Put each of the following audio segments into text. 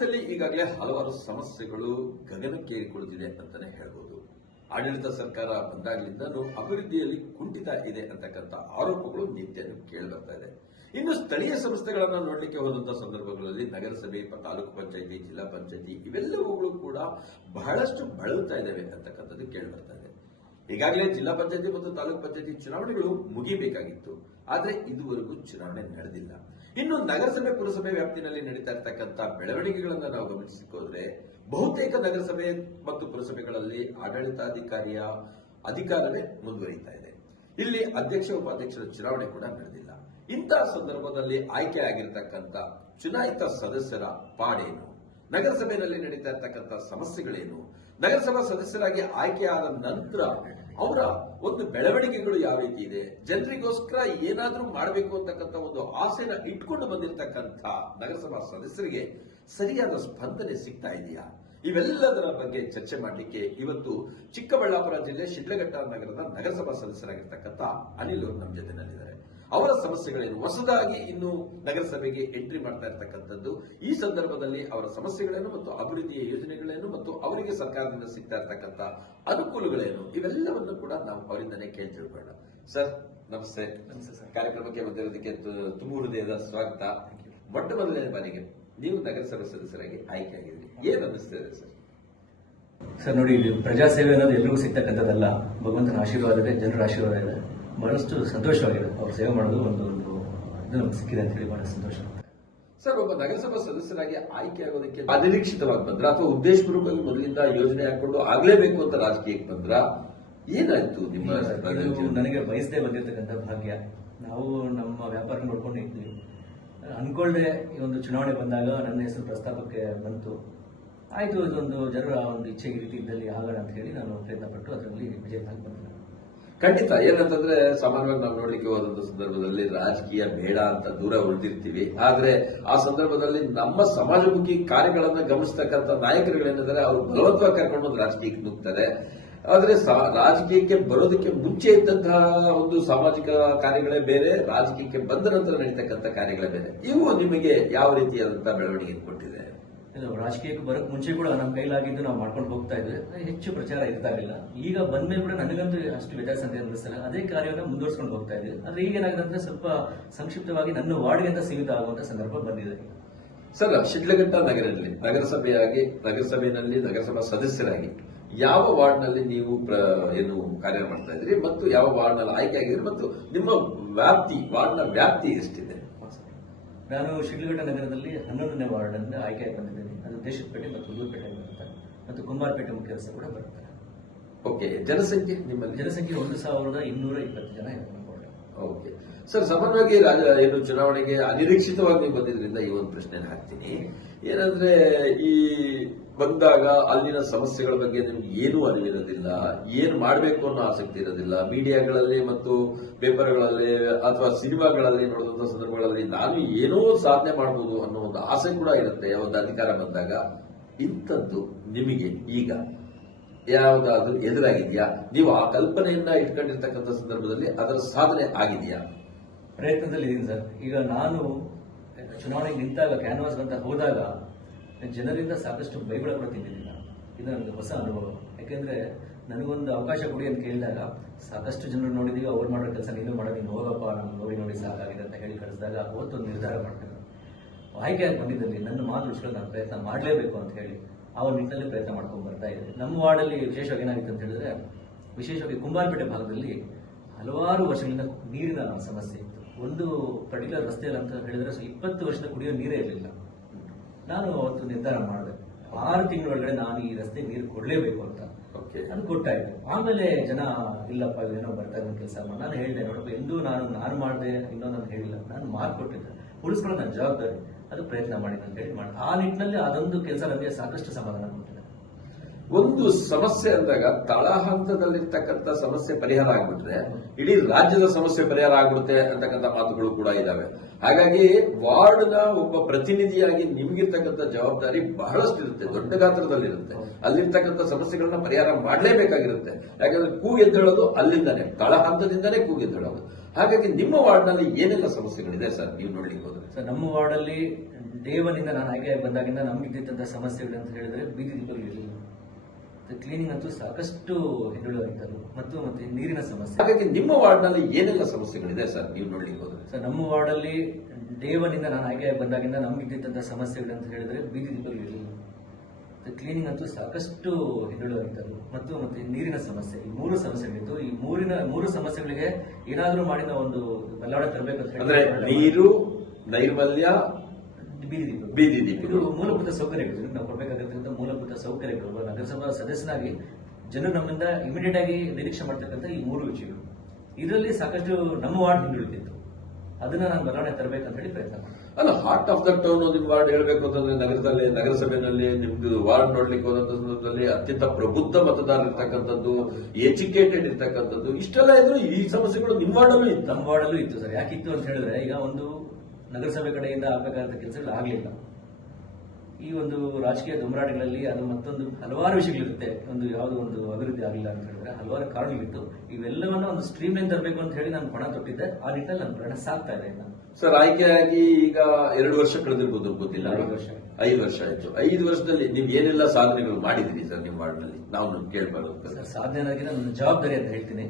ರಾಜ್ಯದಲ್ಲಿ ಈಗಾಗಲೇ ಹಲವಾರು ಸಮಸ್ಯೆಗಳು ಗಗನಕ್ಕೇರಿಕೊಳ್ಳುತ್ತಿದೆ ಅಂತಾನೆ ಹೇಳ್ಬೋದು. ಆಡಳಿತ ಸರ್ಕಾರ ಬಂದಾಗಲಿಂದಲೂ ಅಭಿವೃದ್ಧಿಯಲ್ಲಿ ಕುಂಠಿತ ಇದೆ ಅಂತಕ್ಕಂಥ ಆರೋಪಗಳು ನಿತ್ಯ ಕೇಳಿ ಬರ್ತಾ ಇದೆ. ಇನ್ನು ಸ್ಥಳೀಯ ಸಂಸ್ಥೆಗಳನ್ನು ನೋಡಲಿಕ್ಕೆ ಹೋದಂತಹ ಸಂದರ್ಭಗಳಲ್ಲಿ ನಗರಸಭೆ, ತಾಲೂಕು ಪಂಚಾಯಿತಿ, ಜಿಲ್ಲಾ ಪಂಚಾಯಿತಿ ಇವೆಲ್ಲವುಗಳು ಕೂಡ ಬಹಳಷ್ಟು ಬಳಲ್ತಾ ಇದ್ದಾವೆ ಅಂತಕ್ಕಂಥದ್ದು ಕೇಳಿ ಬರ್ತಾ ಇದೆ. ಈಗಾಗಲೇ ಜಿಲ್ಲಾ ಪಂಚಾಯಿತಿ ಮತ್ತು ತಾಲೂಕು ಪಂಚಾಯಿತಿ ಚುನಾವಣೆಗಳು ಮುಗಿಬೇಕಾಗಿತ್ತು, ಆದರೆ ಇದುವರೆಗೂ ಚುನಾವಣೆ ನಡೆದಿಲ್ಲ. ಇನ್ನು ನಗರಸಭೆ, ಪುರಸಭೆ ವ್ಯಾಪ್ತಿನಲ್ಲಿ ನಡೀತಾ ಇರತಕ್ಕಂಥ ಬೆಳವಣಿಗೆಗಳನ್ನು ನಾವು ಗಮನಿಸಿಕೊಂಡ್ರೆ ಬಹುತೇಕ ನಗರಸಭೆ ಮತ್ತು ಪುರಸಭೆಗಳಲ್ಲಿ ಆಡಳಿತಾಧಿಕಾರಿಯ ಅಧಿಕಾರವೇ ಮುಂದುವರಿಯುತ್ತಾ ಇದೆ. ಇಲ್ಲಿ ಅಧ್ಯಕ್ಷ, ಉಪಾಧ್ಯಕ್ಷರ ಚುನಾವಣೆ ಕೂಡ ನಡೆದಿಲ್ಲ. ಇಂತಹ ಸಂದರ್ಭದಲ್ಲಿ ಆಯ್ಕೆ ಆಗಿರತಕ್ಕಂಥ ಚುನಾಯಿತ ಸದಸ್ಯರ ಪಾಡೇನು, ನಗರಸಭೆಯಲ್ಲಿ ನಡೀತಾ ಇರತಕ್ಕಂಥ ಸಮಸ್ಯೆಗಳೇನು, ನಗರಸಭಾ ಸದಸ್ಯರಾಗಿ ಆಯ್ಕೆಯಾದ ನಂತರ ಅವರ ಒಂದು ಬೆಳವಣಿಗೆಗಳು ಯಾವ ರೀತಿ ಇದೆ, ಜನರಿಗೋಸ್ಕರ ಏನಾದರೂ ಮಾಡಬೇಕು ಅಂತಕ್ಕಂಥ ಒಂದು ಆಸೆನ ಇಟ್ಕೊಂಡು ಬಂದಿರತಕ್ಕಂಥ ನಗರಸಭಾ ಸದಸ್ಯರಿಗೆ ಸರಿಯಾದ ಸ್ಪಂದನೆ ಸಿಗ್ತಾ ಇದೆಯಾ, ಇವೆಲ್ಲದರ ಬಗ್ಗೆ ಚರ್ಚೆ ಮಾಡಲಿಕ್ಕೆ ಇವತ್ತು ಚಿಕ್ಕಬಳ್ಳಾಪುರ ಜಿಲ್ಲೆ ಶಿಡ್ಲಘಟ್ಟ ನಗರದ ನಗರಸಭಾ ಸದಸ್ಯರಾಗಿರ್ತಕ್ಕಂಥ ಅನಿಲ್ ಅವರು ನಮ್ಮ ಜೊತೆನಲ್ಲಿದ್ದಾರೆ. ಅವರ ಸಮಸ್ಯೆಗಳೇನು, ಹೊಸದಾಗಿ ಇನ್ನು ನಗರಸಭೆಗೆ ಎಂಟ್ರಿ ಮಾಡ್ತಾ ಇರತಕ್ಕಂಥದ್ದು, ಈ ಸಂದರ್ಭದಲ್ಲಿ ಅವರ ಸಮಸ್ಯೆಗಳೇನು ಮತ್ತು ಅಭಿವೃದ್ಧಿಯ ಯೋಜನೆಗಳೇನು ಮತ್ತು ಅವರಿಗೆ ಸರ್ಕಾರದಿಂದ ಸಿಗ್ತಾ ಇರತಕ್ಕಂಥ ಅನುಕೂಲಗಳೇನು, ಇವೆಲ್ಲವನ್ನು ಕೂಡ ನಾವು ಅವರಿಂದನೇ ಕೇಳಿ ತಿಳ್ಕೊಳ್ಳೋಣ. ಸರ್ ನಮಸ್ತೆ. ಕಾರ್ಯಕ್ರಮಕ್ಕೆ ಬಂದಿರೋದಕ್ಕೆ ತುಂಬ ಹೃದಯದ ಸ್ವಾಗತ. ಮೊಟ್ಟ ಮೊದಲನೇ ಬಾರಿಗೆ ನೀವು ನಗರಸಭೆ ಸದಸ್ಯರಾಗಿ ಆಯ್ಕೆ ಆಗಿದ್ರಿ, ಏನ್ ಅನ್ನಿಸ್ತಿದೆ ಸರ್? ಸರ್ ನೋಡಿ, ಇದು ಪ್ರಜಾಸೇವೆ ಅನ್ನೋದು ಎಲ್ರಿಗೂ ಸಿಗ್ತಕ್ಕಂಥದ್ದಲ್ಲ. ಭಗವಂತನ ಆಶೀರ್ವಾದ ಇದೆ, ಜನರ ಆಶೀರ್ವಾದ ಇದೆ. ಬಹಳಷ್ಟು ಸಂತೋಷವಾಗಿದೆ. ಅವ್ರು ಸೇವೆ ಮಾಡೋದು ಒಂದು ಇದು ನಮ್ಗೆ ಸಿಕ್ಕಿದೆ ಅಂತ ಹೇಳಿ ಬಹಳ ಸಂತೋಷ. ಸರ್, ಒಬ್ಬ ನಗರಸಭಾ ಸದಸ್ಯರಾಗಿ ಆಯ್ಕೆ ಆಗೋದಕ್ಕೆ ಅನಿರೀಕ್ಷಿತವಾಗಿ ಬಂದ್ರ ಅಥವಾ ಉದ್ದೇಶಪೂರ್ವಕವಾಗಿ ಮೊದಲಿಂದ ಯೋಜನೆ ಹಾಕೊಂಡು ಆಗ್ಲೇಬೇಕು ಅಂತ ರಾಜಕೀಯಕ್ಕೆ ಬಂದ್ರ, ಏನಾಯ್ತು ನಿಮ್ಮ? ನನಗೆ ಬಯಸದೆ ಬಂದಿರತಕ್ಕಂಥ ಭಾಗ್ಯ. ನಾವು ನಮ್ಮ ವ್ಯಾಪಾರ ನೋಡ್ಕೊಂಡು ಇದ್ವಿ, ಅನ್ಕೊಳ್ಳದೆ ಈ ಒಂದು ಚುನಾವಣೆ ಬಂದಾಗ ನನ್ನ ಹೆಸರು ಪ್ರಸ್ತಾಪಕ್ಕೆ ಬಂತು. ಆಯ್ತು, ಇದೊಂದು ಜನರ ಒಂದು ಇಚ್ಛೆಗೆ ರೀತಿ ಇದ್ದಲ್ಲಿ ಆಗೋಣ ಅಂತ ಹೇಳಿ ನಾನು ಪ್ರಯತ್ನ ಪಟ್ಟು ಅದರಲ್ಲಿ ವಿಜಯವಾಗಿ ಬಂದೆ. ಖಂಡಿತ. ಏನಂತಂದ್ರೆ ಸಾಮಾನ್ಯವಾಗಿ ನಾವು ನೋಡ್ಲಿಕ್ಕೆ ಹೋದಂತ ಸಂದರ್ಭದಲ್ಲಿ ರಾಜಕೀಯ ಬೇಡ ಅಂತ ದೂರ ಉಳಿದಿರ್ತೀವಿ. ಆದ್ರೆ ಆ ಸಂದರ್ಭದಲ್ಲಿ ನಮ್ಮ ಸಮಾಜಮುಖಿ ಕಾರ್ಯಗಳನ್ನ ಗಮನಿಸತಕ್ಕಂಥ ನಾಯಕರುಗಳೇನಿದ್ದಾರೆ ಅವರು ಬಲವಂತವಾಗಿ ಕರ್ಕೊಂಡು ರಾಜಕೀಯಕ್ಕೆ ನುಗ್ತಾರೆ. ಆದ್ರೆ ರಾಜಕೀಯಕ್ಕೆ ಬರೋದಕ್ಕೆ ಮುಂಚೆ ಇದ್ದಂತಹ ಒಂದು ಸಾಮಾಜಿಕ ಕಾರ್ಯಗಳೇ ಬೇರೆ, ರಾಜಕೀಯಕ್ಕೆ ಬಂದ ನಂತರ ನಡೀತಕ್ಕಂಥ ಕಾರ್ಯಗಳೇ ಬೇರೆ. ಇವು ನಿಮಗೆ ಯಾವ ರೀತಿಯಾದಂತಹ ಬೆಳವಣಿಗೆ ಕೊಟ್ಟಿದೆ? ರಾಜಕೀಯಕ್ಕೆ ಬರೋಕ್ ಮುಂಚೆ ಕೂಡ ನಮ್ಮ ಕೈಲಾಗಿದ್ದು ನಾವು ಮಾಡ್ಕೊಂಡು ಹೋಗ್ತಾ ಇದ್ವಿ, ಹೆಚ್ಚು ಪ್ರಚಾರ ಇರ್ತಾ ಇರಲಿಲ್ಲ. ಈಗ ಬಂದ್ಮೇಲೆ ಕೂಡ ನನಗಂತೂ ಅಷ್ಟು ವ್ಯತ್ಯಾಸ ಅಂತ ಅನಿಸ್ತಲ್ಲ, ಅದೇ ಕಾರ್ಯವನ್ನು ಮುಂದುವರ್ಸ್ಕೊಂಡು ಹೋಗ್ತಾ ಇದ್ವಿ. ಆದ್ರೆ ಈಗ ಏನಾಗುತ್ತೆ, ಸ್ವಲ್ಪ ಸಂಕ್ಷಿಪ್ತವಾಗಿ ನನ್ನ ವಾರ್ಡ್ಗೆ ಅಂತ ಸೀಮಿತ ಆಗುವಂತ ಸಂದರ್ಭ ಬಂದಿದೆ. ಸರ್, ಶಿಡ್ಲಘಟ್ಟ ನಗರದಲ್ಲಿ ನಗರಸಭೆಯಲ್ಲಿ ನಗರಸಭಾ ಸದಸ್ಯರಾಗಿ ಯಾವ ವಾರ್ಡ್ನಲ್ಲಿ ನೀವು ಏನು ಕಾರ್ಯ ಮಾಡ್ತಾ ಇದ್ರಿ ಮತ್ತು ಯಾವ ವಾರ್ಡ್ನಲ್ಲಿ ಆಯ್ಕೆ ಆಗಿದ್ರಿ ಮತ್ತು ನಿಮ್ಮ ವಾರ್ಡ್ನ ವ್ಯಾಪ್ತಿ ಎಷ್ಟಿದೆ? ನಾನು ಶಿಡ್ಲಘಟ್ಟ ನಗರದಲ್ಲಿ 11ನೇ ವಾರ್ಡ್ ಅನ್ನು ಆಯ್ಕೆಯಾಗಿ ಬಂದಿದ್ದೇನೆ. ಅದು ದೇಶದಪೇಟೆ ಮತ್ತು ಹುಲ್ಲೂರುಪೇಟೆ ಬರುತ್ತೆ ಮತ್ತು ಕುಂಬಾರಪೇಟೆ ಮುಖ್ಯ ರಸ್ತೆ ಕೂಡ ಬರುತ್ತೆ. ಓಕೆ. ಜನಸಂಖ್ಯೆ ನಿಮ್ಮಲ್ಲಿ? ಜನಸಂಖ್ಯೆ 1220 ಜನ ಇದೆ. ಓಕೆ ಸರ್, ಸಾಮಾನ್ಯವಾಗಿ ಏನು ಚುನಾವಣೆಗೆ ಅನಿರೀಕ್ಷಿತವಾಗಿ ನೀವು ಬಂದಿದ್ರಿಂದ ಈ ಒಂದು ಪ್ರಶ್ನೆ ಹಾಕ್ತೀನಿ. ಏನಂದ್ರೆ, ಈ ಬಂದಾಗ ಅಲ್ಲಿನ ಸಮಸ್ಯೆಗಳ ಬಗ್ಗೆ ನಿಮ್ಗೆ ಏನೂ ಅರಿವಿರೋದಿಲ್ಲ, ಏನು ಮಾಡಬೇಕು ಅನ್ನೋ ಆಸಕ್ತಿ ಇರೋದಿಲ್ಲ. ಮೀಡಿಯಾಗಳಲ್ಲಿ ಮತ್ತು ಪೇಪರ್ಗಳಲ್ಲಿ ಅಥವಾ ಸಿನಿಮಾಗಳಲ್ಲಿ ನೋಡಿದಂಥ ಸಂದರ್ಭಗಳಲ್ಲಿ ನಾನು ಏನೋ ಸಾಧನೆ ಮಾಡಬಹುದು ಅನ್ನೋ ಒಂದು ಆಸೆ ಕೂಡ ಇರುತ್ತೆ ಒಂದು ಅಧಿಕಾರ ಬಂದಾಗ. ಇಂಥದ್ದು ನಿಮಗೆ ಈಗ ಯಾವುದಾದ್ರೂ ಎದುರಾಗಿದೆಯಾ? ನೀವು ಆ ಕಲ್ಪನೆಯನ್ನ ಇಟ್ಕೊಂಡಿರ್ತಕ್ಕಂಥ ಸಂದರ್ಭದಲ್ಲಿ ಅದರ ಸಾಧನೆ ಆಗಿದೆಯಾ? ಪ್ರಯತ್ನದಲ್ಲಿ ಇದೀನಿ ಸರ್. ಈಗ ನಾನು ಚುನಾವಣೆಗೆ ನಿಂತಾಗ, ಕ್ಯಾನ್ವಾಸ್ ಅಂತ ಹೋದಾಗ ಜನರಿಂದ ಸಾಕಷ್ಟು ಬೈಬಳ ಕೂಡ ತಿಂದಿದ್ದಿಲ್ಲ. ಇದು ನನಗೆ ಹೊಸ ಅನುಭವ. ಯಾಕೆಂದ್ರೆ ನನಗೊಂದು ಅವಕಾಶ ಕೊಡಿ ಅಂತ ಕೇಳಿದಾಗ ಸಾಕಷ್ಟು ಜನರು ನೋಡಿದೀವಿ, ಅವ್ರು ಮಾಡೋ ಕೆಲಸ ನೀನು ಮಾಡೋ, ನೀನು ಹೋಗಪ್ಪ, ನಮ್ಗೆ ನೋಡಿ ಸಾಕಾಗಿದೆ ಅಂತ ಹೇಳಿ ಕಳಿಸಿದಾಗ ಅವತ್ತೊಂದು ನಿರ್ಧಾರ ಮಾಡ್ತೇನೆ. ಆಯ್ಕೆಯಾಗಿ ಬಂದಿದ್ದಲ್ಲಿ ನನ್ನ ಮಾತು ಉಳಿಸ್ಕೊಂಡು ನಾನು ಪ್ರಯತ್ನ ಮಾಡಲೇಬೇಕು ಅಂತ ಹೇಳಿ ಅವ್ರ ನಿಟ್ಟಿನಲ್ಲಿ ಪ್ರಯತ್ನ ಮಾಡ್ಕೊಂಡು ಬರ್ತಾ ಇದೆ. ನಮ್ಮ ವಾರ್ಡಲ್ಲಿ ವಿಶೇಷವಾಗಿ ಏನಾಗಿತ್ತು ಅಂತ ಹೇಳಿದ್ರೆ, ವಿಶೇಷವಾಗಿ ಕುಂಬಾರಪೇಟೆ ಭಾಗದಲ್ಲಿ ಹಲವಾರು ವರ್ಷಗಳಿಂದ ನೀರಿನ ಸಮಸ್ಯೆ ಇತ್ತು. ಒಂದು ಪರ್ಟಿಕ್ಯುಲರ್ ರಸ್ತೆಯಲ್ಲಿ ಅಂತ ಹೇಳಿದ್ರೆ 20 ವರ್ಷದ ಕುಡಿಯೋ ನೀರೇ ಇರಲಿಲ್ಲ. ನಾನು ಅವತ್ತು ನಿರ್ಧಾರ ಮಾಡಿದೆ, 6 ತಿಂಗಳೊಳಗಡೆ ನಾನು ಈ ರಸ್ತೆ ನೀರು ಕೊಡಲೇಬೇಕು ಅಂತ. ಅದು ಕೊಟ್ಟಾಯ್ತು. ಆಮೇಲೆ ಜನ ಇಲ್ಲಪ್ಪ ಏನೋ ಬರ್ತಾ ಇರೋ ಕೆಲಸ ನಾನು ಹೇಳಿದೆ, ನೋಡಪ್ಪ ಎಂದೂ ನಾನು ಮಾಡಿದೆ ಇನ್ನೊಂದು ನಾನು ಹೇಳಿಲ್ಲ, ನಾನು ಮಾತು ಕೊಟ್ಟಿದ್ದೆ, ಉಳಿಸ್ಕೊಳ್ಳೋ ನನ್ನ ಜವಾಬ್ದಾರಿ, ಅದು ಪ್ರಯತ್ನ ಮಾಡಿ ಅಂತ ಹೇಳಿ ಮಾಡಿ ಆ ನಿಟ್ಟಿನಲ್ಲಿ ಅದೊಂದು ಕೆಲಸ ನಮಗೆ ಸಾಕಷ್ಟು ಸಮಾಧಾನ ಕೊಟ್ಟಿದೆ. ಒಂದು ಸಮಸ್ಯೆ ಅಂದಾಗ ತಳ ಹಂತದಲ್ಲಿರ್ತಕ್ಕಂಥ ಸಮಸ್ಯೆ ಪರಿಹಾರ ಆಗ್ಬಿಟ್ರೆ ಇಡೀ ರಾಜ್ಯದ ಸಮಸ್ಯೆ ಪರಿಹಾರ ಆಗ್ಬಿಡುತ್ತೆ ಅಂತಕ್ಕಂಥ ಮಾತುಗಳು ಕೂಡ ಇದಾವೆ. ಹಾಗಾಗಿ ವಾರ್ಡ್ನ ಒಬ್ಬ ಪ್ರತಿನಿಧಿಯಾಗಿ ನಿಮ್ಗಿರ್ತಕ್ಕಂಥ ಜವಾಬ್ದಾರಿ ಬಹಳಷ್ಟು ಇರುತ್ತೆ, ದೊಡ್ಡ ಗಾತ್ರದಲ್ಲಿರುತ್ತೆ. ಅಲ್ಲಿರ್ತಕ್ಕಂಥ ಸಮಸ್ಯೆಗಳನ್ನ ಪರಿಹಾರ ಮಾಡಲೇಬೇಕಾಗಿರುತ್ತೆ. ಯಾಕಂದ್ರೆ ಕೂಗೆದ್ದೇಳೋದು ಅಲ್ಲಿಂದಾನೆ, ತಳ ಹಂತದಿಂದಾನೇ ಕೂಗೆದ್ದೇಳೋದು. ಹಾಗಾಗಿ ನಿಮ್ಮ ವಾರ್ಡ್ನಲ್ಲಿ ಏನೆಲ್ಲ ಸಮಸ್ಯೆಗಳಿದೆ ಸರ್ ನೀವು ನೋಡ್ಲಿಕ್ಕೆ ಹೋದ್ರೆ? ಸರ್, ನಮ್ಮ ವಾರ್ಡಲ್ಲಿ ಡೇ ಒನ್ ಇಂದ ನಾನು ಆಯ್ಕೆ ಬಂದಾಗಿಂದ ನಮ್ಗಿದ್ದಂಥ ಸಮಸ್ಯೆಗಳು ಅಂತ ಹೇಳಿದ್ರೆ ಬೀದಿ ದೀಪಗಳು ಇರಲಿಲ್ಲ. ಕ್ಲೀನಿಂಗ್ ಅಂತೂ ಸಾಕಷ್ಟು ಹಿಂದುಳಿದಾಗಿತ್ತು ಮತ್ತು ನೀರಿನ ಸಮಸ್ಯೆ. ಹಾಗಾಗಿ ನಿಮ್ಮ ವಾರ್ಡ್ನಲ್ಲಿ ಏನೆಲ್ಲ ಸಮಸ್ಯೆಗಳಿದೆ ಸರ್ ನೀವು ನೋಡ್ಲಿಕ್ಕೆ ಹೋದ್ರೆ? ಸರ್, ನಮ್ಮ ವಾರ್ಡಲ್ಲಿ ಡೇ ಒನ್ ಇಂದ ನಾನು ಆಯ್ಕೆ ಬಂದಾಗಿಂದ ನಮ್ಗಿದ್ದಂಥ ಸಮಸ್ಯೆಗಳು ಅಂತ ಹೇಳಿದ್ರೆ ಬೀದಿ ದೀಪಗಳು ಇರಲಿಲ್ಲ. ಕ್ಲೀನಿಂಗ್ ಅಂತೂ ಸಾಕಷ್ಟು ಹಿಂದುಳಿದಾಗಿತ್ತು ಮತ್ತು ನೀರಿನ ಸಮಸ್ಯೆ. ಈ ಮೂರು ಸಮಸ್ಯೆಗಳಿತ್ತು. ಈ ಮೂರು ಸಮಸ್ಯೆಗಳಿಗೆ ಏನಾದರೂ ಮಾಡಿ ನಾವು ಒಂದು ಬದಲಾವಣೆ ತರಬೇಕಂತ ಅಂದ್ರೆ ನೀರು, ನೈರ್ಮಲ್ಯ, ಬೀದಿ ದೀಪ ಇದು ಮೂಲಭೂತ ಸೌಕರ್ಯಗಳು. ನಾವು ಕೊಡಬೇಕಾಗಿರ್ತಕ್ಕಂಥ ಮೂಲಭೂತ ಸೌಕರ್ಯಗಳು. ನಗರಸಭಾ ಸದಸ್ಯನಾಗಿ ಜನರು ನಮ್ಮಿಂದ ಇಮಿಡಿಯೇಟ್ ಆಗಿ ನಿರೀಕ್ಷೆ ಮಾಡ್ತಕ್ಕಂಥ ಈ ಮೂರು ವಿಷಯಗಳು. ಇದರಲ್ಲಿ ಸಾಕಷ್ಟು ನಮ್ಮ ವಾರ್ಡ್ ಹಿಂದುಳಿದಿತ್ತು. ಅದನ್ನ ನಾನು ಬದಲಾವಣೆ ತರಬೇಕಂತ ಹೇಳಿ ಪ್ರಯತ್ನ ಮಾಡ್ತೀನಿ. ಅಲ್ಲ, ಹಾರ್ಟ್ ಆಫ್ ದ ಟೌನ್ ನಿಮ್ ವಾರ್ಡ್ ಹೇಳ್ಬೇಕು ಅಂತಂದ್ರೆ ನಗರಸಭೆಯಲ್ಲಿ ನಿಮ್ದು ವಾರ್ಡ್ ನೋಡ್ಲಿಕ್ಕೆ ಹೋದಂತ ಸಂದರ್ಭದಲ್ಲಿ ಅತ್ಯಂತ ಪ್ರಬುದ್ಧ ಮತದಾರ ಇರ್ತಕ್ಕಂಥದ್ದು, ಎಜುಕೇಟೆಡ್ ಇರ್ತಕ್ಕಂಥದ್ದು, ಇಷ್ಟೆಲ್ಲ ಇದ್ರು ಈ ಸಮಸ್ಯೆಗಳು ನಿಮ್ಮ ವಾರ್ಡಲ್ಲೂ ಇತ್ತು. ನಮ್ಮ ವಾರ್ಡಲ್ಲೂ ಇತ್ತು ಸರ್. ಯಾಕಿತ್ತು ಅಂತ ಹೇಳಿದ್ರೆ, ಈಗ ಒಂದು ನಗರಸಭೆ ಕಡೆಯಿಂದ ಆಗಬೇಕಾದ ಕೆಲಸಗಳು ಆಗಲಿಲ್ಲ. ಈ ಒಂದು ರಾಜಕೀಯ ದುಮರಾಟಗಳಲ್ಲಿ ಅದು ಮತ್ತೊಂದು ಹಲವಾರು ವಿಷಯಗಳಿರುತ್ತೆ. ಯಾವುದೋ ಒಂದು ಅಭಿವೃದ್ಧಿ ಆಗಲಿಲ್ಲ ಅಂತ ಹೇಳಿದ್ರೆ ಹಲವಾರು ಕಾರಣಗಳಿತ್ತು. ಇವೆಲ್ಲವನ್ನ ಒಂದು ಸ್ಟ್ರೀಮ್ ಲೈನ್ ತರಬೇಕು ಅಂತ ಹೇಳಿ ನಾನು ಪಣ ತೊಟ್ಟಿದ್ದೆ. ಆ ನಿಟ್ಟಿನಲ್ಲಿ ನನ್ನ ಪ್ರಯಾಣ ಸಾಗ್ತಾ ಇದೆ. ಸರ್, ಆಯ್ಕೆಯಾಗಿ ಈಗ 2 ವರ್ಷ ಕಳೆದಿರ್ಬೋದು, ಗೊತ್ತಿಲ್ಲ. 5 ವರ್ಷ ಆಯ್ತು. 5 ವರ್ಷದಲ್ಲಿ ನೀವು ಏನೆಲ್ಲ ಸಾಧನೆಗಳು ಮಾಡಿದ್ರಿ ಸರ್ ನಿಮ್ಮ ವಾರ್ಡ್ನಲ್ಲಿ? ನಾವು ಕೇಳಬಾರದು ಸರ್. ಸಾಧನೆ ಅನ್ನೋದಕ್ಕಿಂತ ನನ್ನ ಜವಾಬ್ದಾರಿ ಅಂತ ಹೇಳ್ತೀನಿ.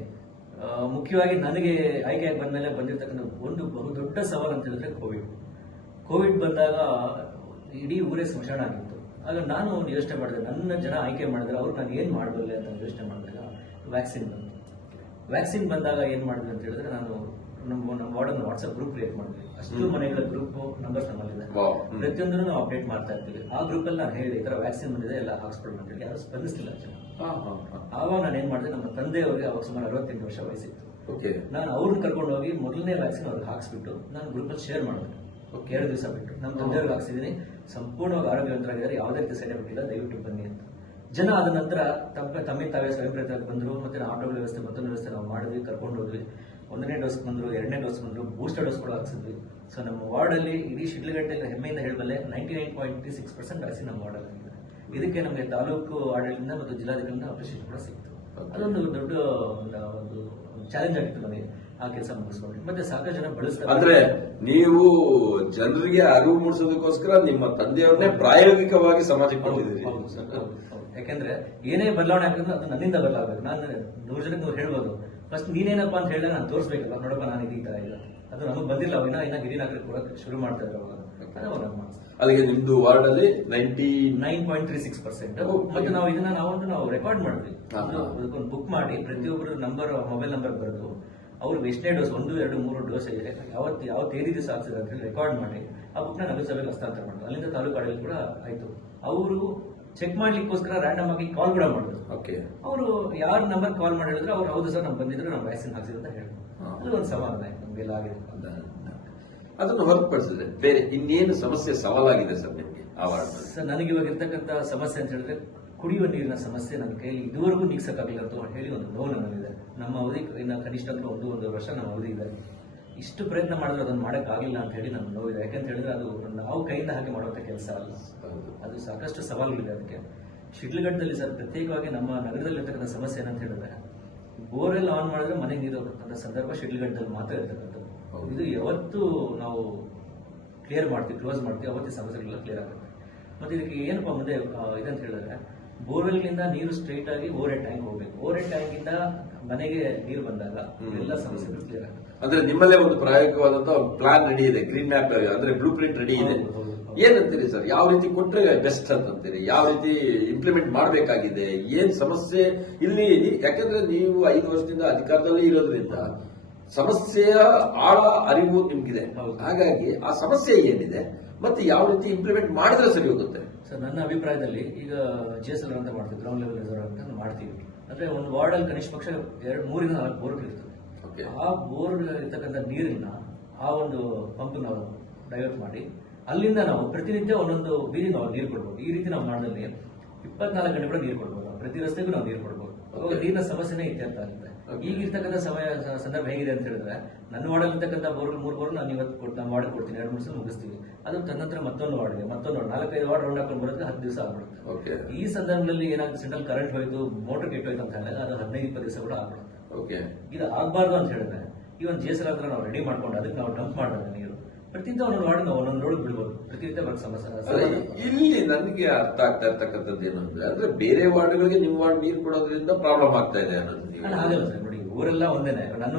ಮುಖ್ಯವಾಗಿ ನನಗೆ ಆಯ್ಕೆಯಾಗಿ ಬಂದ್ಮೇಲೆ ಬಂದಿರತಕ್ಕಂಥ ಒಂದು ಬಹುದೊಡ್ಡ ಸವಾಲು ಅಂತ ಹೇಳಿದ್ರೆ ಕೋವಿಡ್ ಬಂದಾಗ ಇಡೀ ಊರೇ ಸ್ಮಶಾನ ಆಗಿತ್ತು. ಆಗ ನಾನು ಯೋಚನೆ ಮಾಡಿದೆ, ನನ್ನ ಜನ ಆಯ್ಕೆ ಮಾಡಿದ್ರೆ ಅವ್ರು ನಾನು ಏನ್ ಮಾಡಬಲ್ಲೆ ಅಂತ ಯೋಚನೆ ಮಾಡಿದಾಗ ವ್ಯಾಕ್ಸಿನ್ ಬಂದಾಗ ಏನ್ ಮಾಡಿದೆ ಅಂತ ಹೇಳಿದ್ರೆ, ನಾನು ನಮ್ಮ ವಾರ್ಡನ್ ವಾಟ್ಸ್ಆಪ್ ಗ್ರೂಪ್ ಕ್ರಿಯೇಟ್ ಮಾಡಿದ್ವಿ. ಅಷ್ಟು ಮನೆಗಳ ಗ್ರೂಪ್ ನಂಬರ್ಸ್ ನಮ್ಮಲ್ಲಿದೆ. ಪ್ರತಿಯೊಂದನ್ನು ನಾವು ಅಪ್ಡೇಟ್ ಮಾಡ್ತಾ ಇರ್ತೀವಿ. ಆ ಗ್ರೂಪ್ ಅಲ್ಲಿ ನಾನು ಹೇಳಿದೆ, ಈ ತರ ವ್ಯಾಕ್ಸಿನ್ ಬಂದಿದೆ, ಎಲ್ಲ ಹಾಕ್ಸ್ಕೊಳ್ಳಿ ಅಂತ ಹೇಳಿ. ಯಾರು ಸ್ಪಂದಿಸಲಿಲ್ಲ ಜನ. ಆವಾಗ ನಾನು ಏನ್ ಮಾಡಿದೆ, ನಮ್ಮ ತಂದೆಯವರಿಗೆ ಅವಾಗ ಸುಮಾರು 68 ವರ್ಷ ವಯಸ್ಸಿತ್ತು. ನಾನು ಅವ್ರನ್ನ ಕರ್ಕೊಂಡು ಹೋಗಿ ಮೊದಲನೇ ವ್ಯಾಕ್ಸಿನ್ ಅವ್ರಿಗೆ ಹಾಕ್ಸ್ಬಿಟ್ಟು ನಾನು ಗ್ರೂಪ್ ಅಲ್ಲಿ ಶೇರ್ ಮಾಡಿದೆ. 2 ದಿವಸ ಬಿಟ್ಟು ನಮ್ಮ ತಂದೆಯವ್ರಿಗೆ ಹಾಕ್ಸಿದ್ದೀನಿ, ಸಂಪೂರ್ಣವಾಗಿ ಆರೋಗ್ಯವಂತರಾಗಿದ್ದಾರೆ, ಯಾವುದೇ ರೀತಿ ಸೈಡ್ ಎಫೆಕ್ಟ್ ಇಲ್ಲ, ದಯವಿಟ್ಟು ಬನ್ನಿ ಅಂತ. ಜನ ಆದ ನಂತರ ತಮ್ಮಿಂದ ತಾವೇ ಸ್ವಯಂ ಪ್ರೇರಿತರಾಗಿ ಬಂದರು. ಮತ್ತೆ ಆಟೋಗಳ ವ್ಯವಸ್ಥೆ, ಮತ್ತೊಂದು ವ್ಯವಸ್ಥೆ ನಾವು ಮಾಡಿದ್ವಿ, ಕರ್ಕೊಂಡು ಹೋದ್ವಿ. 1ನೇ ಡೋಸ್ ಬಂದ್ರು, 2ನೇ ಡೋಸ್ ಬಂದ್ರು, ಬೂಸ್ಟರ್ ಡೋಸ್ ಕೂಡ ಹಾಕ್ಸಿದ್ವಿ. ಸೊ ನಮ್ಮ ವಾರ್ಡಲ್ಲಿ ಇಡೀ ಶಿಡ್ಲಘಟ್ಟೆಯಲ್ಲಿ ಹೆಮ್ಮೆಯಿಂದ ಹೇಳಬಲ್ಲೆ 99.36% ವ್ಯಾಕ್ಸಿನ್ ನಮ್ಮ ವಾರ್ಡಲ್ಲಿ ಆಗಿದೆ. ಇದಕ್ಕೆ ನಮಗೆ ತಾಲೂಕು ಆಡಳಿತದಿಂದ ಮತ್ತು ಜಿಲ್ಲಾಧಿಕಾರಿಯಿಂದ ಅಪ್ರಿಷಿಯೇಟ್ ಕೂಡ ಸಿಕ್ತು. ಅದೊಂದು ದೊಡ್ಡ ಒಂದು ಚಾಲೆಂಜ್ ಆಗಿತ್ತು ನನಗೆ ಆ ಕೆಲಸ ಮುಗಿಸ್ಕೊಂಡು. ಮತ್ತೆ ಸಾಕಷ್ಟು ಜನ ಬಳಸ್ತಾರೆ. ಅಂದ್ರೆ ನೀವು ಜನರಿಗೆ ಅರಿವು ಮೂಡಿಸೋದಕ್ಕೋಸ್ಕರ ನಿಮ್ಮ ತಂದೆಯವ್ರನ್ನೇ ಪ್ರಾಯೋಗಿಕವಾಗಿ ಸಮಾಜಕ್ಕೆ ಕೊಟ್ಟಿದ್ದೀರಿ. ಯಾಕೆಂದ್ರೆ ಏನೇ ಬದಲಾವಣೆ ಆಗ್ತದೆ ಅದು ನನ್ನಿಂದ ಬದಲಾಗಬೇಕು. ನಾನು 100 ಜನಕ್ಕೆ 100 ಹೇಳ್ಬೋದು. ಫಸ್ಟ್ ನೀನೇನಪ್ಪ ಅಂತ ಹೇಳಿದ್ರೆ ನಾನು ತೋರಿಸ್ಬೇಕಲ್ಲ, ನೋಡಪ್ಪ ನಾನು ಈ ತರ ಇಲ್ಲ. ಅದು ನಮಗೆ ಬಂದಿಲ್ಲ. ಇನ್ನ ಹಿರಿಯ ನಾಗರಿಕ ಕೊಡಕ್ಕೆ ಶುರು ಮಾಡ್ತಾ ಇದ್ರು ಅಲ್ಲಿಗೆ ನಿಮ್ದು ವಾರ್ಡ್ ಅಲ್ಲಿ 99.36%. ಮತ್ತೆ ನಾವು ಇದನ್ನ ನಾವು ರೆಕಾರ್ಡ್ ಮಾಡಿದ್ವಿ. ಅದಕ್ಕೊಂದು ಬುಕ್ ಮಾಡಿ ಪ್ರತಿಯೊಬ್ಬರು ಮೊಬೈಲ್ ನಂಬರ್ ಬರೆದು ಅವ್ರಿಗೆ ಎಷ್ಟನೇ ಡೋಸ್, 1, 2, 3 ಡೋಸ್ ಇದೆ, ಯಾವ ತೇದಿ ದಿವಸ ಆಗ್ತದೆ ಅಂತ ಹೇಳಿ ರೆಕಾರ್ಡ್ ಮಾಡಿ ಆ ಬುಕ್ ನ ನಗರಸಭೆಗೆ ಹಸ್ತಾಂತರ ಮಾಡಿದ್ರು. ಅಲ್ಲಿಂದ ತಾಲೂಕು ಆಡಳಿತ ಕೂಡ ಆಯ್ತು. ಅವರು ಚೆಕ್ ಮಾಡ್ಲಿಕ್ಕೋಸ್ಕರ ರ್ಯಾಂಡಮ್ ಆಗಿ ಕಾಲ್ ಕೂಡ ಮಾಡಿದ್ರು. ಅವರು ಯಾರು ನಂಬರ್ ಕಾಲ್ ಮಾಡಿ ಹೇಳಿದ್ರು, ಅವ್ರು ಹೌದು ಸರ್ ನಮ್ಗೆ ಬಂದಿದ್ರು, ನಾವು ವ್ಯಾಕ್ಸಿನ್ ಹಾಕ್ಸಿದ್ರು ಅಂತ ಹೇಳಿದ್ರು. ಅದು ಒಂದು ಸವಾಲು ಆಯ್ತು ನಮ್ಗೆಲ್ಲ ಆಗಿದೆ. ಅದನ್ನು ಹೊರತುಪಡಿಸಿದ್ರೆ ಬೇರೆ ಇನ್ನೇನು ಸಮಸ್ಯೆ ಸವಾಲಾಗಿದೆ ಸರ್ ನಿಮಗೆ ಆ ವಾರ್ಡ್? ಸರ್, ನನಗೆ ಇವಾಗ ಇರ್ತಕ್ಕಂಥ ಸಮಸ್ಯೆ ಅಂತ ಹೇಳಿದ್ರೆ ಕುಡಿಯುವ ನೀರಿನ ಸಮಸ್ಯೆ ನನ್ನ ಕೈಲಿ ಇದುವರೆಗೂ ನೀಗ್ಸಕ್ಕಾಗಲಿಲ್ಲ ಅಂತ ಹೇಳಿ ಒಂದು ನೋವು ನನ್ನಲ್ಲಿದೆ. ನಮ್ಮ ಅವಧಿ ಇನ್ನು ಕನಿಷ್ಠ ಅಂದ್ರೆ 1 ವರ್ಷ ನಮ್ಮ ಅವಧಿ ಇದೆ. ಇಷ್ಟು ಪ್ರಯತ್ನ ಮಾಡಿದ್ರೆ ಅದನ್ನು ಮಾಡೋಕ್ಕಾಗಲಿಲ್ಲ ಅಂತ ಹೇಳಿ ನನ್ನ ನೋವಿದೆ. ಯಾಕಂತ ಹೇಳಿದ್ರೆ ಅದು ನಾವು ಕೈಯಿಂದ ಹಾಕಿ ಮಾಡುವಂಥ ಕೆಲಸ ಅಲ್ಲ. ಅದು ಸಾಕಷ್ಟು ಸವಾಲುಗಳಿದೆ ಅದಕ್ಕೆ. ಶಿಡ್ಲಘಟ್ಟದಲ್ಲಿ ಸರ್ ಪ್ರತ್ಯೇಕವಾಗಿ ನಮ್ಮ ನಗರದಲ್ಲಿರ್ತಕ್ಕಂಥ ಸಮಸ್ಯೆ ಏನಂತ ಹೇಳಿದ್ರೆ, ಬೋರ್ವೆಲ್ ಆನ್ ಮಾಡಿದ್ರೆ ಮನೆಗೆ ನೀರು ಹೋಗ್ತಕ್ಕಂಥ ಸಂದರ್ಭ ಶಿಡ್ಲಘಟ್ಟದಲ್ಲಿ ಮಾತ್ರ ಇರ್ತಕ್ಕಂಥದ್ದು. ಇದು ಯಾವತ್ತು ನಾವು ಕ್ಲಿಯರ್ ಮಾಡ್ತೀವಿ, ಕ್ಲೋಸ್ ಮಾಡ್ತೀವಿ, ಅವತ್ತೇ ಸಮಸ್ಯೆಗಳೆಲ್ಲ ಕ್ಲಿಯರ್ ಆಗುತ್ತೆ. ಮತ್ತೆ ಇದಕ್ಕೆ ಏನಪ್ಪಾ ಮುಂದೆ ಇದಂತ ಹೇಳಿದ್ರೆ, ಬೋರ್ವೆಲ್ಗಿಂದ ನೀರು ಸ್ಟ್ರೈಟ್ ಆಗಿ ಓವರ್ ಹೆಡ್ ಟ್ಯಾಂಕ್ ಹೋಗ್ಬೇಕು. ಓವರ್ ಹೆಡ್ ಟ್ಯಾಂಕ್ ಇಂದ ಮನೆಗೆ ನೀರು ಬಂದಾಗ ಎಲ್ಲ ಸಮಸ್ಯೆಗಳು ಕ್ಲಿಯರ್ ಆಗುತ್ತೆ. ಅಂದ್ರೆ ನಿಮ್ಮಲ್ಲೇ ಒಂದು ಪ್ರಾಯೋಗಿಕವಾದಂತಹ ಪ್ಲಾನ್ ರೆಡಿ ಇದೆ, ಗ್ರೀನ್ ಮ್ಯಾಪ್ ಅಂದ್ರೆ ಬ್ಲೂ ಪ್ರಿಂಟ್ ರೆಡಿ ಇದೆ. ಏನಂತೀರಿ ಸರ್, ಯಾವ ರೀತಿ ಕೊಟ್ರೆ ಬೆಸ್ಟ್ ಅಂತೀರಿ? ಯಾವ ರೀತಿ ಇಂಪ್ಲಿಮೆಂಟ್ ಮಾಡಬೇಕಾಗಿದೆ? ಏನ್ ಸಮಸ್ಯೆ ಇಲ್ಲಿ? ಯಾಕಂದ್ರೆ ನೀವು 5 ವರ್ಷದಿಂದ ಅಧಿಕಾರದಲ್ಲಿ ಇರೋದ್ರಿಂದ ಸಮಸ್ಯೆಯ ಆಳ ಅರಿವು ನಿಮ್ಗಿದೆ. ಹಾಗಾಗಿ ಆ ಸಮಸ್ಯೆ ಏನಿದೆ ಮತ್ತೆ ಯಾವ ರೀತಿ ಇಂಪ್ಲಿಮೆಂಟ್ ಮಾಡಿದ್ರೆ ಸರಿ ಹೋಗುತ್ತೆ? ಸರ್, ನನ್ನ ಅಭಿಪ್ರಾಯದಲ್ಲಿ ಈಗ GSL ಅಂತ ಮಾಡ್ತೀವಿ, ಗ್ರೌಂಡ್ ಲೆವೆಲ್ ರಿಸರ್ವ್ ಅಂತ ಮಾಡ್ತೀವಿ. ಅಂದ್ರೆ ಒಂದು ವಾರ್ಡ್ ಅಲ್ಲಿ ಕನಿಷ್ಠ ಪಕ್ಷ 3 ರಿಂದ 4 ಬೋರ್ ಇರ್ತದೆ. ಆ ಬೋರ್ ಇರ್ತಕ್ಕಂಥ ನೀರನ್ನ ಆ ಒಂದು ಪಂಪ್ ನಾವು ಡೈವರ್ಟ್ ಮಾಡಿ ಅಲ್ಲಿಂದ ನಾವು ಪ್ರತಿನಿತ್ಯ ಒಂದೊಂದು ಬೀದಿ ನಾವು ನೀರು ಕೊಡ್ಬೋದು. ಈ ರೀತಿ ನಾವು ಮಾಡಿದಲ್ಲಿ 24 ಗಂಟೆ ಕೂಡ ನೀರು ಕೊಡ್ಬೋದು. ಪ್ರತಿ ರಸ್ತೆಗೂ ನಾವು ನೀರು ಕೊಡ್ಬೋದು. ಅವಾಗ ನೀರಿನ ಸಮಸ್ಯೆನೇ ಇತ್ಯರ್ಥ ಆಗುತ್ತೆ. ಈಗಿರ್ತಕ್ಕಂಥ ಸಂದರ್ಭ ಹೇಗಿದೆ ಅಂತ ಹೇಳಿದ್ರೆ, ನನ್ನ ವಾರ್ಡಲ್ಲಿ ಇರ್ತಕ್ಕಂಥ 3 ಬೋರ್ ನಾನು ಇವತ್ತು ನಮ್ಮ ವಾರ್ಡ್ ಕೊಡ್ತೀನಿ, 2-3 ದಿವಸ ಮುಗಿಸ್ತೀವಿ. ಅದು ತನ್ನಂತರ ಮತ್ತೊಂದು ವಾರ್ಡ್ಗೆ 4-5 ವಾರ್ಡ್ ರೌಂಡ್ ಹಾಕೊಂಡು ಬರೋದಕ್ಕೆ 10 ದಿವಸ ಆಗ್ಬಿಡುತ್ತೆ. ಈ ಸಂದರ್ಭದಲ್ಲಿ ಏನಾಗುತ್ತೆ, ಸೆಂಟ್ರಲ್ ಕರೆಂಟ್ ಹೋಯ್ತು, ಮೋಟರ್ ಕೆಟ್ಟೋಯ್ತು ಅಂತ ಹೇಳಿದ್ರೆ ಅದು 15-20 ದಿವಸ ಕೂಡ ಆಗ್ಬಿಡುತ್ತೆ. ಇದು ಆಗ್ಬಾರ್ದು ಅಂತ ಹೇಳಿದ್ರೆ ಈ ಒಂದು JSR ಹತ್ರ ನಾವು ರೆಡಿ ಮಾಡ್ಕೊಂಡು ಅದಕ್ಕೆ ನಾವು ಡಂಪ್ ಮಾಡಿದಾಗ ನೀರು ಪ್ರತಿನಿತ್ಯ ಒಂದೊಂದು ವಾರ್ಡ್ ನಾವು ಒಂದೊಂದು ರೋಡ್ ಬಿಡ್ಬೋದು, ಪ್ರತಿನಿತ್ಯ ಬರೋ ಸಮಸ್ಯೆ. ಇಲ್ಲಿ ನನಗೆ ಅರ್ಥ ಆಗ್ತಾ ಇರ್ತಕ್ಕಂಥದ್ದು ಏನು ಅಂದ್ರೆ ಬೇರೆ ವಾರ್ಡ್ಗಳಿಗೆ ನಿಮ್ಮ ವಾರ್ಡ್ ನೀರು ಕೊಡೋದ್ರಿಂದ ಪ್ರಾಬ್ಲಮ್ ಆಗ್ತಾ ಇದೆ ಅನ್ನೋದು. ಹಾಗಲ್ಲ ಸರ್, ನೋಡಿ ಊರೆಲ್ಲ ಒಂದೇನೆ. ನನ್ನ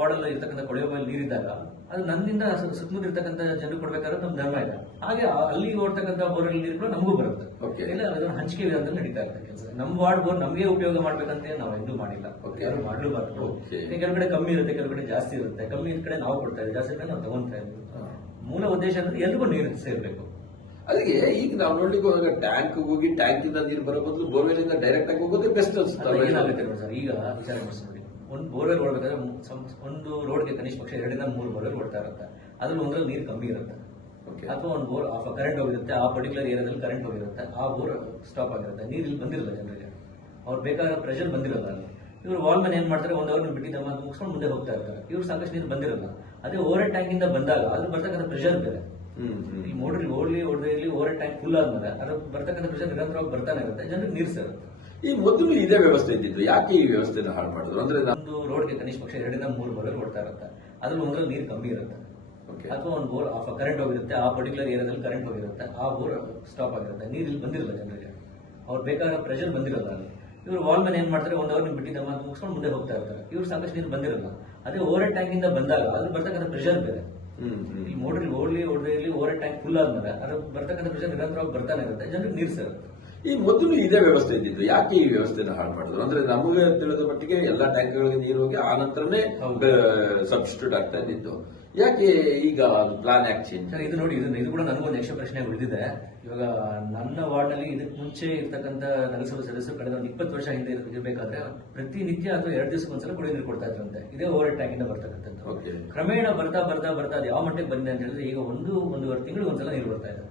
ವಾರ್ಡಲ್ಲಿ ಇರ್ತಕ್ಕಂಥ ಕೊಳವೆ ಬಾವಿ ನೀರಿದ್ದಾಗ ಅದು ನನ್ನಿಂದ ಸುತ್ತಮುತ್ತ ಇರ್ತಕ್ಕಂಥ ಜನರು ಕೊಡ್ಬೇಕಾದ್ರೆ ನಮ್ಮ ಧರ್ಮ ಇದೆ. ಹಾಗೆ ಅಲ್ಲಿ ಓಡ್ತಕ್ಕಂಥ ಬೋರಲ್ಲಿ ನೀರು ಕೂಡ ನಮಗೂ ಬರುತ್ತೆ. ಇಲ್ಲ ಅದನ್ನ ಹಂಚಿಕೆ ವಿಧಾನದಲ್ಲಿ ನಡೀತಾ ಇರುತ್ತೆ ಕೆಲಸ. ನಮ್ಮ ವಾರ್ಡ್ ಬೋರ್ ನಮಗೆ ಉಪಯೋಗ ಮಾಡ್ಬೇಕಂತ ನಾವು ಎಂದೂ ಮಾಡಿಲ್ಲ, ಯಾರು ಮಾಡ್ಲೂಬಾರ್ದು. ಕೆಲವು ಕಡೆ ಕಮ್ಮಿ ಇರುತ್ತೆ, ಕೆಲವು ಕಡೆ ಜಾಸ್ತಿ ಇರುತ್ತೆ. ಕಮ್ಮಿ ಇದ್ದ ಕಡೆ ನಾವು ಕೊಡ್ತಾ ಇದ್ದೀವಿ, ಜಾಸ್ತಿ ಕಡೆ ನಾವು ತಗೊಂತಾ ಇದ್ದೀವಿ. ಮೂಲ ಉದ್ದೇಶ ಅಂದ್ರೆ ಎಲ್ರಿಗೂ ನೀರು ಸೇರ್ಬೇಕು. ಅಲ್ಲಿಗೆ ಈಗ ನಾವು ನೋಡ್ಲಿಕ್ಕೆ ಹೋದಾಗ ಟ್ಯಾಂಕ್ ಹೋಗಿ ಟ್ಯಾಂಕ್ ಇಂದ ನೀರು ಬರೋ ಬದಲು ಬೋರ್ವೆಲ್ ಇಂದ ಡೈರೆಕ್ಟ್ ಆಗಿ ಹೋಗೋದೇ ಬೆಸ್ಟ್ ಅನ್ಸುತ್ತೆ. ಏನಾಗುತ್ತೆ ಸರ್, ಈಗ ವಿಚಾರ ಮಾಡಿ, ಒಂದು ಬೋರ್ವೆಲ್ ಹೊಡ್ಬೇಕಾದ್ರೆ ಒಂದು ರೋಡ್ಗೆ ಕನಿಷ್ಠ ಪಕ್ಷ 2 ರಿಂದ 3 ಬೋರ್ವೆಲ್ ಹೊಡ್ತಾ ಇರುತ್ತೆ. ಅದ್ರಲ್ಲಿ ಒಂದ್ರಲ್ಲಿ ನೀರು ಕಮ್ಮಿ ಇರುತ್ತೆ, ಅಥವಾ ಒಂದು ಬೋರ್ ಕರೆಂಟ್ ಹೋಗಿರುತ್ತೆ, ಆ ಪರ್ಟಿಕ್ಯುಲರ್ ಏರಿಯಾದಲ್ಲಿ ಕರೆಂಟ್ ಹೋಗಿರುತ್ತೆ, ಆ ಬೋರ್ ಸ್ಟಾಪ್ ಆಗಿರುತ್ತೆ, ನೀರು ಇಲ್ಲಿ ಬಂದಿರಲ್ಲ ಜನರಿಗೆ, ಅವ್ರು ಬೇಕಾದ ಪ್ರೆಷರ್ ಬಂದಿರಲ್ಲ. ಅಲ್ಲಿ ಇವರು ವಾಲ್ಮನ್ ಏನ್ ಮಾಡ್ತಾರೆ, 1 ಅವರ್ ಬಿಟ್ಟಿದ್ದಮ್ಮ ಅಂತ ಮುಗಿಸ್ಕೊಂಡು ಮುಂದೆ ಹೋಗ್ತಾ ಇರ್ತಾರೆ. ಇವ್ರು ಸಾಕಷ್ಟು ನೀರು ಬಂದಿರಲ್ಲ. ಅದೇ ಓವರ್ ಟ್ಯಾಂಕ್ ಇಂದ ಬಂದಾಗ ಅದ್ರ ಬರ್ತಕ್ಕಂಥ ಪ್ರೆಷರ್ ಬೇರೆ. ಈ ಮೋಟರ್ ಹೊಡದೇ ಇರಲಿ ಓವರ್ ಟ್ಯಾಂಕ್ ಫುಲ್ ಆದ್ಮೇಲೆ ಅದ್ರ ಬರ್ತಕ್ಕಂಥ ಪ್ರೆಷರ್ ನಿರಂತರವಾಗಿ ಬರ್ತಾನೆ ಇರುತ್ತೆ, ಜನರಿಗೆ ನೀರು ಸೇರುತ್ತೆ. ಈ ಮೊದಲು ಇದೇ ವ್ಯವಸ್ಥೆ ಇದ್ದಿದ್ದು, ಯಾಕೆ ಈ ವ್ಯವಸ್ಥೆನ ಹಾಳು ಮಾಡಿದ್ರು ಅಂದ್ರೆ ಒಂದು ರೋಡ್ಗೆ ಕನಿಷ್ಠ ಪಕ್ಷ 2 ರಿಂದ 3 ಬೋರ್ವೆಲ್ ಹೊಡ್ತಾ ಇರುತ್ತೆ. ಅದ್ರಲ್ಲಿ ಒಂದ್ರಲ್ಲಿ ನೀರು ಕಮ್ಮಿ ಇರುತ್ತೆ, ಅಥವಾ ಒಂದು ಬೋರ್ ಕರೆಂಟ್ ಹೋಗಿರುತ್ತೆ, ಆ ಪರ್ಟಿಕ್ಯುಲರ್ ಏರಿಯಾದಲ್ಲಿ ಕರೆಂಟ್ ಹೋಗಿರುತ್ತೆ, ಆ ಬೋರ್ ಸ್ಟಾಪ್ ಆಗಿರುತ್ತೆ, ನೀರು ಇಲ್ಲಿ ಬಂದಿರಲ್ಲ ಜನರಿಗೆ, ಅವ್ರು ಬೇಕಾದ ಪ್ರೆಷರ್ ಬಂದಿರಲ್ಲ. ಅಲ್ಲಿ ಇವರು ವಾಲ್ಮನ್ ಏನ್ ಮಾಡ್ತಾರೆ, 1 ಅವರ್ ಬಿಟ್ಟಿದ್ದಮ್ಮ ಅಂತ ಮುಗಿಸ್ಕೊಂಡು ಮುಂದೆ ಹೋಗ್ತಾ ಇರ್ತಾರೆ. ಇವ್ರು ಸಾಕಷ್ಟು ನೀರು ಬಂದಿರಲ್ಲ. ಅದೇ ಓವರ್ ಟ್ಯಾಂಕ್ ಇಂದ ಬಂದಾಗ ಅದ್ರ ಬರ್ತಕ್ಕಂಥ ಪ್ರೆಷರ್ ಬೇರೆ. ಈ ಮೋಟರ್ ಹೊಡದೇ ಇರಲಿ ಓವರ್ ಟ್ಯಾಂಕ್ ಫುಲ್ ಆದ್ಮೇಲೆ ಅದ್ರ ಬರ್ತಕ್ಕಂಥ ಪ್ರೆಷರ್ ನಿರಂತರವಾಗಿ ಬರ್ತಾನೆ ಇರುತ್ತೆ, ಜನರಿಗೆ ನೀರು ಸೇರುತ್ತೆ. ಈ ಮೊದಲು ಇದೇ ವ್ಯವಸ್ಥೆ ಇದ್ದಿದ್ದು, ಯಾಕೆ ಈ ವ್ಯವಸ್ಥೆನ ಹಾಳು ಮಾಡಿದ್ರು ಅಂದ್ರೆ ನಮಗೆ ತಿಳಿದ ಮಟ್ಟಿಗೆ ಎಲ್ಲಾ ಟ್ಯಾಂಕ್ಗಳಿಗೆ ನೀರು ಹೋಗಿ ಆ ನಂತರನೇ ಸಬ್ಸ್ಟಿಟ್ಯೂಟ್ ಆಗ್ತಾ ಇದ್ದಿದ್ದು. ಯಾಕೆ ಈಗ ಪ್ಲಾನ್ ಯಾಕೆ ಚೇಂಜ್? ಇದು ನೋಡಿ, ಇದು ಕೂಡ ನನಗೊಂದು ಯಕ್ಷ ಪ್ರಶ್ನೆ ಉಳಿದಿದೆ. ಇವಾಗ ನನ್ನ ವಾರ್ಡ್ ನಲ್ಲಿ ಇದಕ್ಕೆ ಮುಂಚೆ ಇರ್ತಕ್ಕಂಥ ನಗರಸಭಾ ಸದಸ್ಯರು ಕಳೆದ ಒಂದು 20 ವರ್ಷ ಹಿಂದೆ ಇರಬೇಕಾದ್ರೆ ಪ್ರತಿನಿತ್ಯ ಅಥವಾ 2 ದಿವಸಕ್ಕೊಂದ್ಸಲ ಕುಡಿಯೋ ನೀರು ಕೊಡ್ತಾ ಇದ್ರಂತೆ. ಇದೇ ಓವರ್ ಟ್ಯಾಂಕ್ ಇಂದ ಬರ್ತಕ್ಕಂಥದ್ದು. ಕ್ರಮೇಣ ಬರ್ತಾ ಅದು ಯಾವ ಮಟ್ಟಿಗೆ ಬಂದಿದೆ ಅಂತ ಹೇಳಿದ್ರೆ ಈಗ 1-1.5 ತಿಂಗಳು ಒಂದ್ಸಲ ನೀರು ಬರ್ತಾ ಇದೆ.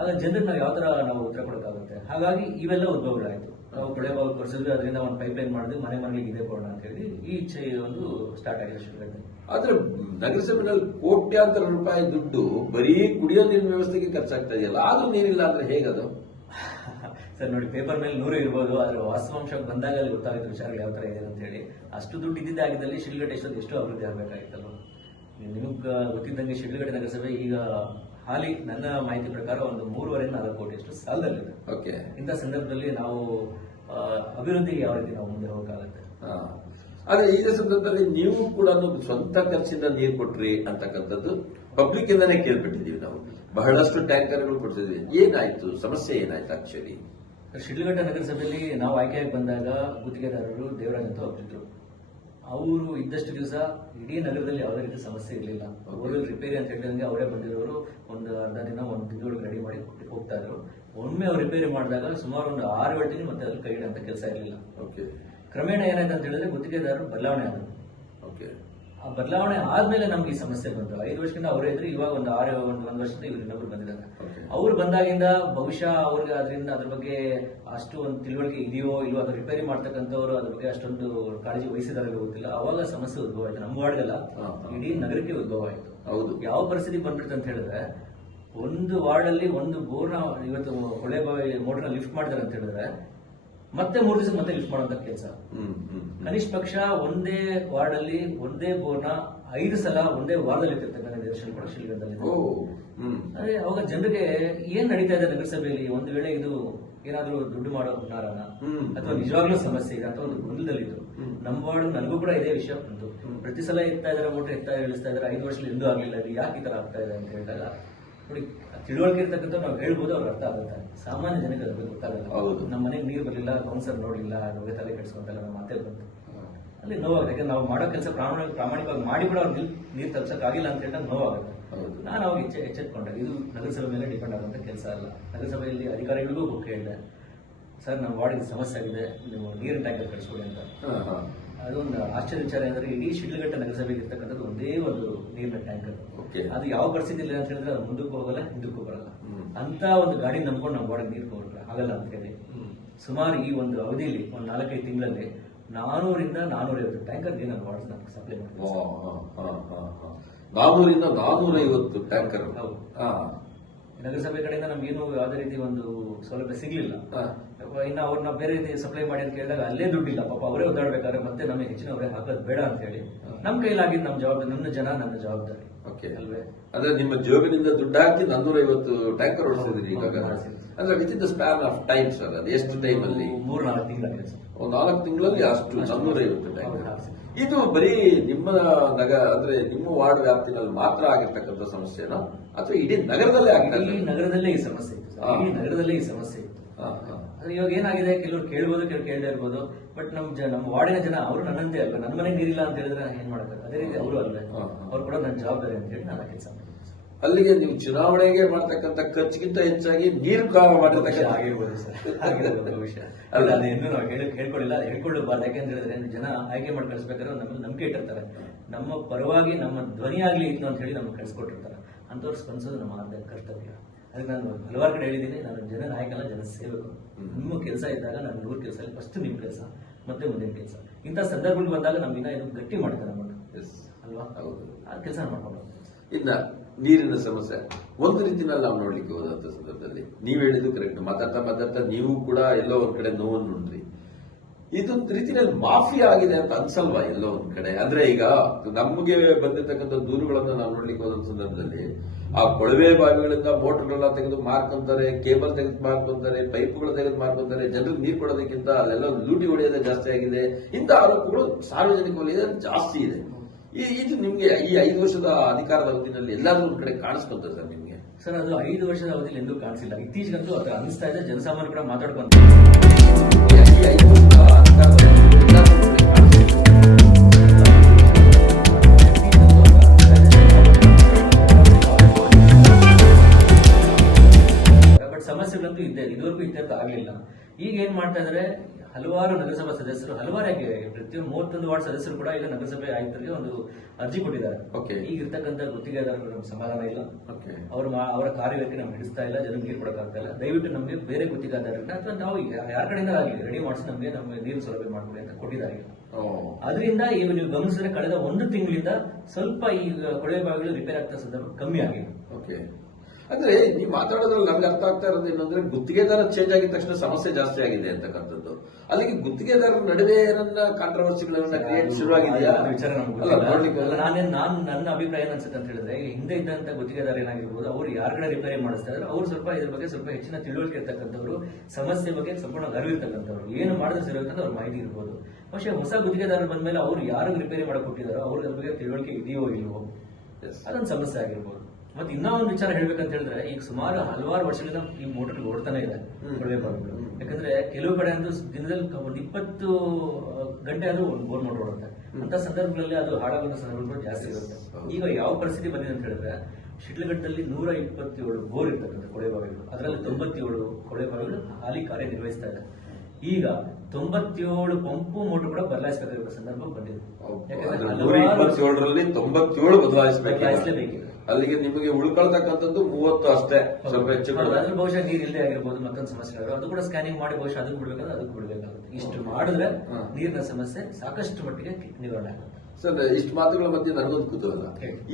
ಆಗ ಜನರಿಗೆ ನಾವು ಯಾವ ತರ ನಾವು ಉತ್ತರ ಕೊಡೋಕ್ಕಾಗುತ್ತೆ? ಹಾಗಾಗಿ ಇವೆಲ್ಲ ಉದ್ಭವಗಳಾಯ್ತು. ನಾವು ಕೊಳೆ ಬಾವಿ ಕೊಡಿಸಿದ್ವಿ, ಅದರಿಂದ ಒಂದು ಪೈಪ್ಲೈನ್ ಮಾಡಿದ್ವಿ, ಮನೆಗೆ ಇದೇ ಕೊಡೋಣ ಅಂತ ಹೇಳಿ ಈ ಇಚ್ಛೆ ಒಂದು ಸ್ಟಾರ್ಟ್ ಆಗಿದೆ ಶಿವಗಡ್ಡೆ. ಆದ್ರೆ ನಗರಸಭೆಯಲ್ಲಿ ಕೋಟ್ಯಾಂತರ ರೂಪಾಯಿ ದುಡ್ಡು ಬರೀ ಕುಡಿಯೋ ನೀರಿನ ವ್ಯವಸ್ಥೆಗೆ ಖರ್ಚಾಗ್ತಾ ಇದೆಯಲ್ಲ, ಆದ್ರೂ ನೀರಿಲ್ಲ ಅಂದ್ರೆ ಹೇಗದು? ಸರ್ ನೋಡಿ, ಪೇಪರ್ ಮೇಲೆ 100 ಇರ್ಬೋದು, ಆದ್ರೆ ವಾಸ್ತವಾಂಶಕ್ಕೆ ಬಂದಾಗ ಅಲ್ಲಿ ಗೊತ್ತಾಗುತ್ತೆ ವಿಚಾರಗಳು ಯಾವ ತರ ಇದೆ ಅಂತ ಹೇಳಿ. ಅಷ್ಟು ದುಡ್ಡು ಇದ್ದಿದ್ದಾಗಿದ್ದಲ್ಲಿ ಶಿಡ್ಲಘಟ್ಟ ಎಷ್ಟು ಅಭಿವೃದ್ಧಿ ಆಗಬೇಕಾಗಿತ್ತಲ್ಲ. ನಿಮಗೆ ಗೊತ್ತಿದ್ದಂಗೆ ಶಿಡ್ಲಘಟ್ಟ ನಗರಸಭೆ ಈಗ ಹಾಲಿ ನನ್ನ ಮಾಹಿತಿ ಪ್ರಕಾರ ಒಂದು 3.5-4 ಕೋಟಿಯಷ್ಟು ಸಾಲದಲ್ಲಿದೆ. ಇಂಥ ಸಂದರ್ಭದಲ್ಲಿ ನಾವು ಅಭಿವೃದ್ಧಿಗೆ ಯಾವ ರೀತಿ ನಾವು ಮುಂದೆ ಹೋಗಕ್ಕಾಗತ್ತೆ? ಆದ್ರೆ ಈ ಸಂದರ್ಭದಲ್ಲಿ ನೀವು ಕೂಡ ಸ್ವಂತ ಖರ್ಚಿಂದ ನೀರು ಕೊಟ್ರಿ ಅಂತಕ್ಕಂಥದ್ದು ಪಬ್ಲಿಕ್ ಇಂದಾನೇ ಕೇಳ್ಬಿಟ್ಟಿದೀವಿ. ನಾವು ಬಹಳಷ್ಟು ಟ್ಯಾಂಕರ್ಗಳು ಕೊಡ್ತಿದ್ವಿ. ಏನಾಯ್ತು, ಸಮಸ್ಯೆ ಏನಾಯ್ತು ಆಕ್ಚುಲಿ? ಶಿಡ್ಲಘಟ್ಟ ನಗರಸಭೆಯಲ್ಲಿ ನಾವು ಆಯ್ಕೆಯಾಗಿ ಬಂದಾಗ ಗುತ್ತಿಗೆದಾರರು ದೇವರಾಜ್ ಅಂತ ಒಬ್ಬರಿದ್ರು. ಅವರು ಇದ್ದಷ್ಟು ದಿವಸ ಇಡೀ ನಗರದಲ್ಲಿ ಯಾವುದೇ ರೀತಿ ಸಮಸ್ಯೆ ಇರಲಿಲ್ಲ. ಬೋರ್ವೆಲ್ ರಿಪೇರಿ ಅಂತ ಹೇಳಿದಂಗೆ ಅವರೇ ಬಂದಿರೋರು ಒಂದು ಅರ್ಧ ದಿನ 1 ತಿಂಗಳು ರೆಡಿ ಮಾಡಿ ಹೋಗ್ತಾ ಇದ್ರು. ಒಮ್ಮೆ ಅವ್ರು ರಿಪೇರಿ ಮಾಡಿದಾಗ ಸುಮಾರು ಒಂದು 6-7 ತಿಂಗಳು ಮತ್ತೆ ಅದ್ರ ಕೈ ಇಡಂತ ಕೆಲಸ ಇರಲಿಲ್ಲ. ಕ್ರಮೇಣ ಏನಾಯ್ತು ಅಂತ ಹೇಳಿದ್ರೆ ಗುತ್ತಿಗೆದಾರರು ಬದಲಾವಣೆ ಆದರು. ಆ ಬದಲಾವಣೆ ಆದ್ಮೇಲೆ ನಮ್ಗೆ ಈ ಸಮಸ್ಯೆ ಬಂತು. 5 ವರ್ಷದಿಂದ ಅವರೇ ಇದ್ರು, ಇವಾಗ ಒಂದು 1 ವರ್ಷದಿಂದ ಇವ್ರು ಇನ್ನೊಬ್ರು ಬಂದಿದ್ದಾರೆ. ಅವ್ರು ಬಂದಾಗಿಂದ ಬಹುಶಃ ಅವ್ರಿಗೆ ಅದರಿಂದ ಅದ್ರ ಬಗ್ಗೆ ಅಷ್ಟು ಒಂದು ತಿಳುವಳಿಕೆ ಇದೆಯೋ ಇಲ್ವೋ, ಅದು ರಿಪೇರಿ ಮಾಡ್ತಕ್ಕಂಥವ್ರು ಅದ್ರ ಬಗ್ಗೆ ಅಷ್ಟೊಂದು ಕಾಳಜಿ ವಹಿಸಿದಾರೆ ಗೊತ್ತಿಲ್ಲ. ಅವಾಗ ಸಮಸ್ಯೆ ಉದ್ಭವ ಆಯ್ತು. ನಮ್ಮ ವಾರ್ಡ್ಗೆಲ್ಲ ಇಡೀ ನಗರಕ್ಕೆ ಉದ್ಭವ ಆಯ್ತು. ಯಾವ ಪರಿಸ್ಥಿತಿ ಬಂದ್ಬಿಡ್ತು ಅಂತ ಹೇಳಿದ್ರೆ, ಒಂದು ವಾರ್ಡ್ ಅಲ್ಲಿ ಒಂದು ಬೋರ್ನ ಇವತ್ತು ಕೊಳೆ ಬಾವಿ ಮೋಟರ್ನ ಲಿಫ್ಟ್ ಮಾಡ್ತಾರೆ ಅಂತ ಹೇಳಿದ್ರೆ ಮತ್ತೆ 3 ದಿವಸ ಮತ್ತೆ ಲಿಫ್ಟ್ ಮಾಡುವಂತ ಕೆಲಸ. ಕನಿಷ್ಠ ಪಕ್ಷ ಒಂದೇ ವಾರ್ಡ್ ಅಲ್ಲಿ ಒಂದೇ ಬೋರ್ನ 5 ಸಲ ಒಂದೇ ವಾರದಲ್ಲಿ ಇರ್ತಿರ್ತಕ್ಕಂಥ ನಿದರ್ಶನ ಕೂಡ ಶಿಲ್ಗದಲ್ಲಿ. ಅದೇ ಅವಾಗ ಜನರಿಗೆ ಏನ್ ನಡೀತಾ ಇದೆ ನಗರಸಭೆಯಲ್ಲಿ, ಒಂದು ವೇಳೆ ಇದು ಏನಾದ್ರೂ ದುಡ್ಡು ಮಾಡೋ ಹುನ್ನಾರನ ಅಥವಾ ನಿಜವಾಗ್ಲೂ ಸಮಸ್ಯೆ ಇದೆ ಅಥವಾ ಒಂದು ಗೊಂದಲದಲ್ಲಿದ್ದು. ನಮ್ಮ ವಾರ್ಡ್ ನನಗೂ ಕೂಡ ಇದೇ ವಿಷಯ ಬಂತು. ಪ್ರತಿ ಸಲ ಇರ್ತಾ ಇದಾರೆ ಮೋಟರ್ ಇಳಿಸ್ತಾ ಇದಾರೆ, 5 ವರ್ಷದಲ್ಲಿ ಎಂದೂ ಆಗ್ಲಿಲ್ಲ, ಅದು ಯಾಕೆ ಈ ತರ ಆಗ್ತಾ ಇದೆ ಅಂತ ಹೇಳಿದಾಗ ನೋಡಿ, ತಿಳುವಳಿಕೆ ಇರ್ತಕ್ಕಂಥ ನಾವು ಹೇಳ್ಬೋದು, ಅವ್ರಿಗೆ ಅರ್ಥ ಆಗುತ್ತೆ. ಸಾಮಾನ್ಯ ಜನಕ್ಕೆ ಅದ್ರ ಬಗ್ಗೆ ಗೊತ್ತಾಗಲ್ಲ. ನಮ್ಮ ಮನೆಗೆ ನೀರು ಬರಲಿಲ್ಲ, ಕೌನ್ಸರ್ ನೋಡ್ಲಿಲ್ಲ, ನಮಗೆ ತಲೆ ಕೆಡಿಸ್ಕೊಂತಲ್ಲ, ನಮ್ಮ ಮಾತೇ ಬಂತು. ಅಲ್ಲಿ ನೋವಾಗುತ್ತೆ. ಯಾಕಂದ್ರೆ ನಾವು ಮಾಡೋ ಕೆಲಸ ಪ್ರಾಮಾಣಿಕವಾಗಿ ಮಾಡಿ ಕೂಡ ಅವ್ರಿಗೆ ನೀರು ತಲುಪ್ಸಕ್ಕಾಗಿಲ್ಲ ಅಂತ ಹೇಳಿದಾಗ ನೋವಾಗುತ್ತೆ. ನಾನು ಅವಾಗ ಎಚ್ಚೆತ್ಕೊಂಡೆ, ಇದು ನಗರಸಭೆ ಮೇಲೆ ಡಿಪೆಂಡ್ ಆಗುವಂತ ಕೆಲಸ ಅಲ್ಲ. ನಗರಸಭೆಯಲ್ಲಿ ಅಧಿಕಾರಿಗಳಿಗೂ ಹೇಳಿದೆ, ಸರ್ ನಮ್ಮ ವಾರ್ಡಿಗೆ ಸಮಸ್ಯೆ ಆಗಿದೆ, ನೀವು ನೀರಿನ ಟ್ಯಾಂಕರ್ ಕಳಿಸ್ಕೊಡಿ ಅಂತ. ಅದೊಂದು ಆಶ್ಚರ್ಯ ವಿಚಾರ ಏನಂದ್ರೆ, ಇಡೀ ಶಿಡ್ಲಘಟ್ಟ ನಗರಸಭೆಗೆ ಇರ್ತಕ್ಕಂಥದ್ದು ಒಂದೇ ಒಂದು ನೀರಿನ ಟ್ಯಾಂಕರ್. ಅದು ಯಾವ ಪರಿಸ್ಥಿತಿ ಇಲ್ಲ ಅಂತ ಹೇಳಿದ್ರೆ ಅದು ಮುಂದಕ್ಕೂ ಹೋಗಲ್ಲ, ಹಿಂದಕ್ಕೂ ಬರಲ್ಲ. ಅಂತ ಒಂದು ಗಾಡಿ ನಂಬ್ಕೊಂಡು ನಾವು ವಾರ್ಡಿಗೆ ನೀರು ಹೋಗಲ್ಲ ಆಗಲ್ಲ ಅಂತ ಹೇಳಿ ಸುಮಾರು ಈ ಒಂದು ಅವಧಿಯಲ್ಲಿ ಒಂದು 4-5 ತಿಂಗಳಲ್ಲಿ 400-450 ಟ್ಯಾಂಕರ್ಗೆ ನಾನು ವಾರ್ಡ್ ಸಪ್ಲೈ ಮಾಡ್ತೀನಿ. 400-450 ಟ್ಯಾಂಕರ್. ನಗರಸಭೆ ಕಡೆಯಿಂದ ನಮ್ಗೇನು ಯಾವುದೇ ರೀತಿ ಒಂದು ಸೌಲಭ್ಯ ಸಿಗ್ಲಿಲ್ಲ. ಇನ್ನು ಅವ್ರನ್ನ ಬೇರೆ ರೀತಿ ಸಪ್ಲೈ ಮಾಡಿ ಅಂತ ಕೇಳಿದಾಗ ಅಲ್ಲೇ ದುಡ್ಡಿಲ್ಲ, ಪಾಪ ಅವರೇ ಒದ್ದಾಡ್ಬೇಕಾದ್ರೆ ಮತ್ತೆ ನಮಗೆ ಹೆಚ್ಚಿನ ಅವರೇ ಹಾಕೋದು ಬೇಡ ಅಂತ ಹೇಳಿ ನಮ್ಮ ಕೈಲಾಗಿದ್ದು ನಮ್ಮ ಜವಾಬ್ದಾರಿ, ನನ್ನ ಜನ ನನ್ನ ಜವಾಬ್ದಾರಿ ಓಕೆ ಅಲ್ವೇ. ಅಂದ್ರೆ ನಿಮ್ಮ ಜೋಬಿನಿಂದ ದುಡ್ಡು ಹಾಕಿ 450 ಟ್ಯಾಂಕರ್ ಓಡಿಸಿದ್ರಿ ಈಗ. ಅಂದ್ರೆ with in the span of time sir, ಅದು ಎಷ್ಟು ಟೈಮ್ ಅಲ್ಲಿ? 3-4 ತಿಂಗಳಾಗಿದೆ ಸರ್. 4 ತಿಂಗಳಲ್ಲಿ ಅಷ್ಟು 450 ಟ್ಯಾಂಕರ್. ಇದು ಬರೀ ನಿಮ್ಮ ಅಂದ್ರೆ ನಿಮ್ಮ ವಾರ್ಡ್ ವ್ಯಾಪ್ತಿನಲ್ಲಿ ಮಾತ್ರ ಆಗಿರ್ತಕ್ಕಂಥ ಸಮಸ್ಯೆನಾ ಅಥವಾ ಇಡೀ ನಗರದಲ್ಲೇ ಆಗ್ತಾ ಈ ನಗರದಲ್ಲೇ ಈ ಸಮಸ್ಯೆ ಇತ್ತು ಸರ್. ಈ ನಗರದಲ್ಲೇ ಈ ಸಮಸ್ಯೆ ಇತ್ತು. ಆದ್ರೆ ಇವಾಗ ಏನಾಗಿದೆ, ಕೆಲವರು ಕೇಳ್ಬೋದು, ಕೆಲವರು ಕೇಳದೇ ಇರ್ಬೋದು. ಬಟ್ ನಮ್ಮ ವಾರ್ಡಿನ ಜನ ಅವರು ನನ್ನಂತೆ ಅಲ್ವ, ನನ್ನ ಮನೆಗೆ ನೀರಿಲ್ಲ ಅಂತ ಹೇಳಿದ್ರೆ ಏನ್ ಮಾಡಬೇಕು, ಅದೇ ರೀತಿ ಅವರು ಅಲ್ವೇ, ಅವ್ರು ಕೂಡ ನನ್ನ ಜವಾಬ್ದಾರಿ ಅಂತ ಹೇಳಿ ನಾನು ಕೆಲಸ ಮಾಡ್ತೀನಿ. ಅಲ್ಲಿಗೆ ನೀವು ಚುನಾವಣೆಗೆ ಮಾಡ್ತಕ್ಕಂಥ ಖರ್ಚಿಗಿಂತ ಹೆಚ್ಚಾಗಿ ನೀರು ಮಾಡಿರ್ತಕ್ಕಂಥ ಆಗಿರ್ಬೋದು ಸರ್, ಆಗಿರ್ಬೋದು ವಿಷಯ ಅಲ್ಲ. ಅದೇನು ನಾವು ಹೇಳ್ಕೊಳ್ಳಿಲ್ಲ, ಹೇಳ್ಕೊಳ್ಳಬಾರ್ದು. ಯಾಕೆಂತ ಹೇಳಿದ್ರೆ ಜನ ಆಯ್ಕೆ ಮಾಡಿ ಕಳಿಸ್ಬೇಕಾದ್ರೆ ನಮ್ಗೆ ನಂಬಿಕೆ ಇಟ್ಟಿರ್ತಾರೆ, ನಮ್ಮ ಪರವಾಗಿ ನಮ್ಮ ಧ್ವನಿ ಆಗ್ಲಿ ಇತ್ತು ಅಂತ ಹೇಳಿ ನಮ್ಗೆ ಕಳಿಸ್ಕೊಟ್ಟಿರ್ತಾರೆ. ಅಂತವ್ರು ಸ್ಪಂದಿಸೋದು ನಮ್ಮ ಕರ್ತವ್ಯ. ಅದಕ್ಕೆ ನಾನು ಹಲವಾರು ಕಡೆ ಹೇಳಿದ್ದೀನಿ, ನಾನು ಜನ ನಾಯಕಲ್ಲ, ಜನ ಸೇವಕರು. ನಿಮ್ಮ ಕೆಲಸ ಇದ್ದಾಗ ನಾನು 100 ಕೆಲಸ ಇಲ್ಲ, ಫಸ್ಟ್ ನಿಮ್ಮ ಕೆಲಸ ಮತ್ತೆ ಮುಂದಿನ ಕೆಲಸ. ಇಂಥ ಸಂದರ್ಭಗಳು ಬಂದಾಗ ನಮ್ಮಿನ್ನ ಏನು ಗಟ್ಟಿ ಮಾಡ್ತಾರೆ ನಮ್ಮನ್ನು ಅಲ್ವಾ, ಆ ಕೆಲಸ ಮಾಡ್ಕೊಂಡು. ಇನ್ನ ನೀರಿನ ಸಮಸ್ಯೆ ಒಂದು ರೀತಿನಲ್ಲಿ ನಾವು ನೋಡ್ಲಿಕ್ಕೆ ಹೋದಂತ ಸಂದರ್ಭದಲ್ಲಿ ನೀವು ಹೇಳಿದ್ದು ಕರೆಕ್ಟ್. ಮಾತಾಡ್ತಾ ನೀವು ಕೂಡ ಎಲ್ಲೋ ಒಂದ್ ಕಡೆ ನೋವನ್ನು ಉಂಡ್ರಿ. ಇದೊಂದು ರೀತಿಯಲ್ಲಿ ಮಾಫಿಯಾ ಆಗಿದೆ ಅಂತ ಅನ್ಸಲ್ವಾ ಎಲ್ಲೋ ಒಂದ್ ಕಡೆ? ಅಂದ್ರೆ ಈಗ ನಮಗೆ ಬಂದಿರತಕ್ಕಂಥ ದೂರುಗಳನ್ನ ನಾವು ನೋಡ್ಲಿಕ್ಕೆ ಹೋದಂತ ಸಂದರ್ಭದಲ್ಲಿ ಆ ಕೊಳವೆ ಬಾವಿಗಳಿಂದ ಮೋಟರ್ಗಳನ್ನ ತೆಗೆದು ಮಾರ್ಕೊಂತಾರೆ, ಕೇಬಲ್ ತೆಗೆದು ಮಾರ್ಕೊಂತಾರೆ, ಪೈಪ್ಗಳು ತೆಗೆದು ಮಾರ್ಕೊಂತಾರೆ, ಜನರಿಗೆ ನೀರು ಕೊಡೋದಕ್ಕಿಂತ ಅಲ್ಲೆಲ್ಲ ಲೂಟಿ ಹೊಡೆಯೋದೇ ಜಾಸ್ತಿ ಆಗಿದೆ. ಇಂಥ ಆರೋಪಗಳು ಸಾರ್ವಜನಿಕ ವಲಯದಲ್ಲಿ ಜಾಸ್ತಿ ಇದೆ. ಇದು ನಿಮ್ಗೆ ಈ 5 ವರ್ಷದ ಅಧಿಕಾರದ ಅವಧಿನಲ್ಲಿ ಎಲ್ಲಾದ್ರೂ ಒಂದ್ ಕಡೆ ಕಾಣಿಸ್ಕೊಂತ ಸರ್ ನಿಮ್ಗೆ? ಸರ್ ಅದು 5 ವರ್ಷದ ಅವಧಿಯಲ್ಲಿ ಎಂದೂ ಕಾಣಿಸಿಲ್ಲ. ಇತ್ತೀಚೆಗಂತೂ ಅದು ಅನಿಸ್ತಾ ಇದೆ, ಜನಸಾಮಾನ್ಯರು ಕೂಡ ಮಾತಾಡ್ಕೊಂತ ಈ 5 ವರ್ಷದ ಅಧಿಕಾರದ ಅವಧಿಯಲ್ಲಿ ಎಲ್ಲಾದ್ರೂ ಒಂದ್ ಕಡೆ ಕಾಣಿಸ್ಕೊಂತ ಬಟ್ ಸಮಸ್ಯೆಗಳಂತೂ ಇದ್ದೇ, ಇದುವರೆಗೂ ಇತ್ಯರ್ಥ ಆಗ್ಲಿಲ್ಲ. ಈಗ ಏನ್ ಮಾಡ್ತಾ ಇದಾರೆ, ಹಲವಾರು ನಗರಸಭಾ ಸದಸ್ಯರು, ಹಲವಾರು ಪ್ರತಿಯೊಂದು 31 ವಾರ್ಡ್ ಸದಸ್ಯರು ಕೂಡ ಈಗ ನಗರಸಭೆ ಆಯುಕ್ತರಿಗೆ ಒಂದು ಅರ್ಜಿ ಕೊಟ್ಟಿದ್ದಾರೆ. ಈಗ ಇರ್ತಕ್ಕಂಥ ಗುತ್ತಿಗೆದಾರರು ನಮ್ಗೆ ಸಮಾಧಾನ ಇಲ್ಲ, ಅವರ ಕಾರ್ಯವೈಖರಿ ನಮ್ಗೆ ಹಿಡಿಸ್ತಾ ಇಲ್ಲ, ಜನರಿಗೆ ನೀರು ಕೊಡಕ್ಕಾಗ್ತಾ ಇಲ್ಲ. ದಯವಿಟ್ಟು ನಮಗೆ ಬೇರೆ ಗುತ್ತಿಗೆದಾರರನ್ನ ಅಥವಾ ನಾವು ಯಾರ ಕಡೆಯಿಂದ ಆಗಲಿ ರೆಡಿ ಮಾಡಿಸಿ ನಮಗೆ ನೀರು ಸೌಲಭ್ಯ ಮಾಡ್ಕೊಡಿ ಅಂತ ಕೊಟ್ಟಿದ್ದಾರೆ. ಅದರಿಂದ ಈಗ ನೀವು ಗಮನಿಸಿದ್ರೆ ಕಳೆದ 1 ತಿಂಗಳಿಂದ ಸ್ವಲ್ಪ ಈ ಕೊಳವೆ ಬಾವಿಗಳು ರಿಪೇರ್ ಆಗ್ತಾ ಸಂದರ್ಭ ಕಮ್ಮಿ ಆಗಿದೆ. ಅಂದ್ರೆ ನೀವು ಮಾತಾಡೋದ್ರಲ್ಲಿ ನಮ್ಗೆ ಅರ್ಥ ಆಗ್ತಾ ಇರೋದು ಏನಂದ್ರೆ ಗುತ್ತಿಗೆದಾರ ಚೇಂಜ್ ಆಗಿದ ತಕ್ಷಣ ಸಮಸ್ಯೆ ಜಾಸ್ತಿ ಆಗಿದೆ ಅಂತಕ್ಕಂಥದ್ದು. ಅಲ್ಲಿಗೆ ಗುತ್ತಿಗೆದಾರರ ನಡುವೆ ಏನನ್ನ ಕಾಂಟ್ರವರ್ಸಿಗಳನ್ನ ಕ್ರಿಯೇಟ್ ಶುರುವಾಗಿದೆಯಾ ವಿಚಾರ ನನ್ನ ಅಭಿಪ್ರಾಯ ಏನ್ ಅನ್ಸುತ್ತೆ ಅಂತ ಹೇಳಿದ್ರೆ, ಹಿಂದೆ ಇದ್ದಂತ ಗುತ್ತಿಗೆದಾರ ಏನಾಗಿರ್ಬೋದು, ಅವ್ರು ಯಾರ ಕಡೆ ರಿಪೇರಿ ಮಾಡಿಸ್ತಾ ಇದ್ರು ಅವ್ರು ಸ್ವಲ್ಪ ಇದ್ರ ಬಗ್ಗೆ ಸ್ವಲ್ಪ ಹೆಚ್ಚಿನ ತಿಳುವಳಿಕೆ ಇರ್ತಕ್ಕಂಥವ್ರು, ಸಮಸ್ಯೆ ಬಗ್ಗೆ ಸಂಪೂರ್ಣ ಅರಿವಿರ್ತಕ್ಕಂಥವ್ರು, ಏನು ಮಾಡಿದ್ರೆ ಸರಿ ಅಂತ ಅವ್ರ ಮಾಹಿತಿ ಇರ್ಬೋದು. പക്ഷേ ಹೊಸ ಗುತ್ತಿಗೆದಾರರು ಬಂದ್ಮೇಲೆ ಅವ್ರು ಯಾರು ರಿಪೇರಿ ಮಾಡಕ್ ಕೊಟ್ಟಿದಾರೋ ಅವ್ರ ಬಗ್ಗೆ ತಿಳುವಳಿಕೆ ಇದೆಯೋ ಇಲ್ವೋ, ಅದೊಂದು ಸಮಸ್ಯೆ ಆಗಿರ್ಬೋದು. ಮತ್ತೆ ಇನ್ನೂ ಒಂದು ವಿಚಾರ ಹೇಳ್ಬೇಕಂತ ಹೇಳಿದ್ರೆ, ಈಗ ಸುಮಾರು ಹಲವಾರು ವರ್ಷಗಳಿಂದ ಈ ಮೋಟರ್ ಓಡ್ತಾನೆ ಇದೆ ಕೊಳವೆ ಬಾವಿಗಳು. ಯಾಕಂದ್ರೆ ಕೆಲವು ಕಡೆ ಅಂತೂ ದಿನದಲ್ಲಿ ಒಂದು 20 ಗಂಟೆ ಆದ್ರೂ ಒಂದು ಬೋರ್ ಮೋಟರ್ ಓಡುತ್ತೆ. ಅಂತ ಸಂದರ್ಭಗಳಲ್ಲಿ ಅದು ಹಾಳಾಗುವ ಸಂದರ್ಭಗಳು ಜಾಸ್ತಿ ಇರುತ್ತೆ. ಈಗ ಯಾವ ಪರಿಸ್ಥಿತಿ ಬಂದಿದೆ ಅಂತ ಹೇಳಿದ್ರೆ, ಶಿಡ್ಲಘಟ್ಟದಲ್ಲಿ 127 ಬೋರ್ ಇರ್ತಕ್ಕಂಥ ಕೊಳವೆ ಬಾವಿಗಳು, ಅದರಲ್ಲಿ 97 ಕೊಳವೆ ಬಾವಿಗಳು ಹಾಲಿ ಕಾರ್ಯನಿರ್ವಹಿಸ್ತಾ ಇದೆ. ಈಗ 97 ಪಂಪು ಮೋಟರ್ ಕೂಡ ಬದಲಾಯಿಸಬೇಕಾಗಿರುವ ಸಂದರ್ಭ ಬಂದಿದೆ. ಯಾಕಂದ್ರೆ 127ರಲ್ಲಿ 97 ಬದಲಾಯಿಸಲೇಬೇಕಿದೆ. ಅಲ್ಲಿಗೆ ನಿಮಗೆ ಉಳ್ಕೊಳ್ತಕ್ಕಂಥದ್ದು 30 ಅಷ್ಟೇ, ಸ್ವಲ್ಪ ಹೆಚ್ಚು. ಅದ್ರ ಬಹುಶಃ ನೀರು ಇಲ್ಲದೆ ಆಗಿರ್ಬೋದು, ಮತ್ತೊಂದು ಸಮಸ್ಯೆ ಅದು ಕೂಡ ಸ್ಕ್ಯಾನಿಂಗ್ ಮಾಡಿ ಬಹುಶಃ ಅದಕ್ಕೆ ಬಿಡ್ಬೇಕಾದ್ರೆ ಅದಕ್ಕೆ ಬಿಡಬೇಕಾಗುತ್ತೆ. ಇಷ್ಟು ಮಾಡಿದ್ರೆ ನೀರಿನ ಸಮಸ್ಯೆ ಸಾಕಷ್ಟು ಮಟ್ಟಿಗೆ ನಿವಾರಣೆ ಆಗುತ್ತೆ. ಸರ್, ಇಷ್ಟು ಮಾತುಗಳ ಮಧ್ಯೆ ನನಗೊಂದು ಕುತೂಹಲ,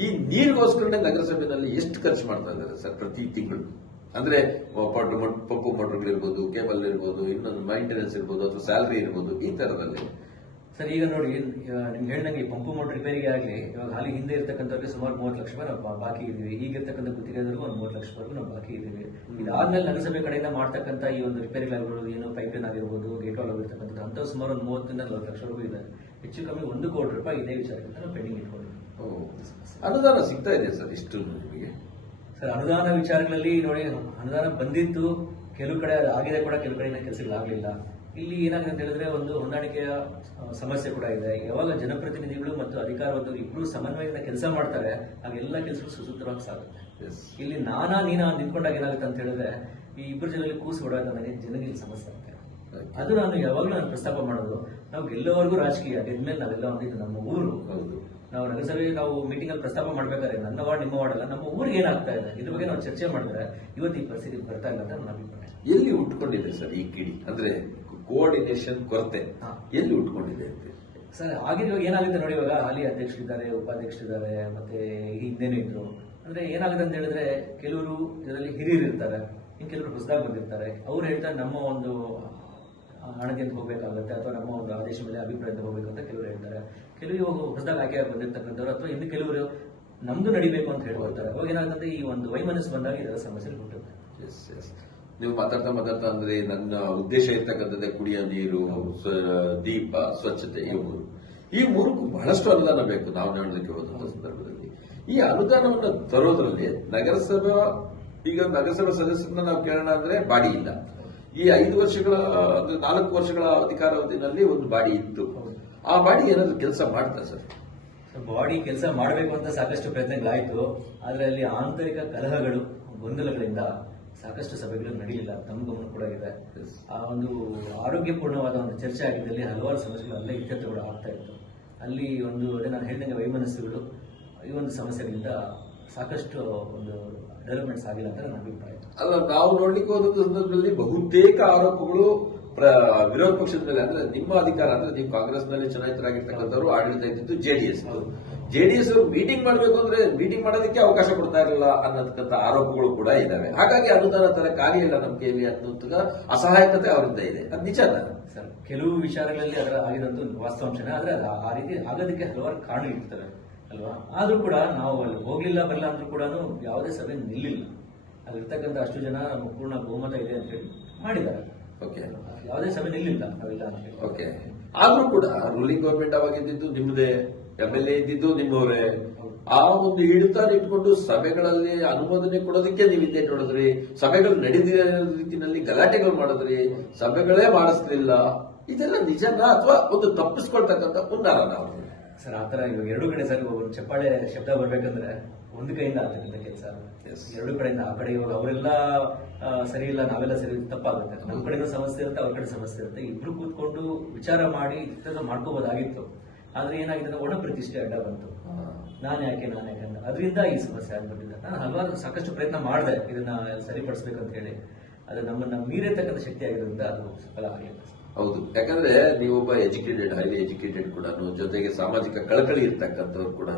ಈ ನೀರಿಗೋಸ್ಕರನೇ ನಗರಸಭೆಯಲ್ಲಿ ಎಷ್ಟು ಖರ್ಚು ಮಾಡ್ತಾ ಇದ್ದಾರೆ ಸರ್ ಪ್ರತಿ ತಿಂಗಳು? ಅಂದ್ರೆ ಪಂಪು ಮೋಟರ್ಗಳಿರ್ಬೋದು, ಕೇಬಲ್ ಇರ್ಬೋದು, ಇನ್ನೊಂದು ಮೈಂಟೆನೆನ್ಸ್ ಇರ್ಬೋದು, ಅಥವಾ ಸ್ಯಾಲರಿ ಇರ್ಬೋದು, ಈ ತರದಲ್ಲಿ. ಸರ್ ಈಗ ನೋಡಿ, ನಿಮ್ಗೆ ಹೇಳಿದಂಗೆ ಪಂಪು ಮೋಟರ್ ರಿಪೇರಿಗೆ ಆಗಲಿ ಇವಾಗ ಹಾಲಿ ಹಿಂದೆ ಇರ್ತಕ್ಕಂಥವ್ರಿಗೆ ಸುಮಾರು 30 ಲಕ್ಷ ರೂಪಾಯಿ ನಾವು ಬಾಕಿ ಇದ್ದೀವಿ. ಈಗ ಇರ್ತಕ್ಕಂಥ ಗುತ್ತಿಗೆದಾರರಿಗೂ ಒಂದು 30 ಲಕ್ಷವರೆಗೂ ನಾವು ಬಾಕಿ ಇದ್ದೀವಿ. ಇದಾದ್ಮೇಲೆ ನಗರಸಭೆ ಕಡೆಯಿಂದ ಮಾಡ್ತಕ್ಕಂಥ ಈ ಒಂದು ರಿಪೇರಿಗಳಾಗಿರ್ಬೋದು, ಏನು ಪೈಪ್ಲೈನ್ ಆಗಿರ್ಬೋದು, ಗೇಟ್ ವಾಲ್ ಆಗಿರ್ತಕ್ಕಂಥದ್ದು ಅಂಥವು ಸುಮಾರು ಒಂದು 30ರಿಂದ 40 ಲಕ್ಷವರೆಗೂ ಇದೆ. ಹೆಚ್ಚು ಕಮ್ಮಿ 1 ಕೋಟಿ ರೂಪಾಯಿ ಇದೇ ವಿಚಾರಕ್ಕೆ ನಾವು ಪೆಂಡಿಂಗ್ ಇಟ್ಕೊಂಡಿದ್ದೀವಿ. ಅನುದಾನ ಸಿಗ್ತಾ ಇದೆ ಸರ್ ಇಷ್ಟು ನಿಮಗೆ? ಸರ್, ಅನುದಾನ ವಿಚಾರಗಳಲ್ಲಿ ನೋಡಿ, ಅನುದಾನ ಬಂದಿತ್ತು, ಕೆಲವು ಕಡೆ ಆಗಿದೆ ಕೂಡ, ಕೆಲವು ಕಡೆ ಕೆಲಸಗಳಾಗಲಿಲ್ಲ. ಇಲ್ಲಿ ಏನಾಗಿದೆ ಅಂತ ಹೇಳಿದ್ರೆ, ಒಂದು ಹೊಂದಾಣಿಕೆಯ ಸಮಸ್ಯೆ ಕೂಡ ಇದೆ. ಯಾವಾಗ ಜನಪ್ರತಿನಿಧಿಗಳು ಮತ್ತು ಅಧಿಕಾರವಂತರು ಇಬ್ರು ಸಮನ್ವಯದಿಂದ ಕೆಲಸ ಮಾಡ್ತಾರೆ, ಆಗ ಎಲ್ಲ ಕೆಲಸಗಳು ಸುಸೂತ್ರವಾಗಿ ಸಾಗುತ್ತೆ. ಇಲ್ಲಿ ನೀನಾ ನಿಂತ್ಕೊಂಡಾಗ ಏನಾಗುತ್ತೆ ಅಂತ ಹೇಳಿದ್ರೆ, ಈ ಇಬ್ಬರು ಜನರಲ್ಲಿ ಕೂಸು ಹೊಡೋದು ನನಗೆ ಜನರಿಗೆ ಸಮಸ್ಯೆ ಆಗುತ್ತೆ. ಅದು ನಾನು ಯಾವಾಗಲೂ ನಾನು ಪ್ರಸ್ತಾಪ ಮಾಡೋದು, ನಾವು ಗೆಲ್ಲೋವರೆಗೂ ರಾಜಕೀಯ, ಗೆದ್ಮೇಲೆ ನಾವೆಲ್ಲ ಒಂದಿದ್ದು ನಮ್ಮ ಊರು. ನಾವು ನಗರಸಭೆ ನಾವು ಮೀಟಿಂಗ್ ಅಲ್ಲಿ ಪ್ರಸ್ತಾಪ ಮಾಡ್ಬೇಕಾದ್ರೆ ನನ್ನ ವಾರ್ಡ್ ನಿಮ್ಮ ವಾರ್ಡ್ ಅಲ್ಲ, ನಮ್ಮ ಊರಿಗೆ ಏನಾಗ್ತಾ ಇದೆ ಇದ್ರ ಬಗ್ಗೆ ನಾವು ಚರ್ಚೆ ಮಾಡಿದ್ರೆ ಇವತ್ತು ಈ ಪರಿಸ್ಥಿತಿ ಬರ್ತಾ ಇಲ್ಲ ಅಂತ ನನ್ನ ಅಭಿಪ್ರಾಯ. ಎಲ್ಲಿ ಉಟ್ಕೊಂಡಿದೆ ಸರ್ ಈ ಕಿಡಿ? ಅಂದ್ರೆ ಕೋಆರ್ಡಿನೇಷನ್ ಕೊರತೆ ಎಲ್ಲಿ ಉಟ್ಕೊಂಡಿದೆ ಅಂತ ಸರ್? ಆಗಿರುವ ಏನಾಗುತ್ತೆ ನೋಡಿ, ಇವಾಗ ಹಾಲಿ ಅಧ್ಯಕ್ಷರಿದ್ದಾರೆ, ಉಪಾಧ್ಯಕ್ಷರಿದ್ದಾರೆ, ಮತ್ತೆ ಹಿಂದೆನೂ ಇದ್ರು. ಅಂದ್ರೆ ಏನಾಗುತ್ತೆ ಅಂತ ಹೇಳಿದ್ರೆ, ಕೆಲವರು ಇದರಲ್ಲಿ ಹಿರಿಯರು ಇರ್ತಾರೆ, ಇನ್ನು ಕೆಲವರು ಹೊಸದಾಗಿ ಬಂದಿರ್ತಾರೆ. ಅವ್ರು ಹೇಳ್ತಾರೆ ನಮ್ಮ ಒಂದು ಹಣದಿಂದ ಹೋಗಬೇಕಾಗುತ್ತೆ ಅಥವಾ ನಮ್ಮ ಒಂದು ಆದೇಶ ಮೇಲೆ ಅಭಿಪ್ರಾಯದಿಂದ ಹೋಗ್ಬೇಕಂತ ಕೆಲವರು ಹೇಳ್ತಾರೆ. ಕೆಲವು ಇವಾಗ ಹೊಸದಾಗಿ ಆಯ್ಕೆ ಬಂದಿರ್ತಕ್ಕಂಥವ್ರು ಅಥವಾ ಇನ್ನು ಕೆಲವರು ನಮ್ದು ನಡಿಬೇಕು ಅಂತ ಹೇಳ್ಕೊಳ್ತಾರೆ. ಅವಾಗ ಏನಾಗುತ್ತೆ, ಈ ಒಂದು ವೈಮನಸ್ಸು ಬಂದಾಗ ಇದರ ಸಮಸ್ಯೆ ಹುಟ್ಟುತ್ತೆ. ನೀವು ಮಾತಾಡ್ತಾ ಅಂದ್ರೆ ನನ್ನ ಉದ್ದೇಶ ಇರ್ತಕ್ಕಂಥದ್ದೇ ಕುಡಿಯೋ ನೀರು, ದೀಪ, ಸ್ವಚ್ಛತೆ, ಈ ಮೂರಕ್ಕೂ ಬಹಳಷ್ಟು ಅನುದಾನ ಬೇಕು ನಾವು ನೋಡೋದಕ್ಕೆ ಹೋದಂತ ಸಂದರ್ಭದಲ್ಲಿ. ಈ ಅನುದಾನವನ್ನು ತರೋದ್ರಲ್ಲಿ ನಗರಸಭಾ ಸದಸ್ಯರನ್ನ ನಾವು ಕೇಳೋಣ ಅಂದ್ರೆ ಬಾಡಿ ಇಲ್ಲ. ಈ 5 ವರ್ಷಗಳ ಅಂದ್ರೆ 4 ವರ್ಷಗಳ ಅಧಿಕಾರಾವಧಿನಲ್ಲಿ ಒಂದು ಬಾಡಿ ಇತ್ತು. ಆ ಬಾಡಿ ಏನಾದ್ರು ಕೆಲಸ ಮಾಡ್ತಾ ಸರ್? ಬಾಡಿ ಕೆಲಸ ಮಾಡಬೇಕು ಅಂತ ಸಾಕಷ್ಟು ಪ್ರಯತ್ನಗಳಾಯಿತು. ಆದರೆ ಅಲ್ಲಿ ಆಂತರಿಕ ಕಲಹಗಳು, ಗೊಂದಲಗಳಿಂದ ಸಾಕಷ್ಟು ಸಭೆಗಳು ನಡೆಯಲಿಲ್ಲ. ತಮ್ಮ ಗಮನ ಕೂಡ ಇದೆ. ಆ ಒಂದು ಆರೋಗ್ಯಪೂರ್ಣವಾದ ಒಂದು ಚರ್ಚೆ ಆಗಿದ್ದಲ್ಲಿ ಹಲವಾರು ಸಮಸ್ಯೆಗಳು ಅಲ್ಲೇ ಇತ್ಯರ್ಥಗಳು ಆಗ್ತಾ ಇತ್ತು. ಅಲ್ಲಿ ಒಂದು ಅದೇ ನಾನು ಹೇಳಿದಂಗೆ ವೈಮನಸ್ಸುಗಳು, ಈ ಒಂದು ಸಮಸ್ಯೆಗಳಿಂದ ಸಾಕಷ್ಟು ಒಂದು ಡೆವಲಪ್ಮೆಂಟ್ಸ್ ಆಗಿಲ್ಲ ಅಂತ ನನ್ನ ಅಭಿಪ್ರಾಯ. ಅಲ್ಲ, ನಾವು ನೋಡ್ಲಿಕ್ಕೆ ಹೋದ ಸಂದರ್ಭದಲ್ಲಿ ಬಹುತೇಕ ಆರೋಪಗಳು ವಿರೋಧ ಪಕ್ಷದ ಮೇಲೆ, ಅಂದ್ರೆ ನಿಮ್ಮ ಅಧಿಕಾರ ಅಂದ್ರೆ ನೀವು ಕಾಂಗ್ರೆಸ್ನಲ್ಲಿ ಚುನಾಯಿತರಾಗಿರ್ತಕ್ಕಂಥವ್ರು, ಆಡಳಿತ ಇದ್ದಿದ್ದು ಜೆಡಿಎಸ್ ಅವರು ಮೀಟಿಂಗ್ ಮಾಡಬೇಕು ಅಂದ್ರೆ ಮೀಟಿಂಗ್ ಮಾಡೋದಕ್ಕೆ ಅವಕಾಶ ಕೊಡ್ತಾ ಇರಲಿಲ್ಲ ಅನ್ನತಕ್ಕಂಥ ಆರೋಪಗಳು ಕೂಡ ಇದಾವೆ. ಹಾಗಾಗಿ ಅನುದಾನ ತರಕ್ಕಾಗಲಿಲ್ಲ ನಮ್ಮ ಕೈಯಲ್ಲಿ ಅನ್ನೋಂಥ ಅಸಹಾಯಕತೆ ಅವರಿಂದ ಇದೆ. ಅದು ನಿಜಾನ ಸರ್? ಕೆಲವು ವಿಚಾರಗಳಲ್ಲಿ ಅದರ ಆಗಿದಂತೂ ವಾಸ್ತವಾಂಶನೇ. ಆದ್ರೆ ಆ ರೀತಿ ಆಗೋದಕ್ಕೆ ಹಲವಾರು ಕಾರಣ ಇರ್ತವೆ ಅಲ್ವಾ? ಆದ್ರೂ ಕೂಡ ನಾವು ಅಲ್ಲಿ ಹೋಗ್ಲಿಲ್ಲ ಬರಲ್ಲ ಅಂದ್ರೂ ಕೂಡ ಯಾವುದೇ ಸಭೆ ನಿಲ್ಲಿಲ್ಲ. ಅಲ್ಲಿರ್ತಕ್ಕಂಥ ಅಷ್ಟು ಜನ ನಮ್ಮ ಪೂರ್ಣ ಬಹುಮತ ಇದೆ ಅಂತ ಹೇಳಿ ಮಾಡಿದ್ದಾರೆ. ಓಕೆ, ಯಾವುದೇ ಸಭೆ ನಿಲ್ಲಿಲ್ಲ ನಾವಿಲ್ಲ ಅಂತ ಹೇಳಿ. ಓಕೆ, ಆದ್ರೂ ಕೂಡ ರೂಲಿಂಗ್ ಗವರ್ಮೆಂಟ್ ಅವಾಗಿದ್ದು ನಿಮ್ಮದೇ, MLA ಇದ್ದಿದ್ದು ನಿಮ್ಮವರೇ. ಆ ಒಂದು ಹಿಡಿತ ಇಟ್ಕೊಂಡು ಸಭೆಗಳಲ್ಲಿ ಅನುಮೋದನೆ ಕೊಡೋದಕ್ಕೆ ನೀವು ಇದ್ದೇ ನೋಡಿದ್ರಿ. ಸಭೆಗಳು ನಡೆದಿರೋ ರೀತಿಯಲ್ಲಿ ಗಲಾಟೆಗಳು ಮಾಡಿದ್ರಿ, ಸಭೆಗಳೇ ಮಾಡಿಸ್ಲಿಲ್ಲ. ಇದೆಲ್ಲ ನಿಜನಾ ಅಥವಾ ಒಂದು ತಪ್ಪಿಸ್ಕೊಳ್ತಕ್ಕಂಥ ಹುನ್ನಾರ ನಾವು? ಸರ್, ಆತರ ಇವಾಗ ಎರಡು ಕಡೆ ಸರ್ ಒಂದು ಚಪ್ಪಾಳೆ ಶಬ್ದ ಬರ್ಬೇಕಂದ್ರೆ ಒಂದು ಕಡೆಯಿಂದ ಆಗ್ತಕ್ಕಂಥ ಕೆಲಸ. ಎರಡು ಕಡೆಯಿಂದ, ಆ ಕಡೆ ಇವಾಗ ಅವರೆಲ್ಲ ಸರಿ ಇಲ್ಲ, ನಾವೆಲ್ಲ ಸರಿ, ತಪ್ಪಾಗುತ್ತೆ. ನಮ್ಮ ಕಡೆನೂ ಸಮಸ್ಯೆ ಇರುತ್ತೆ, ಅವ್ರ ಕಡೆ ಸಮಸ್ಯೆ ಇರುತ್ತೆ. ಇಬ್ರು ಕೂತ್ಕೊಂಡು ವಿಚಾರ ಮಾಡಿ ಮಾಡ್ಕೋಬಹುದಾಗಿತ್ತು. ಆದ್ರೆ ಏನಾಗಿದೆ, ಒಣ ಪ್ರತಿಷ್ಠೆ ಅಡ್ಡ ಬಂತು. ನಾನು ಯಾಕೆ ಅಂತ ಅದರಿಂದ ಈ ಸಮಸ್ಯೆ ಆಗ್ಬಿಟ್ಟಿದೆ. ನಾನು ಹಲವಾರು ಸಾಕಷ್ಟು ಪ್ರಯತ್ನ ಮಾಡಿದೆ ಇದನ್ನ ಸರಿಪಡಿಸ್ಬೇಕಂತ ಹೇಳಿ. ಅದು ನಮ್ಮನ್ನ ಮೀರಿರ್ತಕ್ಕಂಥ ಶಕ್ತಿ ಆಗಿರೋದ್ರಿಂದ ಅದು ಸಫಲ ಆಗಲಿಲ್ಲ. ಹೌದು, ಯಾಕಂದ್ರೆ ನೀವೊಬ್ಬ ಹೈಲಿ ಎಜುಕೇಟೆಡ್ ಕೂಡ, ಜೊತೆಗೆ ಸಾಮಾಜಿಕ ಕಳಕಳಿ ಇರ್ತಕ್ಕಂಥವ್ರು ಕೂಡ.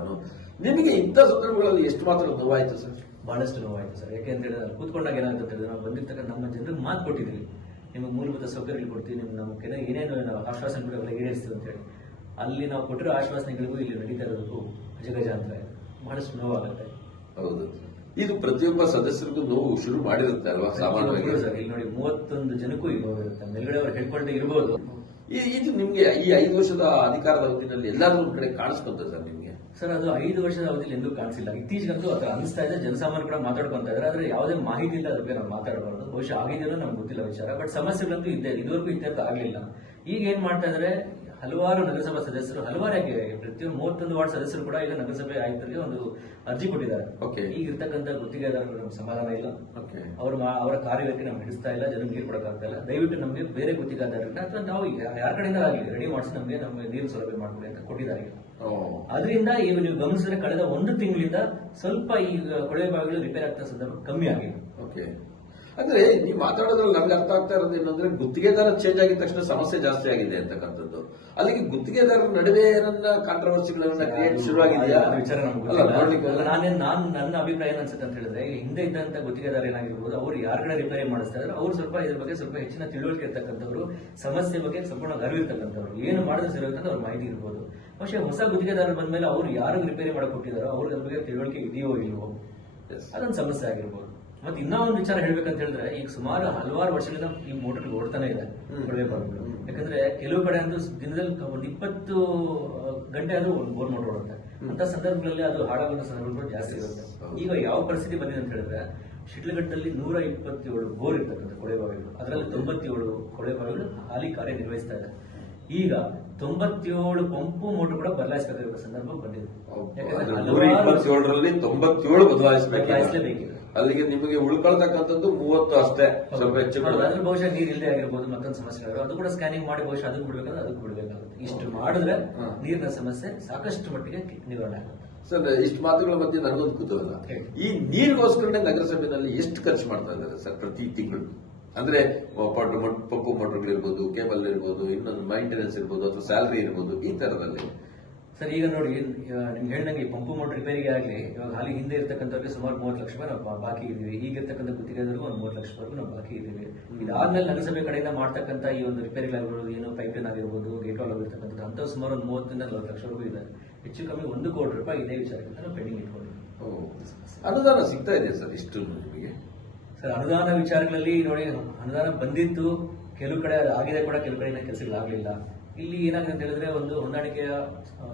ನಿಮಗೆ ಇಂಥ ಸಂದರ್ಭಗಳಲ್ಲಿ ಎಷ್ಟು ಮಾತ್ರ ನೋವಾಯ್ತು ಸರ್? ಬಹಳಷ್ಟು ನೋವಾಯ್ತು ಸರ್. ಯಾಕೆ ಅಂತ ಹೇಳಿದ್ರೆ ಕೂತ್ಕೊಂಡಾಗ ಏನಾಗುತ್ತೆ ಹೇಳಿದ್ರೆ, ನಾವು ಬಂದಿರ್ತಕ್ಕಂಥ ನಮ್ಮ ಜನರಿಗೆ ಮಾತು ಕೊಟ್ಟಿದ್ವಿ, ನಿಮಗೆ ಮೂಲಭೂತ ಸೌಕರ್ಯಗಳು ಕೊಡ್ತೀವಿ, ನಮ್ಮ ಕೆಲ ಏನೇನು ನಾವು ಆಶ್ವಾಸನೆಗಳೆಲ್ಲ ಈಡೇರಿಸ್ತೀವಿ ಅಂತ ಹೇಳಿ. ಅಲ್ಲಿ ನಾವು ಕೊಟ್ಟಿರೋ ಆಶ್ವಾಸನೆಗಳಿಗೂ ಇಲ್ಲಿ ನಡೀತಾ ಇರೋದಕ್ಕೂ ಅಜಗಜಾಂತರ ಇದೆ. ಬಹಳಷ್ಟು ನೋವಾಗುತ್ತೆ. ಹೌದು, ಇದು ಪ್ರತಿಯೊಬ್ಬ ಸದಸ್ಯರಿಗೂ ನೋವು ಶುರು ಮಾಡಿರುತ್ತೆ ಅಲ್ವಾ ಸಾಮಾನ್ಯವಾಗಿ? ಸರ್, ಇಲ್ಲಿ ನೋಡಿ 31 ಜನಕ್ಕೂ ಈ ನೋವು ಇರುತ್ತೆ. ಮೇಲ್ಗಡೆ ಅವ್ರು ಹೇಳ್ಕೊಂಡೇ ಇರ್ಬೋದು. ಇದು ನಿಮ್ಗೆ ಈ 5 ವರ್ಷದ ಅಧಿಕಾರದ ಅವಧಿನಲ್ಲಿ ಎಲ್ಲಾದ್ರೂ ಒಂದ್ ಕಡೆ ಕಾಣಿಸ್ಕೊಂತ ಸರ್ ನಿಮ್ಗೆ? ಸರ್, ಅದು 5 ವರ್ಷದ ಅವಧಿಯಲ್ಲಿ ಎಂದೂ ಕಾಣಿಸಿಲ್ಲ. ಇತ್ತೀಚೆಗಂತೂ ಅದು ಅನಿಸ್ತಾ ಇದೆ. ಜನಸಾಮಾನ್ಯರು ಕೂಡ ಮಾತಾಡ್ಕೊಂತ ಇದ್ದಾರೆ. ಆದ್ರೆ ಯಾವುದೇ ಮಾಹಿತಿ ಇಲ್ಲ, ಅದಕ್ಕೆ ನಾವು ಮಾತಾಡಬಾರ್ದು. ಬಹುಶಃ ಆಗಿದೆಯೋ ನಮ್ಗೆ ಗೊತ್ತಿಲ್ಲ ವಿಚಾರ. ಬಟ್ ಸಮಸ್ಯೆಗಳಂತೂ ಇದೆ, ಇದುವರೆಗೂ ಇತ್ಯರ್ಥ ಆಗ್ಲಿಲ್ಲ. ಈಗ ಏನ್ ಮಾಡ್ತಾ ಇದಾರೆ, ಹಲವಾರು ನಗರಸಭಾ ಸದಸ್ಯರು, ಹಲವಾರು ಪ್ರತಿಯೊಂದು 31 ವಾರ್ಡ್ ಸದಸ್ಯರು ಕೂಡ ಈಗ ನಗರಸಭೆ ಆಯುಕ್ತರಿಗೆ ಒಂದು ಅರ್ಜಿ ಕೊಟ್ಟಿದ್ದಾರೆ. ಈಗ ಇರ್ತಕ್ಕಂಥ ಗುತ್ತಿಗೆದಾರರು ನಮ್ಗೆ ಸಮಾಧಾನ ಇಲ್ಲ, ಅವರ ಕಾರ್ಯಕ್ಕೆ ನಮ್ಗೆ ಹಿಡಿಸ್ತಾ ಇಲ್ಲ, ಜನಕ್ಕೆ ನೀರು ಕೊಡಕ್ಕಾಗ್ತಾ ಇಲ್ಲ. ದಯವಿಟ್ಟು ನಮಗೆ ಬೇರೆ ಗುತ್ತಿಗೆದಾರರನ್ನ ಅಥವಾ ನಾವು ಯಾರ ಕಡೆಯಿಂದ ಆಗಲಿ ರೆಡಿ ಮಾಡಿಸಿ ನಮಗೆ ನೀರು ಸೌಲಭ್ಯ ಮಾಡ್ಕೊಡಿ ಅಂತ ಕೊಟ್ಟಿದ್ದಾರೆ. ಅದರಿಂದ ಈಗ ನೀವು ಗಮನಿಸಿದ್ರೆ ಕಳೆದ 1 ತಿಂಗಳಿಂದ ಸ್ವಲ್ಪ ಈ ಕೊಳವೆ ಬಾವಿಗಳು ರಿಪೇರ್ ಆಗ್ತಾ ಸಂದರ್ಭ ಕಮ್ಮಿ ಆಗಿದೆ. ಅಂದ್ರೆ ನೀವು ಮಾತಾಡೋದ್ರಲ್ಲಿ ನಮ್ಗೆ ಅರ್ಥ ಆಗ್ತಾ ಇರೋದು ಏನಂದ್ರೆ, ಗುತ್ತಿಗೆದಾರ ಚೇಂಜ್ ಆಗಿದ ತಕ್ಷಣ ಸಮಸ್ಯೆ ಜಾಸ್ತಿ ಆಗಿದೆ ಅಂತಕ್ಕಂಥದ್ದು. ಅಲ್ಲಿಗೆ ಗುತ್ತಿಗೆದಾರರ ನಡುವೆ ಏನನ್ನ ಕಾಂಟ್ರವರ್ಸಿಗಳನ್ನ ಕ್ರಿಯೇಟ್ ಶುರುವಾಗಿದೆಯಾ? ನನ್ನ ಅಭಿಪ್ರಾಯ ಏನ್ ಅನ್ಸುತ್ತೆ ಅಂತ ಹೇಳಿದ್ರೆ, ಹಿಂದೆ ಇದ್ದಂತ ಗುತ್ತಿಗೆದಾರ ಏನಾಗಿರ್ಬೋದು, ಅವ್ರು ಯಾರ ಕಡೆ ರಿಪೇರಿ ಮಾಡಿಸ್ತಾ ಇದ್ದಾರೆ, ಅವ್ರು ಸ್ವಲ್ಪ ಇದ್ರ ಬಗ್ಗೆ ಸ್ವಲ್ಪ ಹೆಚ್ಚಿನ ತಿಳುವಳಿಕೆ ಇರ್ತಕ್ಕಂಥವ್ರು, ಸಮಸ್ಯೆ ಬಗ್ಗೆ ಸಂಪೂರ್ಣ ಅರಿವಿರ್ತಕ್ಕಂಥವ್ರು, ಏನು ಮಾಡಿದ್ರೆ ಸರಿ ಅಂತ ಅವ್ರ ಮಾಹಿತಿ ಇರ್ಬೋದು. പക്ഷേ ಹೊಸ ಗುತ್ತಿಗೆದಾರರು ಬಂದ್ಮೇಲೆ ಅವ್ರು ಯಾರು ರಿಪೇರಿ ಮಾಡಕ್ ಕೊಟ್ಟಿದಾರೋ ಅವ್ರ ಬಗ್ಗೆ ತಿಳುವಳಿಕೆ ಇದೆಯೋ ಇಲ್ವೋ, ಅದೊಂದು ಸಮಸ್ಯೆ ಆಗಿರ್ಬೋದು. ಮತ್ತೆ ಇನ್ನೂ ಒಂದು ವಿಚಾರ ಹೇಳ್ಬೇಕಂತ ಹೇಳಿದ್ರೆ, ಈಗ ಸುಮಾರು ಹಲವಾರು ವರ್ಷಗಳಿಂದ ಈ ಮೋಟರ್ ಓಡ್ತಾನೆ ಇದೆ ಕೊಳವೆ ಬಾವಿಗಳು. ಯಾಕಂದ್ರೆ ಕೆಲವು ಕಡೆ ಅಂತೂ ದಿನದಲ್ಲಿ ಒಂದು 20 ಗಂಟೆ ಆದ್ರೂ ಒಂದು ಬೋರ್ ಮೋಟರ್ ಓಡುತ್ತೆ. ಅಂತ ಸಂದರ್ಭಗಳಲ್ಲಿ ಅದು ಹಾಳಾಗುವ ಸಂದರ್ಭಗಳು ಜಾಸ್ತಿ ಇರುತ್ತೆ. ಈಗ ಯಾವ ಪರಿಸ್ಥಿತಿ ಬಂದಿದೆ ಅಂತ ಹೇಳಿದ್ರೆ, ಶಿಡ್ಲಘಟ್ಟದಲ್ಲಿ 127 ಬೋರ್ ಇರ್ತಕ್ಕಂಥ ಕೊಳವೆ ಬಾವಿಗಳು, ಅದರಲ್ಲಿ 97 ಕೊಳವೆ ಬಾವಿಗಳು ಹಾಲಿ ಕಾರ್ಯನಿರ್ವಹಿಸ್ತಾ ಇದೆ. ಈಗ 97 ಪಂಪು ಮೋಟರ್ ಕೂಡ ಬದಲಾಯಿಸಬೇಕಾಗಿರುವ ಸಂದರ್ಭ ಬಂದಿದೆ. ಯಾಕಂದ್ರೆ 97 ಬದಲಾಯಿಸಲೇಬೇಕಿದೆ. ಅಲ್ಲಿಗೆ ನಿಮಗೆ ಉಳ್ಕೊಳ್ತಕ್ಕಂಥದ್ದು 30 ಅಷ್ಟೇ, ಸ್ವಲ್ಪ ಹೆಚ್ಚು. ಅದ್ರ ಬಹುಶಃ ನೀರ್ ಇಲ್ಲದೆ ಆಗಿರ್ಬೋದು, ಮತ್ತೊಂದು ಸಮಸ್ಯೆ ಅದು ಕೂಡ ಸ್ಕ್ಯಾನಿಂಗ್ ಮಾಡಿ ಬಹುಶಃ ಅದಕ್ಕೆ ಬಿಡ್ಬೇಕಾದ್ರೆ ಅದಕ್ಕೆ ಬಿಡಬೇಕಾಗುತ್ತೆ. ಇಷ್ಟು ಮಾಡಿದ್ರೆ ನೀರಿನ ಸಮಸ್ಯೆ ಸಾಕಷ್ಟು ಮಟ್ಟಿಗೆ ನಿವಾರಣೆ ಆಗುತ್ತೆ. ಸರ್, ಇಷ್ಟು ಮಾತುಗಳ ಮಧ್ಯೆ ನನಗೊಂದು ಕುತೂಹಲ, ಈ ನೀರಿಗೋಸ್ಕರನೇ ನಗರಸಭೆಯಲ್ಲಿ ಎಷ್ಟು ಖರ್ಚು ಮಾಡ್ತಾ ಇದ್ದಾರೆ ಸರ್ ಪ್ರತಿ ತಿಂಗಳು? ಅಂದ್ರೆ ಪಂಪು ಮೋಟರ್ಗಳಿರ್ಬೋದು, ಕೇಬಲ್ ಇರ್ಬೋದು, ಇನ್ನೊಂದು ಮೈಂಟೆನೆನ್ಸ್ ಇರ್ಬೋದು, ಅಥವಾ ಸ್ಯಾಲರಿ ಇರ್ಬೋದು, ಈ ತರದಲ್ಲಿ ಸರ್ ಈಗ ನೋಡಿ, ನಿಮ್ಗೆ ಹೇಳ್ದಂಗೆ ಈ ಪಂಪು ಮೋಟರ್ ರಿಪೇರಿಗೆ ಆಗಲಿ, ಇವಾಗ ಹಾಲಿ ಹಿಂದೆ ಇರ್ತಕ್ಕಂಥವ್ರಿಗೆ ಸುಮಾರು 30 ಲಕ್ಷ ರೂಪಾಯಿ ನಾವು ಬಾಕಿ ಇದ್ದೀವಿ. ಈಗಿರ್ತಕ್ಕಂಥ ಗುತ್ತಿಗೆದಾರರಿಗೂ ಒಂದು 30 ಲಕ್ಷ ರೂಪಾಯಿ ನಾವು ಬಾಕಿ ಇದ್ದೀವಿ. ಇದಾದ್ಮೇಲೆ ನಗರಸಭೆ ಕಡೆಯಿಂದ ಮಾಡ್ತಕ್ಕಂಥ ಈ ಒಂದು ರಿಪೇರಿಗಳಾಗಿರ್ಬೋದು, ಏನು ಪೈಪ್ಲೈನ್ ಆಗಿರ್ಬೋದು, ಗೇಟ್ ವಾಲ್ ಆಗಿರ್ತಕ್ಕಂಥದ್ದು ಅಂಥವು ಸುಮಾರು ಒಂದು 30ರಿಂದ 40 ಲಕ್ಷವರೆಗೂ ಇದೆ. ಹೆಚ್ಚು ಕಮ್ಮಿ 1 ಕೋಟಿ ರೂಪಾಯಿ ಇದೇ ವಿಚಾರಕ್ಕಿಂತ ನಾವು ಪೆಂಡಿಂಗ್ ಇಟ್ಕೊಂಡಿದ್ದೀವಿ. ಅನುದಾನ ಸಿಗ್ತಾ ಇದೆ ಸರ್ ಇಷ್ಟು ನಿಮಗೆ? ಸರ್ ಅನುದಾನ ವಿಚಾರಗಳಲ್ಲಿ ನೋಡಿ, ಅನುದಾನ ಬಂದಿತ್ತು, ಕೆಲವು ಕಡೆ ಆಗಿದೆ ಕೂಡ, ಕೆಲವು ಕಡೆ ಕೆಲಸಗಳಾಗಲಿಲ್ಲ. ಇಲ್ಲಿ ಏನಾಗಿದೆ ಅಂತ ಹೇಳಿದ್ರೆ ಒಂದು ಹೊಂದಾಣಿಕೆಯ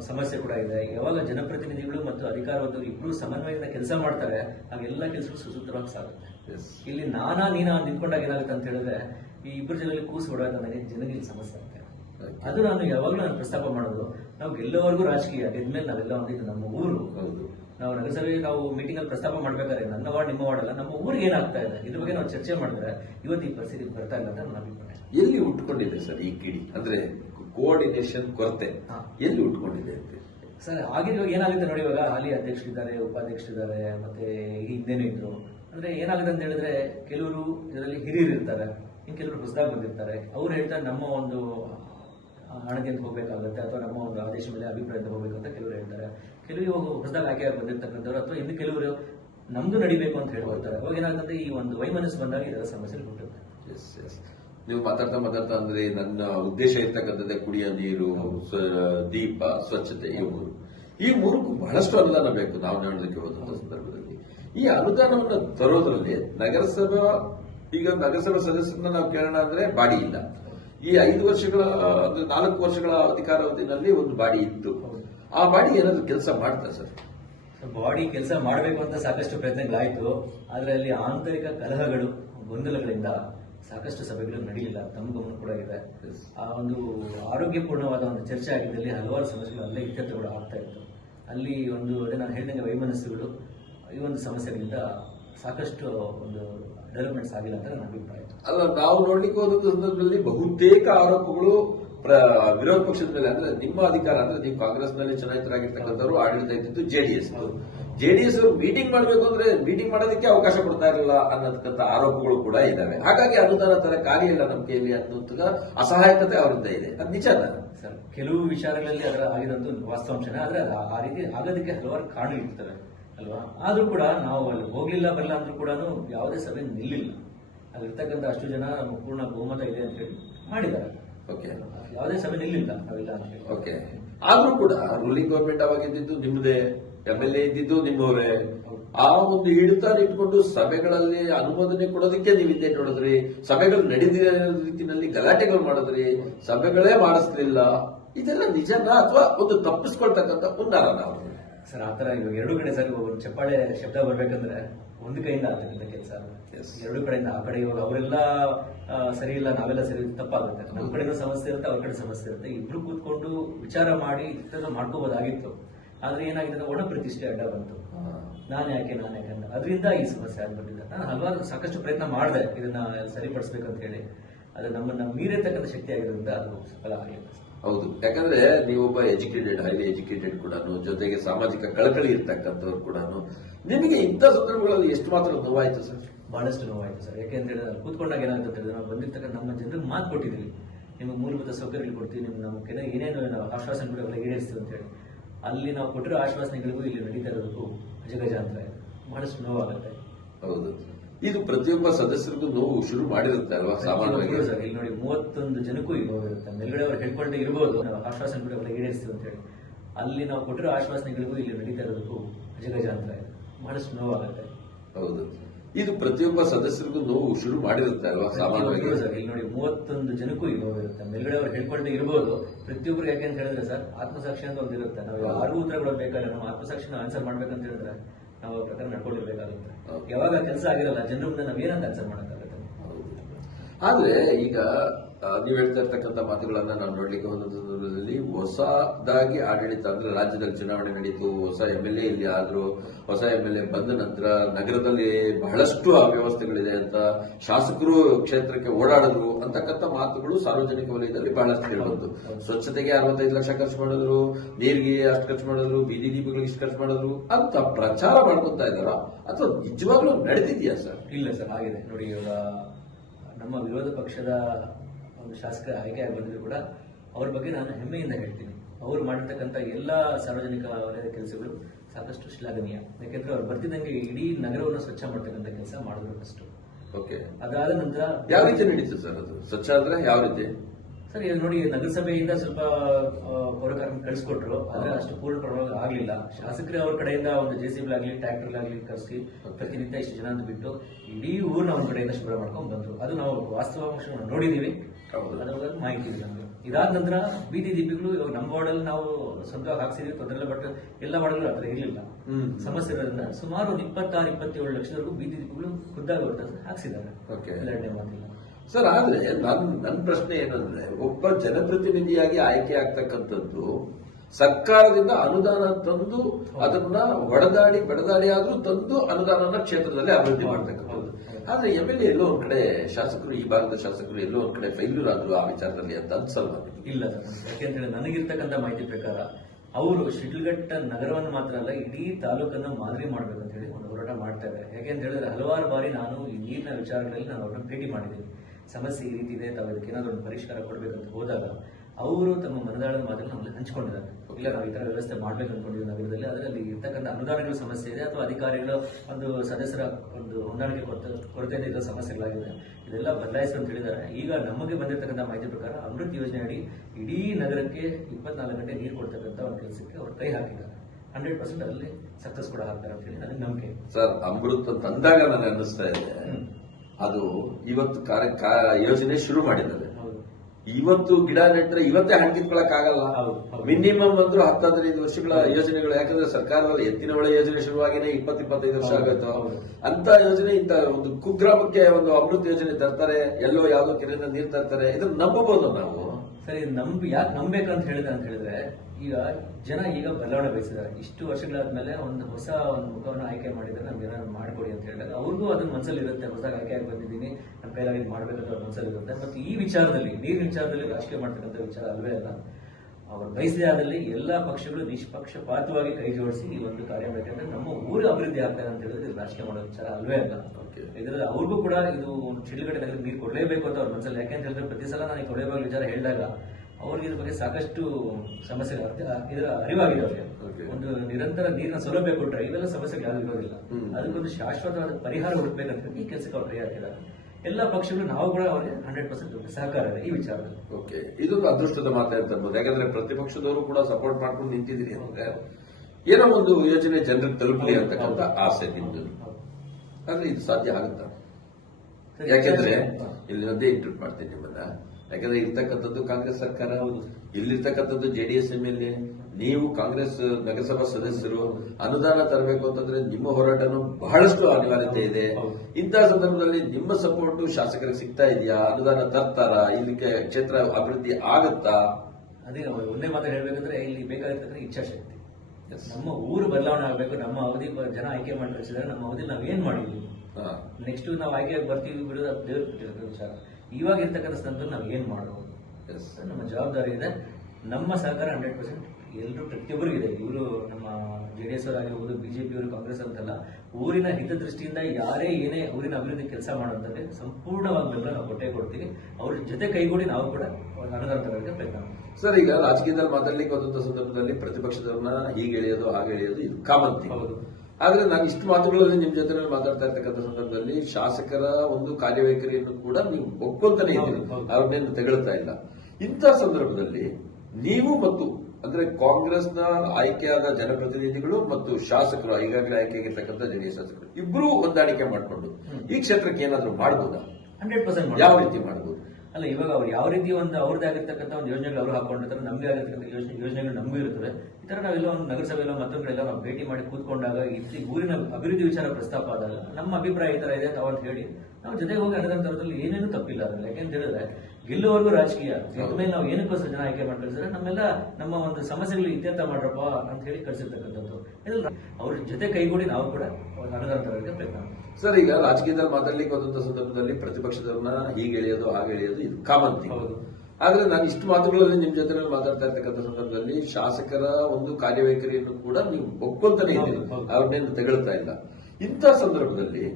ಸಮಸ್ಯೆ ಕೂಡ ಇದೆ. ಯಾವಾಗ ಜನಪ್ರತಿನಿಧಿಗಳು ಮತ್ತು ಅಧಿಕಾರವಂತರು ಇಬ್ರು ಸಮನ್ವಯದಿಂದ ಕೆಲಸ ಮಾಡ್ತಾರೆ, ಆಗೆಲ್ಲ ಕೆಲಸಗಳು ಸುಸೂತ್ರವಾಗಿ ಸಾಗುತ್ತೆ. ಇಲ್ಲಿ ನೀನಾ ನಿಂತ್ಕೊಂಡಾಗ ಏನಾಗುತ್ತೆ ಅಂತ ಹೇಳಿದ್ರೆ, ಈ ಇಬ್ಬರು ಜನರಲ್ಲಿ ಕೂಸು ಹೊಡೆದಾಗ ನನಗೆ ಜನರಿಗೆ ಸಮಸ್ಯೆ ಆಗುತ್ತೆ. ಅದು ನಾನು ಯಾವಾಗಲೂ ಪ್ರಸ್ತಾಪ ಮಾಡೋದು, ನಾವು ಗೆಲ್ಲೋವರೆಗೂ ರಾಜಕೀಯ, ಗೆದ್ಮೇಲೆ ನಾವೆಲ್ಲ ಒಂದಿದ್ದು ನಮ್ಮ ಊರು. ನಾವು ನಗರಸಭೆ ನಾವು ಮೀಟಿಂಗ್ ಅಲ್ಲಿ ಪ್ರಸ್ತಾಪ ಮಾಡ್ಬೇಕಾದ್ರೆ ನನ್ನ ವಾರ್ಡ್ ನಿಮ್ಮ ವಾರ್ಡ್ ಅಲ್ಲ, ನಮ್ಮ ಊರಿಗೆ ಏನಾಗ್ತಾ ಇದೆ ಇದ್ರ ಬಗ್ಗೆ ನಾವು ಚರ್ಚೆ ಮಾಡಿದ್ರೆ ಇವತ್ತು ಈ ಪರಿಸ್ಥಿತಿ ಬರ್ತಾ ಇಲ್ಲ ಅಂತ ನನ್ನ ಅಭಿಪ್ರಾಯ. ಎಲ್ಲಿ ಉಟ್ಕೊಂಡಿದೆ ಸರ್ ಈ ಕಿಡಿ? ಅಂದ್ರೆ ಕೋಆರ್ಡಿನೇಷನ್ ಕೊರತೆ ಎಲ್ಲಿ ಉಟ್ಕೊಂಡಿದೆ ಅಂತ ಸರ್? ಆಗಿರುವಾಗ ಏನಾಗುತ್ತೆ ನೋಡಿ, ಇವಾಗ ಹಾಲಿ ಅಧ್ಯಕ್ಷರಿದ್ದಾರೆ, ಉಪಾಧ್ಯಕ್ಷರಿದ್ದಾರೆ, ಮತ್ತೆ ಹಿಂದೆನೂ ಇದ್ರು. ಅಂದ್ರೆ ಏನಾಗುತ್ತೆ ಅಂತ ಹೇಳಿದ್ರೆ, ಕೆಲವರು ಇದರಲ್ಲಿ ಹಿರಿಯರು ಇರ್ತಾರೆ, ಇನ್ನು ಕೆಲವರು ಹೊಸದಾಗಿ ಬಂದಿರ್ತಾರೆ. ಅವ್ರು ಹೇಳ್ತಾರೆ ನಮ್ಮ ಒಂದು ಹಣದಿಂದ ಹೋಗ್ಬೇಕಾಗುತ್ತೆ ಅಥವಾ ನಮ್ಮ ಒಂದು ಆದೇಶ ಮೇಲೆ ಅಭಿಪ್ರಾಯದಿಂದ ಹೋಗ್ಬೇಕು ಅಂತ ಕೆಲವರು ಹೇಳ್ತಾರೆ. ಕೆಲವರು ಇವಾಗ ಹೊಸದಾಗಿ ಆಯ್ಕೆಯಾಗಿ ಬಂದಿರ್ತಕ್ಕಂಥವ್ರು ಅಥವಾ ಇನ್ನು ಕೆಲವರು ನಮ್ದು ನಡಿಬೇಕು ಅಂತ ಹೇಳ್ಕೊಳ್ತಾರೆ. ಅವಾಗ ಏನಾಗುತ್ತೆ, ಈ ಒಂದು ವೈಮನಸ್ಸು ಬಂದಾಗ ಇದರ ಸಮಸ್ಯೆ ಹುಟ್ಟುತ್ತೆ. ನೀವು ಮಾತಾಡ್ತಾ ಅಂದ್ರೆ ನನ್ನ ಉದ್ದೇಶ ಇರ್ತಕ್ಕಂಥದ್ದೇ ಕುಡಿಯೋ ನೀರು, ದೀಪ, ಸ್ವಚ್ಛತೆ, ಈ ಮೂರಕ್ಕೂ ಬಹಳಷ್ಟು ಅನುದಾನ ಬೇಕು ನಾವು ನೋಡೋದಕ್ಕೆ ಹೋದಂತ ಸಂದರ್ಭದಲ್ಲಿ. ಈ ಅನುದಾನವನ್ನು ತರೋದ್ರಲ್ಲಿ ನಗರಸಭಾ ಸದಸ್ಯರನ್ನ ನಾವು ಕೇಳೋಣ ಅಂದ್ರೆ ಬಾಡಿ ಇಲ್ಲ. ಈ 5 ವರ್ಷಗಳ 4 ವರ್ಷಗಳ ಅಧಿಕಾರಾವಧಿನಲ್ಲಿ ಒಂದು ಬಾಡಿ ಇತ್ತು. ಆ ಬಾಡಿ ಏನಾದ್ರು ಕೆಲಸ ಮಾಡ್ತಾ ಸರ್? ಬಾಡಿ ಕೆಲಸ ಮಾಡಬೇಕು ಅಂತ ಸಾಕಷ್ಟು ಪ್ರಯತ್ನಗಳಾಯ್ತು. ಆದ್ರೆ ಅಲ್ಲಿ ಆಂತರಿಕ ಕಲಹಗಳು, ಗೊಂದಲಗಳಿಂದ ಸಾಕಷ್ಟು ಸಭೆಗಳು ನಡೆಯಲಿಲ್ಲ. ತಮ್ಮ ಗಮನ ಕೂಡ ಇದೆ. ಆ ಒಂದು ಆರೋಗ್ಯಪೂರ್ಣವಾದ ಒಂದು ಚರ್ಚೆ ಆಗಿದ್ದಲ್ಲಿ ಹಲವಾರು ಸಮಸ್ಯೆಗಳು ಅಲ್ಲೇ ಇತ್ಯರ್ಥಗಳು ಆಗ್ತಾ ಇತ್ತು. ಅಲ್ಲಿ ಒಂದು ಅದೇ ನಾನು ಹೇಳಿದಂಗೆ ವೈಮನಸ್ಸುಗಳು, ಈ ಒಂದು ಸಮಸ್ಯೆಗಳಿಂದ ಸಾಕಷ್ಟು ಒಂದು ಡೆವಲಪ್ಮೆಂಟ್ಸ್ ಆಗಿಲ್ಲ ಅಂತ ನನ್ನ ಅಭಿಪ್ರಾಯ. ಅಲ್ಲ, ನಾವು ನೋಡ್ಲಿಕ್ಕೆ ಹೋದ ಸಂದರ್ಭದಲ್ಲಿ ಬಹುತೇಕ ಆರೋಪಗಳು ವಿರೋಧ ಪಕ್ಷದ ಮೇಲೆ, ಅಂದ್ರೆ ನಿಮ್ಮ ಅಧಿಕಾರ, ಅಂದ್ರೆ ನೀವು ಕಾಂಗ್ರೆಸ್ನಲ್ಲಿ ಚುನಾಯಿತರಾಗಿರ್ತಕ್ಕಂಥವ್ರು, ಆಡಳಿತ ಇದ್ದಿದ್ದು ಜೆಡಿಎಸ್ ಅವರು ಮೀಟಿಂಗ್ ಮಾಡಬೇಕು ಅಂದ್ರೆ ಮೀಟಿಂಗ್ ಮಾಡೋದಕ್ಕೆ ಅವಕಾಶ ಕೊಡ್ತಾ ಇರಲಿಲ್ಲ ಅನ್ನತಕ್ಕಂಥ ಆರೋಪಗಳು ಕೂಡ ಇದಾವೆ. ಹಾಗಾಗಿ ಅನುದಾನ ತರ ಕಾರ್ಯ ಇಲ್ಲ ನಮ್ಮ ಕೈಯಲ್ಲಿ ಅನ್ನುವಂಥ ಅಸಹಾಯಕತೆ ಅವರಿಂದ ಇದೆ. ಅದು ನಿಜ ಸರ್. ಕೆಲವು ವಿಚಾರಗಳಲ್ಲಿ ಅದರ ಆಗಿರೋದು ವಾಸ್ತವಾಂಶನೇ, ಆದ್ರೆ ಆ ರೀತಿ ಆಗೋದಕ್ಕೆ ಹಲವಾರು ಕಾರಣಗಳಿರ್ತವೆ ಅಲ್ವಾ. ಆದ್ರೂ ಕೂಡ ನಾವು ಅಲ್ಲಿ ಹೋಗ್ಲಿಲ್ಲ ಬರಲ್ಲ ಅಂದ್ರೂ ಕೂಡ ಯಾವುದೇ ಸಭೆ ನಿಲ್ಲಿಲ್ಲ. ಅಲ್ಲಿರ್ತಕ್ಕಂಥ ಅಷ್ಟು ಜನ ನಮ್ಮ ಪೂರ್ಣ ಬಹುಮತ ಇದೆ ಅಂತ ಹೇಳಿ ಮಾಡಿದ್ದಾರೆ. ಯಾವುದೇ ಸಭೆ ನಿಲ್ಲಿಲ್ಲ ನಾವಿಲ್ಲ ಅಂತ ಹೇಳಿ. ಓಕೆ. ಆದ್ರೂ ಕೂಡ ರೂಲಿಂಗ್ ಗವರ್ಮೆಂಟ್ ಅವಾಗ ಇದ್ದಿದ್ದು ನಿಮ್ಮದೇ, MLA ಇದ್ದಿದ್ದು ನಿಮ್ಮವರೇ. ಆ ಒಂದು ಹಿಡಿತ ಇಟ್ಕೊಂಡು ಸಭೆಗಳಲ್ಲಿ ಅನುಮೋದನೆ ಕೊಡೋದಕ್ಕೆ ನೀವು ಹಿಂದೆ ನೋಡಿದ್ರಿ. ಸಭೆಗಳು ನಡೆದಿರೋ ರೀತಿಯಲ್ಲಿ ಗಲಾಟೆಗಳು ಮಾಡಿದ್ರಿ, ಸಭೆಗಳೇ ಮಾಡಿಸ್ಲಿಲ್ಲ. ಇದೆಲ್ಲ ನಿಜನಾ ಅಥವಾ ಒಂದು ತಪ್ಪಿಸ್ಕೊಳ್ತಕ್ಕಂಥ ಹುನ್ನಾರ ನಾವು? ಸರ್ ಆತರ ಇವಾಗ ಎರಡು ಕಡೆ ಸರ್ ಚಪ್ಪಾಳೆ ಶಬ್ದ ಬರ್ಬೇಕಂದ್ರೆ ಒಂದು ಕಡೆಯಿಂದ ಆಗ್ತಕ್ಕಂಥ ಕೆಲಸ, ಎರಡು ಕಡೆಯಿಂದ. ಆ ಕಡೆ ಇವಾಗ ಅವರೆಲ್ಲ ಸರಿ ಇಲ್ಲ, ನಾವೆಲ್ಲ ಸರಿ, ತಪ್ಪಾಗುತ್ತೆ. ನಮ್ಮ ಕಡೆನೂ ಸಮಸ್ಯೆ ಇರುತ್ತೆ, ಅವ್ರ ಕಡೆ ಸಮಸ್ಯೆ ಇರುತ್ತೆ. ಇಬ್ರು ಕೂತ್ಕೊಂಡು ವಿಚಾರ ಮಾಡಿ ಮಾಡ್ಕೋಬಹುದಾಗಿತ್ತು. ಆದ್ರೆ ಏನಾಗಿದೆ, ಒಣ ಪ್ರತಿಷ್ಠೆ ಅಡ್ಡ ಬಂತು. ನಾನು ಯಾಕೆ ಅಂತ ಅದರಿಂದ ಈ ಸಮಸ್ಯೆ ಆಗ್ಬಿಟ್ಟಿದೆ. ನಾನು ಹಲವಾರು ಸಾಕಷ್ಟು ಪ್ರಯತ್ನ ಮಾಡಿದೆ ಇದನ್ನ ಸರಿಪಡಿಸ್ಬೇಕಂತ ಹೇಳಿ. ಅದು ನಮ್ಮನ್ನ ಮೀರಿರ್ತಕ್ಕಂಥ ಶಕ್ತಿ ಆಗಿರೋದ್ರಿಂದ ಅದು ಸಫಲ ಆಗಲಿಲ್ಲ. ಹೌದು, ಯಾಕಂದ್ರೆ ನೀವೊಬ್ಬ ಹೈಲಿ ಎಜುಕೇಟೆಡ್ ಕೂಡ, ಜೊತೆಗೆ ಸಾಮಾಜಿಕ ಕಳಕಳಿ ಇರ್ತಕ್ಕಂಥವ್ರು ಕೂಡ. ನಿಮಗೆ ಇಂಥ ಸಂದರ್ಭಗಳಲ್ಲಿ ಎಷ್ಟು ಮಾತ್ರ ನೋವಾಯ್ತು ಸರ್? ಬಹಳಷ್ಟು ನೋವಾಯ್ತು ಸರ್. ಯಾಕೆ ಅಂತ ಹೇಳಿದ್ರೆ ಕೂತ್ಕೊಂಡಾಗ ಏನಾಗುತ್ತೆ ಹೇಳಿದ್ರೆ, ನಾವು ಬಂದಿರ್ತಕ್ಕಂಥ ನಮ್ಮ ಜನರಿಗೆ ಮಾತು ಕೊಟ್ಟಿದ್ದೀವಿ, ನಿಮಗೆ ಮೂಲಭೂತ ಸೌಕರ್ಯಗಳು ಕೊಡ್ತೀವಿ, ನಮ್ಮ ಏನೇನು ನಾವು ಆಶ್ವಾಸನೆಗಳೆಲ್ಲ ಈಡೇರಿಸ್ತೀವಿ ಅಂತ ಹೇಳಿ. ಅಲ್ಲಿ ನಾವು ಕೊಟ್ಟಿರೋ ಆಶ್ವಾಸನೆಗಳಿಗೂ ಇಲ್ಲಿ ನಡೀತಾ ಇರೋದಕ್ಕೂ ಅಜಗಜಾಂತರ ಇದೆ. ಬಹಳಷ್ಟು ನೋವಾಗುತ್ತೆ. ಹೌದು, ಇದು ಪ್ರತಿಯೊಬ್ಬ ಸದಸ್ಯರಿಗೂ ನೋವು ಶುರು ಮಾಡಿರುತ್ತೆ ಅಲ್ವಾ ಸಾಮಾನ್ಯವಾಗಿ? ಸರ್ ಇಲ್ಲಿ ನೋಡಿ, 31 ಜನಕ್ಕೂ ಈ ನೋವು ಇರುತ್ತೆ. ಮೇಲ್ಗಡೆ ಅವ್ರು ಹೇಳ್ಕೊಂಡೇ ಇರ್ಬೋದು ನಾವು ಆಶ್ವಾಸನೆಗಳೆಲ್ಲ ಈಡೇರಿಸ್ತೀವಿ ಅಂತ ಹೇಳಿ. ಅಲ್ಲಿ ನಾವು ಕೊಟ್ಟಿರೋ ಆಶ್ವಾಸನೆಗಳಿಗೂ ಇಲ್ಲಿ ನಡೀತಾ ಇರೋದಕ್ಕೂ ಅಜಗಜಾಂತರ ಇದೆ. ಬಹಳಷ್ಟು ನೋವಾಗುತ್ತೆ. ಹೌದು, ಇದು ಪ್ರತಿಯೊಬ್ಬ ಸದಸ್ಯರಿಗೂ ನೋವು ಶುರು ಮಾಡಿರುತ್ತೆ ಅಲ್ವಾ ಸಾಮಾನ್ಯವಾಗಿ? ಸರ್ ಇಲ್ಲಿ ನೋಡಿ, 31 ಜನಕ್ಕೂ ಈ ನೋವು ಇರುತ್ತೆ. ಮೇಲ್ಗಡೆ ಅವ್ರು ಹೇಳ್ಕೊಂಡೇ ಇರ್ಬೋದು, ಪ್ರತಿಯೊಬ್ಬರು ಯಾಕೆ ಅಂತ ಹೇಳಿದ್ರೆ ಸರ್, ಆತ್ಮಸಾಕ್ಷಿ ಅಂತ ಒಂದಿರುತ್ತೆ. ನಾವು ಯಾರಿಗೂ ಉತ್ತರಗಳು ಬೇಕಾದ್ರೆ ನಮ್ಮ ಆತ್ಮಸಾಕ್ಷಿನ ಆನ್ಸರ್ ಮಾಡ್ಬೇಕಂತ ಹೇಳಿದ್ರೆ ನಾವು ಪ್ರಕಾರ ನಡ್ಕೊಂಡಿರ್ಬೇಕಾಗುತ್ತೆ. ಯಾವಾಗ ಕೆಲಸ ಆಗಿರಲ್ಲ ಜನರ ಮುಂದೆ ನಾವೇನಂತ ಆನ್ಸರ್ ಮಾಡಕ್ಕಾಗುತ್ತೆ. ಆದ್ರೆ ಈಗ ನೀವು ಹೇಳ್ತಾ ಇರ್ತಕ್ಕಂಥ ಮಾತುಗಳನ್ನ ನಾವು ನೋಡ್ಲಿಕ್ಕೆ ಒಂದು ಸಂದರ್ಭದಲ್ಲಿ ಹೊಸದಾಗಿ ಆಡಳಿತ, ಅಂದ್ರೆ ರಾಜ್ಯದಲ್ಲಿ ಚುನಾವಣೆ ನಡೀತು, ಹೊಸ MLA ಇಲ್ಲಿ ಆದ್ರು, ಹೊಸ MLA ಬಂದ ನಂತರ ನಗರದಲ್ಲಿ ಬಹಳಷ್ಟು ಅವ್ಯವಸ್ಥೆಗಳಿದೆ ಅಂತ ಶಾಸಕರು ಕ್ಷೇತ್ರಕ್ಕೆ ಓಡಾಡಿದ್ರು ಅಂತಕ್ಕಂಥ ಮಾತುಗಳು ಸಾರ್ವಜನಿಕ ವಲಯದಲ್ಲಿ ಬಹಳಷ್ಟು ಕೇಳಬಹುದು. ಸ್ವಚ್ಛತೆಗೆ 65 ಲಕ್ಷ ಖರ್ಚು ಮಾಡಿದ್ರು, ನೀರಿಗೆ ಅಷ್ಟು ಖರ್ಚು ಮಾಡಿದ್ರು, ಬೀದಿ ದೀಪಗಳಿಗೆ ಇಷ್ಟು ಖರ್ಚು ಮಾಡಿದ್ರು ಅಂತ ಪ್ರಚಾರ ಮಾಡ್ಕೊತಾ ಇದ್ದಾರ ಅಥವಾ ನಿಜವಾಗ್ಲೂ ನಡೆದಿದೆಯಾ ಸರ್? ಇಲ್ಲ ಸರ್, ಆಗಿದೆ ನೋಡಿ. ಇವಾಗ ನಮ್ಮ ವಿರೋಧ ಪಕ್ಷದ ಒಂದು ಶಾಸಕರ ಆಯ್ಕೆಯಾಗಿ ಬಂದಿದ್ರು ಕೂಡ ಅವ್ರ ಬಗ್ಗೆ ನಾನು ಹೆಮ್ಮೆಯಿಂದ ಹೇಳ್ತೀನಿ. ಅವರು ಮಾಡಿರ್ತಕ್ಕಂಥ ಎಲ್ಲ ಸಾರ್ವಜನಿಕ ವಲಯದ ಕೆಲಸಗಳು ಸಾಕಷ್ಟು ಶ್ಲಾಘನೀಯ. ಯಾಕೆಂದ್ರೆ ಅವ್ರು ಬರ್ತಿದ್ದಂಗೆ ಇಡೀ ನಗರವನ್ನು ಸ್ವಚ್ಛ ಮಾಡ್ತಕ್ಕಂಥ ಕೆಲಸ ಮಾಡಿದ್ರು ಫಸ್ಟ್. ಓಕೆ, ಅದಾದ ನಂತರ ಯಾವ ರೀತಿ ನಡೀತು ಸರ್ ಅದು ಸ್ವಚ್ಛ ಅಂದ್ರೆ ಯಾವ ರೀತಿ? ಸರ್ ಈಗ ನೋಡಿ, ನಗರಸಭೆಯಿಂದ ಸ್ವಲ್ಪ ಪೌರಕಾರ್ಮಿಕ ಕಳಿಸ್ಕೊಟ್ರು, ಆದ್ರೆ ಅಷ್ಟು ಪೂರ್ಣ ಪ್ರಮಾಣವಾಗಿ ಆಗ್ಲಿಲ್ಲ. ಶಾಸಕರೇ ಅವ್ರ ಕಡೆಯಿಂದ ಒಂದು JCB ಆಗ್ಲಿ ಟ್ರ್ಯಾಕ್ಟರ್ ಆಗ್ಲಿ ಕಳಿಸಿ ಪ್ರತಿನಿತ್ಯ ಇಷ್ಟು ಜನ ಅಂತ ಬಿಟ್ಟು ಇಡೀ ಊರ್ನ ಒಂದ್ ಕಡೆಯಿಂದ ಶುಭ್ರ ಮಾಡ್ಕೊಂಡು ಬಂದ್ರು. ಅದು ನಾವು ವಾಸ್ತವಾಂಶವನ್ನು ನೋಡಿದೀವಿ, ಅದ್ರ ಮಾಹಿತಿ ಇದೆ ನಮ್ಗೆ. ಇದಾದ ನಂತರ ಬೀದಿ ದೀಪಗಳು ಇವಾಗ ನಮ್ಮ ವಾರ್ಡಲ್ಲಿ ನಾವು ಸ್ವಂತವಾಗಿ ಹಾಕ್ಸಿದ್ವಿ, ತೊಂದರೆ. ಬಟ್ ಎಲ್ಲ ವಾರ್ಡ್ಗಳು ಆತರ ಇರಲಿಲ್ಲ, ಸಮಸ್ಯೆ ಇರೋದ್ರಿಂದ ಸುಮಾರು 26-27 ಲಕ್ಷದವರೆಗೂ ಬೀದಿ ದೀಪಗಳು ಖುದ್ದಾಗಿ ಹಾಕ್ಸಿದ್ದಾರೆ. ಎರಡನೇ ಮಾತಿಲ್ಲ ಸರ್. ಆದ್ರೆ ನನ್ನ ಪ್ರಶ್ನೆ ಏನಂದ್ರೆ, ಒಬ್ಬ ಜನಪ್ರತಿನಿಧಿಯಾಗಿ ಆಯ್ಕೆ ಆಗ್ತಕ್ಕಂಥದ್ದು ಸರ್ಕಾರದಿಂದ ಅನುದಾನ ತಂದು ಅದನ್ನ ಬಡದಾಡಿ ಆದ್ರೂ ತಂದು ಅನುದಾನನ ಕ್ಷೇತ್ರದಲ್ಲಿ ಅಭಿವೃದ್ಧಿ ಮಾಡ್ತಕ್ಕಂಥದ್ದು. ಆದ್ರೆ MLA ಎಲ್ಲೋ ಒಂದ್ ಕಡೆ ಶಾಸಕರು, ಈ ಭಾಗದ ಶಾಸಕರು ಎಲ್ಲೋ ಒಂದ್ ಕಡೆ ಫೈಲ್ಯೂರ್ ಆದ್ರು ಆ ವಿಚಾರದಲ್ಲಿ ಅಂತ ಅನ್ಸಲ್ವಾ? ಇಲ್ಲ ಸರ್, ಯಾಕೆಂದ್ರೆ ನನಗಿರ್ತಕ್ಕಂಥ ಮಾಹಿತಿ ಪ್ರಕಾರ ಅವರು ಶಿಡ್ಲಘಟ್ಟ ನಗರವನ್ನು ಮಾತ್ರ ಅಲ್ಲ, ಇಡೀ ತಾಲೂಕನ್ನು ಮಾದರಿ ಮಾಡ್ಬೇಕಂತ ಹೇಳಿ ಒಂದು ಹೋರಾಟ ಮಾಡ್ತಾ ಇದ್ದಾರೆ. ಯಾಕೆಂತ ಹೇಳಿದ್ರೆ ಹಲವಾರು ಬಾರಿ ನಾನು ಈ ನೀರಿನ ವಿಚಾರಗಳಲ್ಲಿ ನಾನು ಅವ್ರನ್ನ ಭೇಟಿ ಮಾಡಿದ್ದೀನಿ. ಸಮಸ್ಯೆ ಈ ರೀತಿ ಇದೆ, ತಾವು ಇದಕ್ಕೆ ಏನಾದ್ರು ಒಂದು ಪರಿಷ್ಕಾರ ಕೊಡಬೇಕಂತ ಹೋದಾಗ ಅವರು ತಮ್ಮ ಮನದಾಳದ ಮಾತನ್ನು ನಮ್ಮಲ್ಲಿ ಹಂಚ್ಕೊಂಡಿದ್ದಾರೆ. ಇಲ್ಲ, ನಾವು ಈ ತರ ವ್ಯವಸ್ಥೆ ಮಾಡ್ಬೇಕು ಅನ್ಕೊಂಡಿದ್ದೀವಿ ನಗರದಲ್ಲಿ, ಅದರಲ್ಲಿ ಇರ್ತಕ್ಕಂಥ ಅನುದಾನಗಳ ಸಮಸ್ಯೆ ಇದೆ ಅಥವಾ ಅಧಿಕಾರಿಗಳ ಒಂದು ಸದಸ್ಯರ ಒಂದು ಹೊಂದಾಣಿಕೆ ಕೊರತೆಯಿಂದ ಇರೋ ಸಮಸ್ಯೆಗಳಾಗಿದೆ, ಇದೆಲ್ಲ ಬದಲಾಯಿಸಿ ಅಂತ ಹೇಳಿದ್ದಾರೆ. ಈಗ ನಮಗೆ ಬಂದಿರತಕ್ಕಂಥ ಮಾಹಿತಿ ಪ್ರಕಾರ ಅಮೃತ್ ಯೋಜನೆ ಅಡಿ ಇಡೀ ನಗರಕ್ಕೆ 24 ಗಂಟೆ ನೀರು ಕೊಡ್ತಕ್ಕಂಥ ಒಂದು ಕೆಲಸಕ್ಕೆ ಅವರು ಕೈ ಹಾಕಿದ್ದಾರೆ. 100% ಅಲ್ಲಿ ಸಕ್ಸಸ್ ಕೂಡ ಆಗ್ತಾರೆ ಅಂತ ಹೇಳಿ ನನಗೆ ನಂಬಿಕೆ. ಸರ್, ಅಮೃತ್ ತಂದಾಗ ನನಗೆ ಅನ್ನಿಸ್ತಾ ಇದೆ, ಅದು ಇವತ್ತು ಯೋಜನೆ ಶುರು ಮಾಡಿದ್ದಾರೆ. ಇವತ್ತು ಗಿಡ ನೆಟ್ರೆ ಇವತ್ತೇ ಹಣ್ಣು ಕಿತ್ಕೊಳಕ್ ಆಗಲ್ಲ. ಮಿನಿಮಮ್ ಅಂದ್ರೂ 10-15 ವರ್ಷಗಳ ಯೋಜನೆಗಳು. ಯಾಕಂದ್ರೆ ಸರ್ಕಾರದಲ್ಲಿ ಎತ್ತಿನ ಹೊಳೆ ಯೋಜನೆ ಶುರುವಾಗಿನೇ 20-25 ವರ್ಷ ಆಗೋಯ್ತು. ಅಂತ ಯೋಜನೆ ಇಂತ ಒಂದು ಕುಗ್ರಾಮಕ್ಕೆ ಒಂದು ಅಮೃತ ಯೋಜನೆ ತರ್ತಾರೆ, ಎಲ್ಲೋ ಯಾವ್ದೋ ಕೆರೆಯಿಂದ ನೀರು ತರ್ತಾರೆ. ಇದನ್ನ ನಂಬಬಹುದು ನಾವು. ಸರಿ, ಯಾಕೆ ನಂಬೇಕಂತ ಹೇಳಿದ್ರೆ ಈಗ ಜನ ಈಗ ಬದಲಾವಣೆ ಬಯಸಿದ್ದಾರೆ. ಇಷ್ಟು ವರ್ಷಗಳಾದ್ಮೇಲೆ ಒಂದು ಹೊಸ ಒಂದು ಮುಖವನ್ನು ಆಯ್ಕೆ ಮಾಡಿದ್ರೆ ನಮ್ಗೆ ಏನಾದ್ರು ಮಾಡ್ಕೊಡಿ ಅಂತ ಹೇಳಿದಾಗ ಅವ್ರಿಗೂ ಅದನ್ನ ಮನಸ್ಸಲ್ಲಿ ಇರುತ್ತೆ. ಹೊಸದಾಗಿ ಆಯ್ಕೆ ಆಗಿ ಬಂದಿದ್ದೀನಿ, ನಮ್ಮ ಕೈಲಾಗಿ ಮಾಡ್ಬೇಕಂತ ಅವ್ರ ಮನಸ್ಸಲ್ಲಿ ಇರುತ್ತೆ. ಮತ್ತು ಈ ವಿಚಾರದಲ್ಲಿ, ನೀರಿನ ವಿಚಾರದಲ್ಲಿ ರಾಜಕೀಯ ಮಾಡ್ತಕ್ಕಂಥ ವಿಚಾರ ಅಲ್ವೇ ಅಲ್ಲ. ಅವರು ಬಯಸಿದ ಆದಲ್ಲಿ ಎಲ್ಲಾ ಪಕ್ಷಗಳು ನಿಷ್ಪಕ್ಷಪಾತವಾಗಿ ಕೈ ಜೋಡಿಸಿ ಈ ಒಂದು ಕಾರ್ಯ ಬೇಕಂದ್ರೆ ನಮ್ಮ ಊರು ಅಭಿವೃದ್ಧಿ ಆಗ್ತದೆ ಅಂತ ಹೇಳಿದ್ರೆ ರಾಜಕೀಯ ಮಾಡೋ ವಿಚಾರ ಅಲ್ವೇ ಅಲ್ಲ. ಇದರಲ್ಲಿ ಅವ್ರಿಗೂ ಕೂಡ ಇದು ಶಿಡ್ಲಘಟ್ಟ ನಗರಕ್ಕೆ ನೀರು ಕೊಡಲೇಬೇಕು ಅಂತ ಅವ್ರ ಮನಸ್ಸಲ್ಲಿ. ಯಾಕೆಂತ ಹೇಳಿದ್ರೆ ಪ್ರತಿ ಸಲ ನಾನು ಕೊಡಲೇಬೇಕು ವಿಚಾರ ಹೇಳಿದಾಗ ಅವ್ರಿಗೆ ಇದ್ರ ಬಗ್ಗೆ ಸಾಕಷ್ಟು ಸಮಸ್ಯೆಗಳು ಇದರ ಅರಿವಾಗಿದೆ. ಅವ್ರಿಗೆ ಒಂದು ನಿರಂತರ ನೀರಿನ ಸೌಲಭ್ಯ ಕೊಟ್ಟರೆ ಇವೆಲ್ಲ ಸಮಸ್ಯೆಗಳು ಯಾರು ಇರೋದಿಲ್ಲ. ಅದಕ್ಕೊಂದು ಶಾಶ್ವತವಾದ ಪರಿಹಾರ ಹುಡುಕ್ಬೇಕಂತ ಈ ಕೆಲಸಕ್ಕೆ ಅವ್ರು ಕೈ ಹಾಕಿದ್ದಾರೆ. ಎಲ್ಲ ಪಕ್ಷಗಳು ನಾವು ಕೂಡ ಅವರಿಗೆ 100% ಸಹಕಾರ ಇದೆ ಈ ವಿಚಾರದಲ್ಲಿ. ಓಕೆ, ಇದು ಅದೃಷ್ಟದ ಮಾತಾಡ್ತಿರ್ಬೋದು. ಯಾಕಂದ್ರೆ ಪ್ರತಿಪಕ್ಷದವರು ಕೂಡ ಸಪೋರ್ಟ್ ಮಾಡ್ಕೊಂಡು ನಿಂತಿದ್ದೀರಿ ಅಂದ್ರೆ ಏನೋ ಒಂದು ಯೋಜನೆ ಜನರಿಗೆ ತಲುಪಲಿ ಅಂತಕ್ಕಂಥ ಆಸೆ ನಿಮ್ದು. ಆದ್ರೆ ಇದು ಸಾಧ್ಯ ಆಗುತ್ತಾ? ಯಾಕೆಂದ್ರೆ ಇಲ್ಲಿ ಒಂದೇ ಇಂಟ್ರೂಟ್ ಮಾಡ್ತೀನಿ ನಿಮ್ಮನ್ನ. ಯಾಕಂದ್ರೆ ಇರ್ತಕ್ಕಂಥದ್ದು ಕಾಂಗ್ರೆಸ್ ಸರ್ಕಾರ, ಇಲ್ಲಿರ್ತಕ್ಕಂಥದ್ದು JDS MLA, ನೀವು ಕಾಂಗ್ರೆಸ್ ನಗರಸಭಾ ಸದಸ್ಯರು. ಅನುದಾನ ತರಬೇಕು ಅಂತಂದ್ರೆ ನಿಮ್ಮ ಹೋರಾಟನೂ ಬಹಳಷ್ಟು ಅನಿವಾರ್ಯತೆ ಇದೆ. ಇಂತಹ ಸಂದರ್ಭದಲ್ಲಿ ನಿಮ್ಮ ಸಪೋರ್ಟ್ ಶಾಸಕರಿಗೆ ಸಿಗ್ತಾ ಇದೆಯಾ? ಅನುದಾನ ತರ್ತಾರಾ? ಇಲ್ಲಿಗೆ ಕ್ಷೇತ್ರ ಅಭಿವೃದ್ಧಿ ಆಗುತ್ತಾ? ಅದೇ ಒಂದೇ ಮಾತು ಹೇಳ್ಬೇಕಂದ್ರೆ ಇಲ್ಲಿ ಬೇಕಾಗಿರ್ತಕ್ಕಂಥ ಇಚ್ಛಾಶಕ್ತಿ. ನಮ್ಮ ಊರು ಬದಲಾವಣೆ ಆಗಬೇಕು. ನಮ್ಮ ಅವಧಿ ಜನ ಆಯ್ಕೆ ಮಾಡಿ ಕಳಿಸಿದ್ರೆ ನಮ್ಮ ಅವಧಿ ನಾವೇನ್ ಮಾಡಿದ್ವಿ, ನೆಕ್ಸ್ಟ್ ನಾವು ಆಯ್ಕೆ ಬರ್ತೀವಿ ಬಿಡೋದು ದೇವ್ರ ಕೊಟ್ಟಿರೋ ವಿಚಾರ. ಇವಾಗ ಇರ್ತಕ್ಕಂಥ ಸಂದರ್ಭದಲ್ಲಿ ನಾವು ಏನ್ ಮಾಡಬಹುದು, ನಮ್ಮ ಜವಾಬ್ದಾರಿ ಇದೆ. ನಮ್ಮ ಸಹಕಾರ 100% ಎಲ್ಲರೂ ಪ್ರತಿಯೊಬ್ಬರಿಗೂ ಇದೆ. ಇವರು ನಮ್ಮ JDS ಅವರಾಗಿರ್ಬೋದು, BJP ಅವರು, ಕಾಂಗ್ರೆಸ್ ಅಂತಲ್ಲ, ಊರಿನ ಹಿತದೃಷ್ಟಿಯಿಂದ ಯಾರೇ ಏನೇ ಊರಿನ ಅಭಿವೃದ್ಧಿ ಕೆಲಸ ಮಾಡೋದಂದ್ರೆ ಸಂಪೂರ್ಣವಾಗಿ ಬೆಂಬಲ ನಾವು ಕೊಟ್ಟೇ ಕೊಡ್ತೀವಿ. ಅವ್ರ ಜೊತೆ ಕೈಗೂಡಿ ನಾವು ಕೂಡ ಅನುದಾನ ತಗೊಳ್ಳೋಕೆ ಪ್ರಯತ್ನ. ಸರ್, ಈಗ ರಾಜಕೀಯದಲ್ಲಿ ಮಾತಾಡ್ಲಿಕ್ಕೆ ಹೋದಂತ ಸಂದರ್ಭದಲ್ಲಿ ಪ್ರತಿಪಕ್ಷದವ್ರನ್ನ ಹೀಗೆ ಎಳೆಯೋದು ಹಾಗೆ ಎಳೆಯೋದು ಇದು ಕಾಮನ್ ಥಿಂಗ್. ಹೌದು. ಆದ್ರೆ ನಾನು ಇಷ್ಟು ಮಾತುಗಳಲ್ಲಿ ನಿಮ್ ಜೊತೆ ಮಾತಾಡ್ತಾ ಇರ್ತಕ್ಕಂಥ ಸಂದರ್ಭದಲ್ಲಿ ಶಾಸಕರ ಒಂದು ಕಾರ್ಯವೈಖರಿಯನ್ನು ಕೂಡ ನೀವು ಒಪ್ಕೊಂತಾನೆ ಇದ್ದೀರಿ, ಅವ್ರನ್ನೇನು ತೆಗಳ್ತಾ ಇಲ್ಲ. ಇಂಥ ಸಂದರ್ಭದಲ್ಲಿ ನೀವು ಮತ್ತು ಅಂದ್ರೆ ಕಾಂಗ್ರೆಸ್ನ ಆಯ್ಕೆಯಾದ ಜನಪ್ರತಿನಿಧಿಗಳು ಮತ್ತು ಶಾಸಕರು, ಈಗಾಗಲೇ ಆಯ್ಕೆಯಾಗಿರ್ತಕ್ಕಂಥ JDS ಶಾಸಕರು ಇಬ್ಬರೂ ಹೊಂದಾಣಿಕೆ ಮಾಡಿಕೊಂಡು ಈ ಕ್ಷೇತ್ರಕ್ಕೆ ಏನಾದ್ರೂ ಮಾಡಬಹುದಾ? 100% ಯಾವ ರೀತಿ ಮಾಡಬಹುದು? ಅಲ್ಲ, ಇವಾಗ ಅವ್ರು ಯಾವ ರೀತಿ ಒಂದು ಅವ್ರದ್ದೇ ಆಗಿರ್ತಕ್ಕಂಥ ಒಂದು ಯೋಜನೆಗಳು ಅವರು ಹಾಕೊಂಡಿರ್ತಾರೆ, ನಮ್ಗೆ ಆಗಿರ್ತಕ್ಕಂಥ ಯೋಜನೆಗಳು ನಮಗೂ ಇರ್ತವೆ. ಈ ತರ ನಾವೆಲ್ಲ ಒಂದು ನಗರಸಭೆಯಲ್ಲ ಮತ್ತೊಂದು ಕಡೆ ಎಲ್ಲ ನಾವು ಭೇಟಿ ಮಾಡಿ ಕೂತ್ಕೊಂಡಾಗ ಇಲ್ಲಿ ಊರಿನ ಅಭಿವೃದ್ಧಿ ವಿಚಾರ ಪ್ರಸ್ತಾಪ ಆದಾಗ ನಮ್ಮ ಅಭಿಪ್ರಾಯ ಈ ತರ ಇದೆ ಅಂತ ಹೇಳಿ ನಾವು ಜೊತೆಗೆ ಹೋಗಿ ಅನುದಾನ ತರದಲ್ಲಿ ಏನೇನು ತಪ್ಪಿಲ್ಲ ಅದರಲ್ಲಿ. ಯಾಕೆಂತ ಹೇಳಿದ್ರೆ ಗೆಲ್ಲುವವರೆಗೂ ರಾಜಕೀಯ ಮೇಲೆ ನಾವು ಏನಕ್ಕೋಸ್ಕರ ಜನ ಆಯ್ಕೆ ಮಾಡಿ ಕಳಿಸಿದ್ರೆ ನಮ್ಮೆಲ್ಲ ನಮ್ಮ ಒಂದು ಸಮಸ್ಯೆಗಳು ಇತ್ಯರ್ಥ ಮಾಡ್ರಪ್ಪ ಅಂತ ಹೇಳಿ ಕಳಿಸಿರ್ತಕ್ಕಂಥದ್ದು. ಅವ್ರ ಜೊತೆ ಕೈಗೂಡಿ ನಾವು ಕೂಡ ಅನುದಾನ ತರೋದಕ್ಕೆ ಪ್ರಯತ್ನ. ಸರ್, ಈಗ ರಾಜಕೀಯದಲ್ಲಿ ಮಾತಾಡ್ಲಿಕ್ಕೆ ಹೋದಂತ ಸಂದರ್ಭದಲ್ಲಿ ಪ್ರತಿಪಕ್ಷದವ್ರನ್ನ ಹೀಗೆ ಎಳೆಯೋದು ಹಾಗೆ ಎಳೆಯೋದು ಇದು ಕಾಮನ್ ಥಿಂಗ್. ಹೌದು. ಆದ್ರೆ ನಾನು ಇಷ್ಟು ಮಾತುಗಳಲ್ಲಿ ನಿಮ್ ಜೊತೆ ಮಾತಾಡ್ತಾ ಇರ್ತಕ್ಕಂಥ ಸಂದರ್ಭದಲ್ಲಿ ಶಾಸಕರ ಒಂದು ಕಾರ್ಯವೈಖರಿಯನ್ನು ಕೂಡ ನೀವು ಒಪ್ಕೊಂತಾನೆ ಇದ್ದೀರಿ, ಅವ್ರನ್ನೇನು ತೆಗಳ್ತಾ ಇಲ್ಲ. ಇಂಥ ಸಂದರ್ಭದಲ್ಲಿ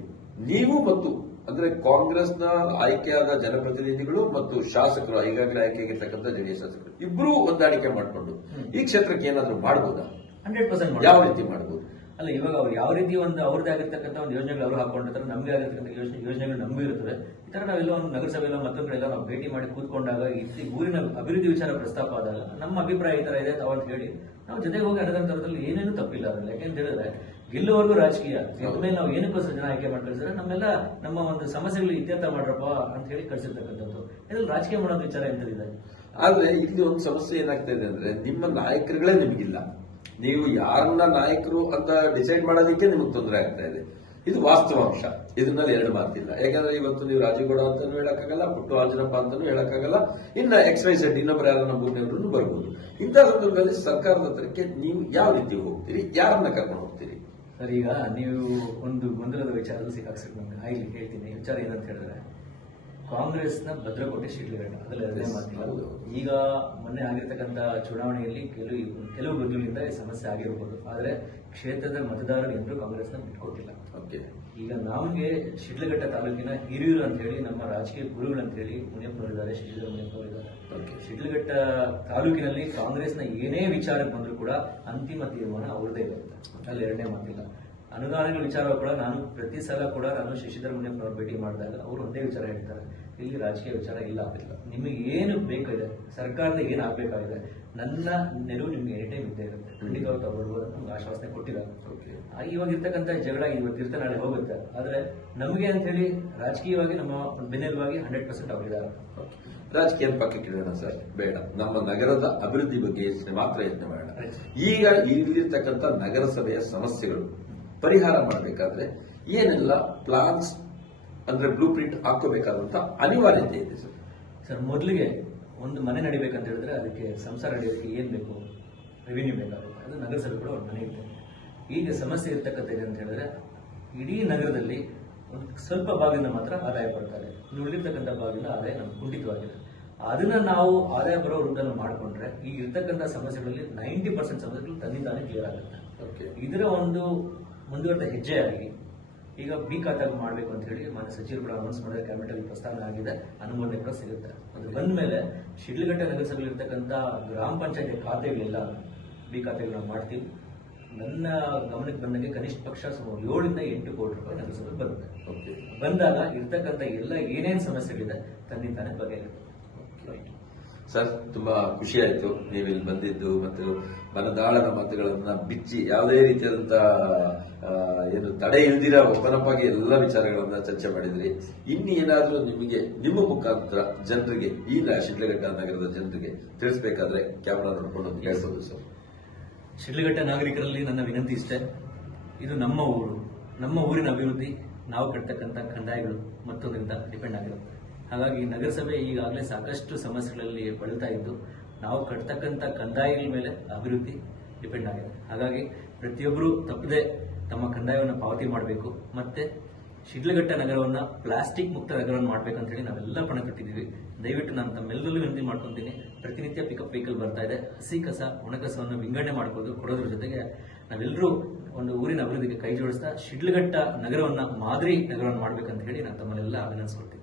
ನೀವು ಮತ್ತು ಅಂದ್ರೆ ಕಾಂಗ್ರೆಸ್ನ ಆಯ್ಕೆಯಾದ ಜನಪ್ರತಿನಿಧಿಗಳು ಮತ್ತು ಶಾಸಕರು, ಈಗಾಗಲೇ ಆಯ್ಕೆಯಾಗಿರ್ತಕ್ಕಂಥ ಜೆಡಿಎಸ್ ಶಾಸಕರು ಇಬ್ಬರೂ ಹೊಂದಾಣಿಕೆ ಮಾಡಿಕೊಂಡು ಈ ಕ್ಷೇತ್ರಕ್ಕೆ ಏನಾದರೂ ಮಾಡಬಹುದಾ? 100% ಯಾವ ರೀತಿ ಮಾಡಬಹುದು? ಅಲ್ಲ, ಇವಾಗ ಅವ್ರು ಯಾವ ರೀತಿ ಒಂದು ಅವ್ರದ್ದೇ ಆಗಿರ್ತಕ್ಕಂಥ ಒಂದು ಯೋಜನೆಗಳು ಅವರು ಹಾಕೊಂಡಿರ್ತಾರೆ, ನಮಗೆ ಆಗಿರ್ತಕ್ಕಂಥ ಯೋಜನೆಗಳು ನಮಗೂ ಇರುತ್ತದೆ. ಈ ತರ ನಾವೆಲ್ಲ ಒಂದು ನಗರಸಭೆಯಲ್ಲ ಮತ್ತೊಂದು ಕಡೆ ಎಲ್ಲ ನಾವು ಭೇಟಿ ಮಾಡಿ ಕೂತ್ಕೊಂಡಾಗ ಇಲ್ಲಿ ಊರಿನ ಅಭಿವೃದ್ಧಿ ವಿಚಾರ ಪ್ರಸ್ತಾಪ ಆದಾಗ ನಮ್ಮ ಅಭಿಪ್ರಾಯ ಈ ತರ ಇದೆ ಅಂತ ಹೇಳಿ ನಾವು ಜೊತೆಗೆ ಹೋಗಿ ಅನುದಾನ ತರದಲ್ಲಿ ಏನೇನು ತಪ್ಪಿಲ್ಲ ಅದರಲ್ಲಿ. ಯಾಕೆಂತ ಹೇಳಿದ್ರೆ ಗೆಲ್ಲುವವರೆಗೂ ರಾಜಕೀಯ ಮೇಲೆ ನಾವು ಏನಕ್ಕೋಸ್ಕರ ಜನ ಆಯ್ಕೆ ಮಾಡಿ ಕಳಿಸಿದ್ರೆ ನಮ್ಮ ಒಂದು ಸಮಸ್ಯೆಗಳು ಇತ್ಯರ್ಥ ಮಾಡ್ರಪ್ಪ ಅಂತ ಹೇಳಿ ಕಳಿಸಿರ್ತಕ್ಕಂಥದ್ದು. ಇದ್ರಲ್ಲಿ ರಾಜಕೀಯ ಮಾಡೋದು ವಿಚಾರ ಎಂತದಿದೆ. ಆದ್ರೆ ಇಲ್ಲಿ ಒಂದು ಸಮಸ್ಯೆ ಏನಾಗ್ತಾ ಇದೆ ಅಂದ್ರೆ ನಿಮ್ಮ ನಾಯಕರುಗಳೇ ನಿಮಗಿಲ್ಲ. ನೀವು ಯಾರನ್ನ ನಾಯಕರು ಅಂತ ಡಿಸೈಡ್ ಮಾಡೋದಕ್ಕೆ ನಿಮಗೆ ತೊಂದರೆ ಆಗ್ತಾ ಇದೆ. ಇದು ವಾಸ್ತವಾಂಶ. ಇದರಲ್ಲಿ ಎರಡು ಮಾತಿಲ್ಲ. ಯಾಕಂದ್ರೆ ಇವತ್ತು ನೀವು ರಾಜೇಗೌಡ ಅಂತಾನೂ ಹೇಳಕ್ಕಾಗಲ್ಲ, ಪುಟ್ಟು ಆಂಜನಪ್ಪ ಅಂತಾನೂ ಹೇಳಕ್ಕಾಗಲ್ಲ, ಇನ್ನ XYZ ಇನ್ನೊಬ್ಬರು ಯಾರನ್ನ ಭೂಮಿಯವರು ಬರ್ಬೋದು. ಇಂಥ ಸಂದರ್ಭದಲ್ಲಿ ಸರ್ಕಾರದ ಹತ್ರಕ್ಕೆ ನೀವು ಯಾವ ರೀತಿ ಹೋಗ್ತೀರಿ, ಯಾರನ್ನ ಕರ್ಕೊಂಡು ಹೋಗ್ತೀರಿ? ಸರ್, ಈಗ ನೀವು ಒಂದು ಗೊಂದಲದ ವಿಚಾರದಲ್ಲಿ ಸಿಕ್ಕಾಕ್ಸಿಟ್ಟು ನಮ್ಗೆ ಆಯ್ಲಿ ಹೇಳ್ತೀನಿ. ವಿಚಾರ ಏನಂತ ಹೇಳಿದ್ರೆ, ಕಾಂಗ್ರೆಸ್ನ ಭದ್ರಕೋಟೆ ಶಿಡ್ಲಘಟ್ಟ, ಅದ್ರಲ್ಲಿ ಎರಡನೇ ಮಾತಿಲ್ಲ. ಈಗ ಮೊನ್ನೆ ಆಗಿರ್ತಕ್ಕಂಥ ಚುನಾವಣೆಯಲ್ಲಿ ಕೆಲವು ಗೊಂದಲಿಂದ ಸಮಸ್ಯೆ ಆಗಿರಬಹುದು. ಆದ್ರೆ ಕ್ಷೇತ್ರದ ಮತದಾರರು ಎಲ್ಲರೂ ಕಾಂಗ್ರೆಸ್ನ ಬಿಟ್ಕೊಟ್ಟಿಲ್ಲ. ಈಗ ನಮಗೆ ಶಿಡ್ಲಘಟ್ಟ ತಾಲೂಕಿನ ಹಿರಿಯೂರು ಅಂತ ಹೇಳಿ ನಮ್ಮ ರಾಜಕೀಯ ಗುರುಗಳು ಅಂತ ಹೇಳಿ ಮುನಿಯಪ್ಪನವರಿದ್ದಾರೆ, ಶಶಿಧರ ಮುನಿಯಪ್ಪನವರಿದ್ದಾರೆ. ಶಿಡ್ಲಘಟ್ಟ ತಾಲೂಕಿನಲ್ಲಿ ಕಾಂಗ್ರೆಸ್ನ ಏನೇ ವಿಚಾರಕ್ಕೆ ಬಂದರೂ ಕೂಡ ಅಂತಿಮ ತೀರ್ಮಾನ ಅವ್ರದೇ ಇರುತ್ತೆ. ಅಲ್ಲಿ ಎರಡನೇ ಮಾತಿಲ್ಲ. ಅನುದಾನಗಳ ವಿಚಾರ ಕೂಡ ನಾನು ಪ್ರತಿ ಸಲ ಕೂಡ ನಾನು ಶಶಿಧರ ಮುನಿಯಪ್ಪನವ್ರು ಭೇಟಿ ಮಾಡಿದಾಗ ಅವರು ಒಂದೇ ವಿಚಾರ ಹೇಳ್ತಾರೆ, ಇಲ್ಲಿ ರಾಜಕೀಯ ವಿಚಾರ ಇಲ್ಲ ಆಗಿಲ್ಲ, ನಿಮಗೆ ಏನು ಬೇಕಾಗಿದೆ, ಸರ್ಕಾರದ ಏನು ಆಗ್ಬೇಕಾಗಿದೆ, ನನ್ನ ನೆರವು ನಿಮ್ಗೆ ಎನಿ ಟೈಮ್ ಇದ್ದೇ ಇರುತ್ತೆ, ಖಂಡಿತವಾಗಿ ತಗೊಳ್ಬೋದು ನಮ್ಗೆ ಆಶ್ವಾಸನೆ ಕೊಟ್ಟಿದ್ದಾರೆ. ಇವಾಗ ಇರ್ತಕ್ಕಂಥ ಜಗಳ ಇವತ್ತಿರ್ತ ನಾಳೆ ಹೋಗುತ್ತೆ. ಆದ್ರೆ ನಮಗೆ ಅಂತ ಹೇಳಿ ರಾಜಕೀಯವಾಗಿ ನಮ್ಮ ಬೆನ್ನೆಲುವಾಗಿ 100% ಅವರಿದ್ದಾರೆ. ರಾಜಕೀಯ ಪಕ್ಕಕ್ಕೆ ಇಡೋಣ ಸರ್, ಬೇಡ. ನಮ್ಮ ನಗರದ ಅಭಿವೃದ್ಧಿ ಬಗ್ಗೆ ಮಾತ್ರ ಯೋಚನೆ ಮಾಡೋಣ. ಈಗ ಇಲ್ಲಿರ್ತಕ್ಕಂಥ ನಗರಸಭೆಯ ಸಮಸ್ಯೆಗಳು ಪರಿಹಾರ ಮಾಡಬೇಕಾದ್ರೆ ಏನೆಲ್ಲ ಪ್ಲಾನ್ಸ್ ಅಂದ್ರೆ ಬ್ಲೂ ಪ್ರಿಂಟ್ ಹಾಕೋಬೇಕಾದಂತ ಅನಿವಾರ್ಯತೆ ಇದೆ ಸರ್? ಸರ್, ಮೊದಲಿಗೆ ಒಂದು ಮನೆ ನಡಿಬೇಕಂತ ಹೇಳಿದ್ರೆ ಅದಕ್ಕೆ ಸಂಸಾರ ನಡೆಯೋದಕ್ಕೆ ಏನ್ ಬೇಕು, ರೆವಿನ್ಯೂ ಬೇಕಾಗುತ್ತೆ. ಅದು ನಗರಸಭೆ ಕೂಡ ಒಂದು ಮನೆ ಇರುತ್ತೆ. ಈಗ ಸಮಸ್ಯೆ ಇರ್ತಕ್ಕಂಥ ಅಂತ ಹೇಳಿದ್ರೆ ಇಡೀ ನಗರದಲ್ಲಿ ಒಂದು ಸ್ವಲ್ಪ ಭಾಗದಿಂದ ಮಾತ್ರ ಆದಾಯ ಬರ್ತಾರೆ, ಉಳಿದಿರ್ತಕ್ಕಂಥ ಭಾಗದಿಂದ ಆದಾಯ ನಮ್ಗೆ ಕುಂಠಿತವಾಗಿದೆ. ಅದನ್ನ ನಾವು ಆದಾಯ ಬರೋ ವೃತ್ತವನ್ನು ಮಾಡಿಕೊಂಡ್ರೆ ಈಗ ಇರ್ತಕ್ಕಂಥ ಸಮಸ್ಯೆಗಳಲ್ಲಿ 90% ಸಮಸ್ಯೆಗಳು ತನ್ನಿಂದಾನೇ ಕ್ಲಿಯರ್ ಆಗುತ್ತೆ. ಇದರ ಒಂದು ಮುಂದುವರೆದ ಹೆಜ್ಜೆಯಾಗಿ ಈಗ ಬಿ ಖಾತೆ ಮಾಡಬೇಕು ಅಂತ ಹೇಳಿ ಮಾನ್ಯ ಸಚಿವರು ಕೂಡ ಅನೌನ್ಸ್ ಮಾಡಿದ್ರೆ, ಕ್ಯಾಬಿನೆಟ್ ಅಲ್ಲಿ ಪ್ರಸ್ತಾವನೆ ಆಗಿದೆ, ಅನುಮೋದನೆ ಕೂಡ ಸಿಗುತ್ತೆ. ಅದು ಬಂದ ಮೇಲೆ ಶಿಡ್ಲಘಟ್ಟ ನಗರಸಭೆಯಲ್ಲಿ ಇರ್ತಕ್ಕಂಥ ಗ್ರಾಮ ಪಂಚಾಯತ್ ಖಾತೆಗಳೆಲ್ಲ ಬಿ ಖಾತೆಗಳು ನಾವು ಮಾಡ್ತೀವಿ. ನನ್ನ ಗಮನಕ್ಕೆ ಬಂದಂಗೆ ಕನಿಷ್ಠ ಪಕ್ಷ 7 ರಿಂದ 8 ಕೋಟಿ ರೂಪಾಯಿ ನಗರಸಭೆ ಬರುತ್ತೆ. ಬಂದಾಗ ಇರ್ತಕ್ಕಂಥ ಎಲ್ಲ ಏನೇನು ಸಮಸ್ಯೆಗಳಿದೆ ತನ್ನಿಂದಾನೇ ಬಗೆಹರಿಯುತ್ತೆ. ಸರ್, ತುಂಬಾ ಖುಷಿ ಆಯ್ತು ನೀವು ಇಲ್ಲಿ ಬಂದಿದ್ದು ಮತ್ತು ಮನದಾಳದ ಮಾತುಗಳನ್ನ ಬಿಚ್ಚಿ ಯಾವುದೇ ರೀತಿಯಾದಂತ ಏನು ತಡೆ ಇಲ್ದಿರ ಒಪ್ಪನಪ್ಪಾಗಿ ಎಲ್ಲ ವಿಚಾರಗಳನ್ನ ಚರ್ಚೆ ಮಾಡಿದ್ರಿ. ಇನ್ನೇನಾದ್ರೂ ನಿಮಗೆ ನಿಮ್ಮ ಮುಖಾಂತರ ಜನರಿಗೆ ಈ ಶಿಡ್ಲಘಟ್ಟ ನಗರದ ಜನರಿಗೆ ತಿಳಿಸಬೇಕಾದ್ರೆ ಕ್ಯಾಮರಾ ನೋಡ್ಕೊಂಡು ಹೇಳ್ಬೋದು ಸರ್. ಶಿಡ್ಲಘಟ್ಟ ನಾಗರಿಕರಲ್ಲಿ ನನ್ನ ವಿನಂತಿ ಇಷ್ಟೇ, ಇದು ನಮ್ಮ ಊರು, ನಮ್ಮ ಊರಿನ ಅಭಿವೃದ್ಧಿ ನಾವು ಕಟ್ತಕ್ಕಂಥ ಕಂದಾಯಗಳು ಮತ್ತೊಂದರಿಂದ ಡಿಪೆಂಡ್ ಆಗಿರುತ್ತೆ. ಹಾಗಾಗಿ ನಗರಸಭೆ ಈಗಾಗಲೇ ಸಾಕಷ್ಟು ಸಮಸ್ಯೆಗಳಲ್ಲಿ ಬಳಲ್ತಾ ಇದ್ದು ನಾವು ಕಟ್ತಕ್ಕಂಥ ಕಂದಾಯಗಳ ಮೇಲೆ ಅಭಿವೃದ್ಧಿ ಡಿಪೆಂಡ್ ಆಗಿದೆ. ಹಾಗಾಗಿ ಪ್ರತಿಯೊಬ್ಬರು ತಪ್ಪದೆ ತಮ್ಮ ಕಂದಾಯವನ್ನು ಪಾವತಿ ಮಾಡಬೇಕು. ಮತ್ತೆ ಶಿಡ್ಲಘಟ್ಟ ನಗರವನ್ನ ಪ್ಲಾಸ್ಟಿಕ್ ಮುಕ್ತ ನಗರವನ್ನು ಮಾಡಬೇಕಂತ ಹೇಳಿ ನಾವೆಲ್ಲ ಪಣ ಕಟ್ಟಿದ್ದೀವಿ. ದಯವಿಟ್ಟು ನಾನು ತಮ್ಮೆಲ್ಲರೂ ವಿನಂತಿ ಮಾಡ್ಕೊತೀನಿ, ಪ್ರತಿನಿತ್ಯ ಪಿಕಪ್ ವೆಹಿಕಲ್ ಬರ್ತಾ ಇದೆ, ಹಸಿ ಕಸ ಒಣ ಕಸವನ್ನು ವಿಂಗಡಣೆ ಕೊಡೋದ್ರ ಜೊತೆಗೆ ನಾವೆಲ್ಲರೂ ಒಂದು ಊರಿನ ಅಭಿವೃದ್ಧಿಗೆ ಕೈ ಜೋಡಿಸ್ತಾ ಶಿಡ್ಲಘಟ್ಟ ನಗರವನ್ನ ಮಾದರಿ ನಗರವನ್ನು ಮಾಡಬೇಕಂತ ಹೇಳಿ ನಾನು ತಮ್ಮನ್ನೆಲ್ಲ ಅಭಿನಂದಿಸ್ಕೊಳ್ತೀನಿ.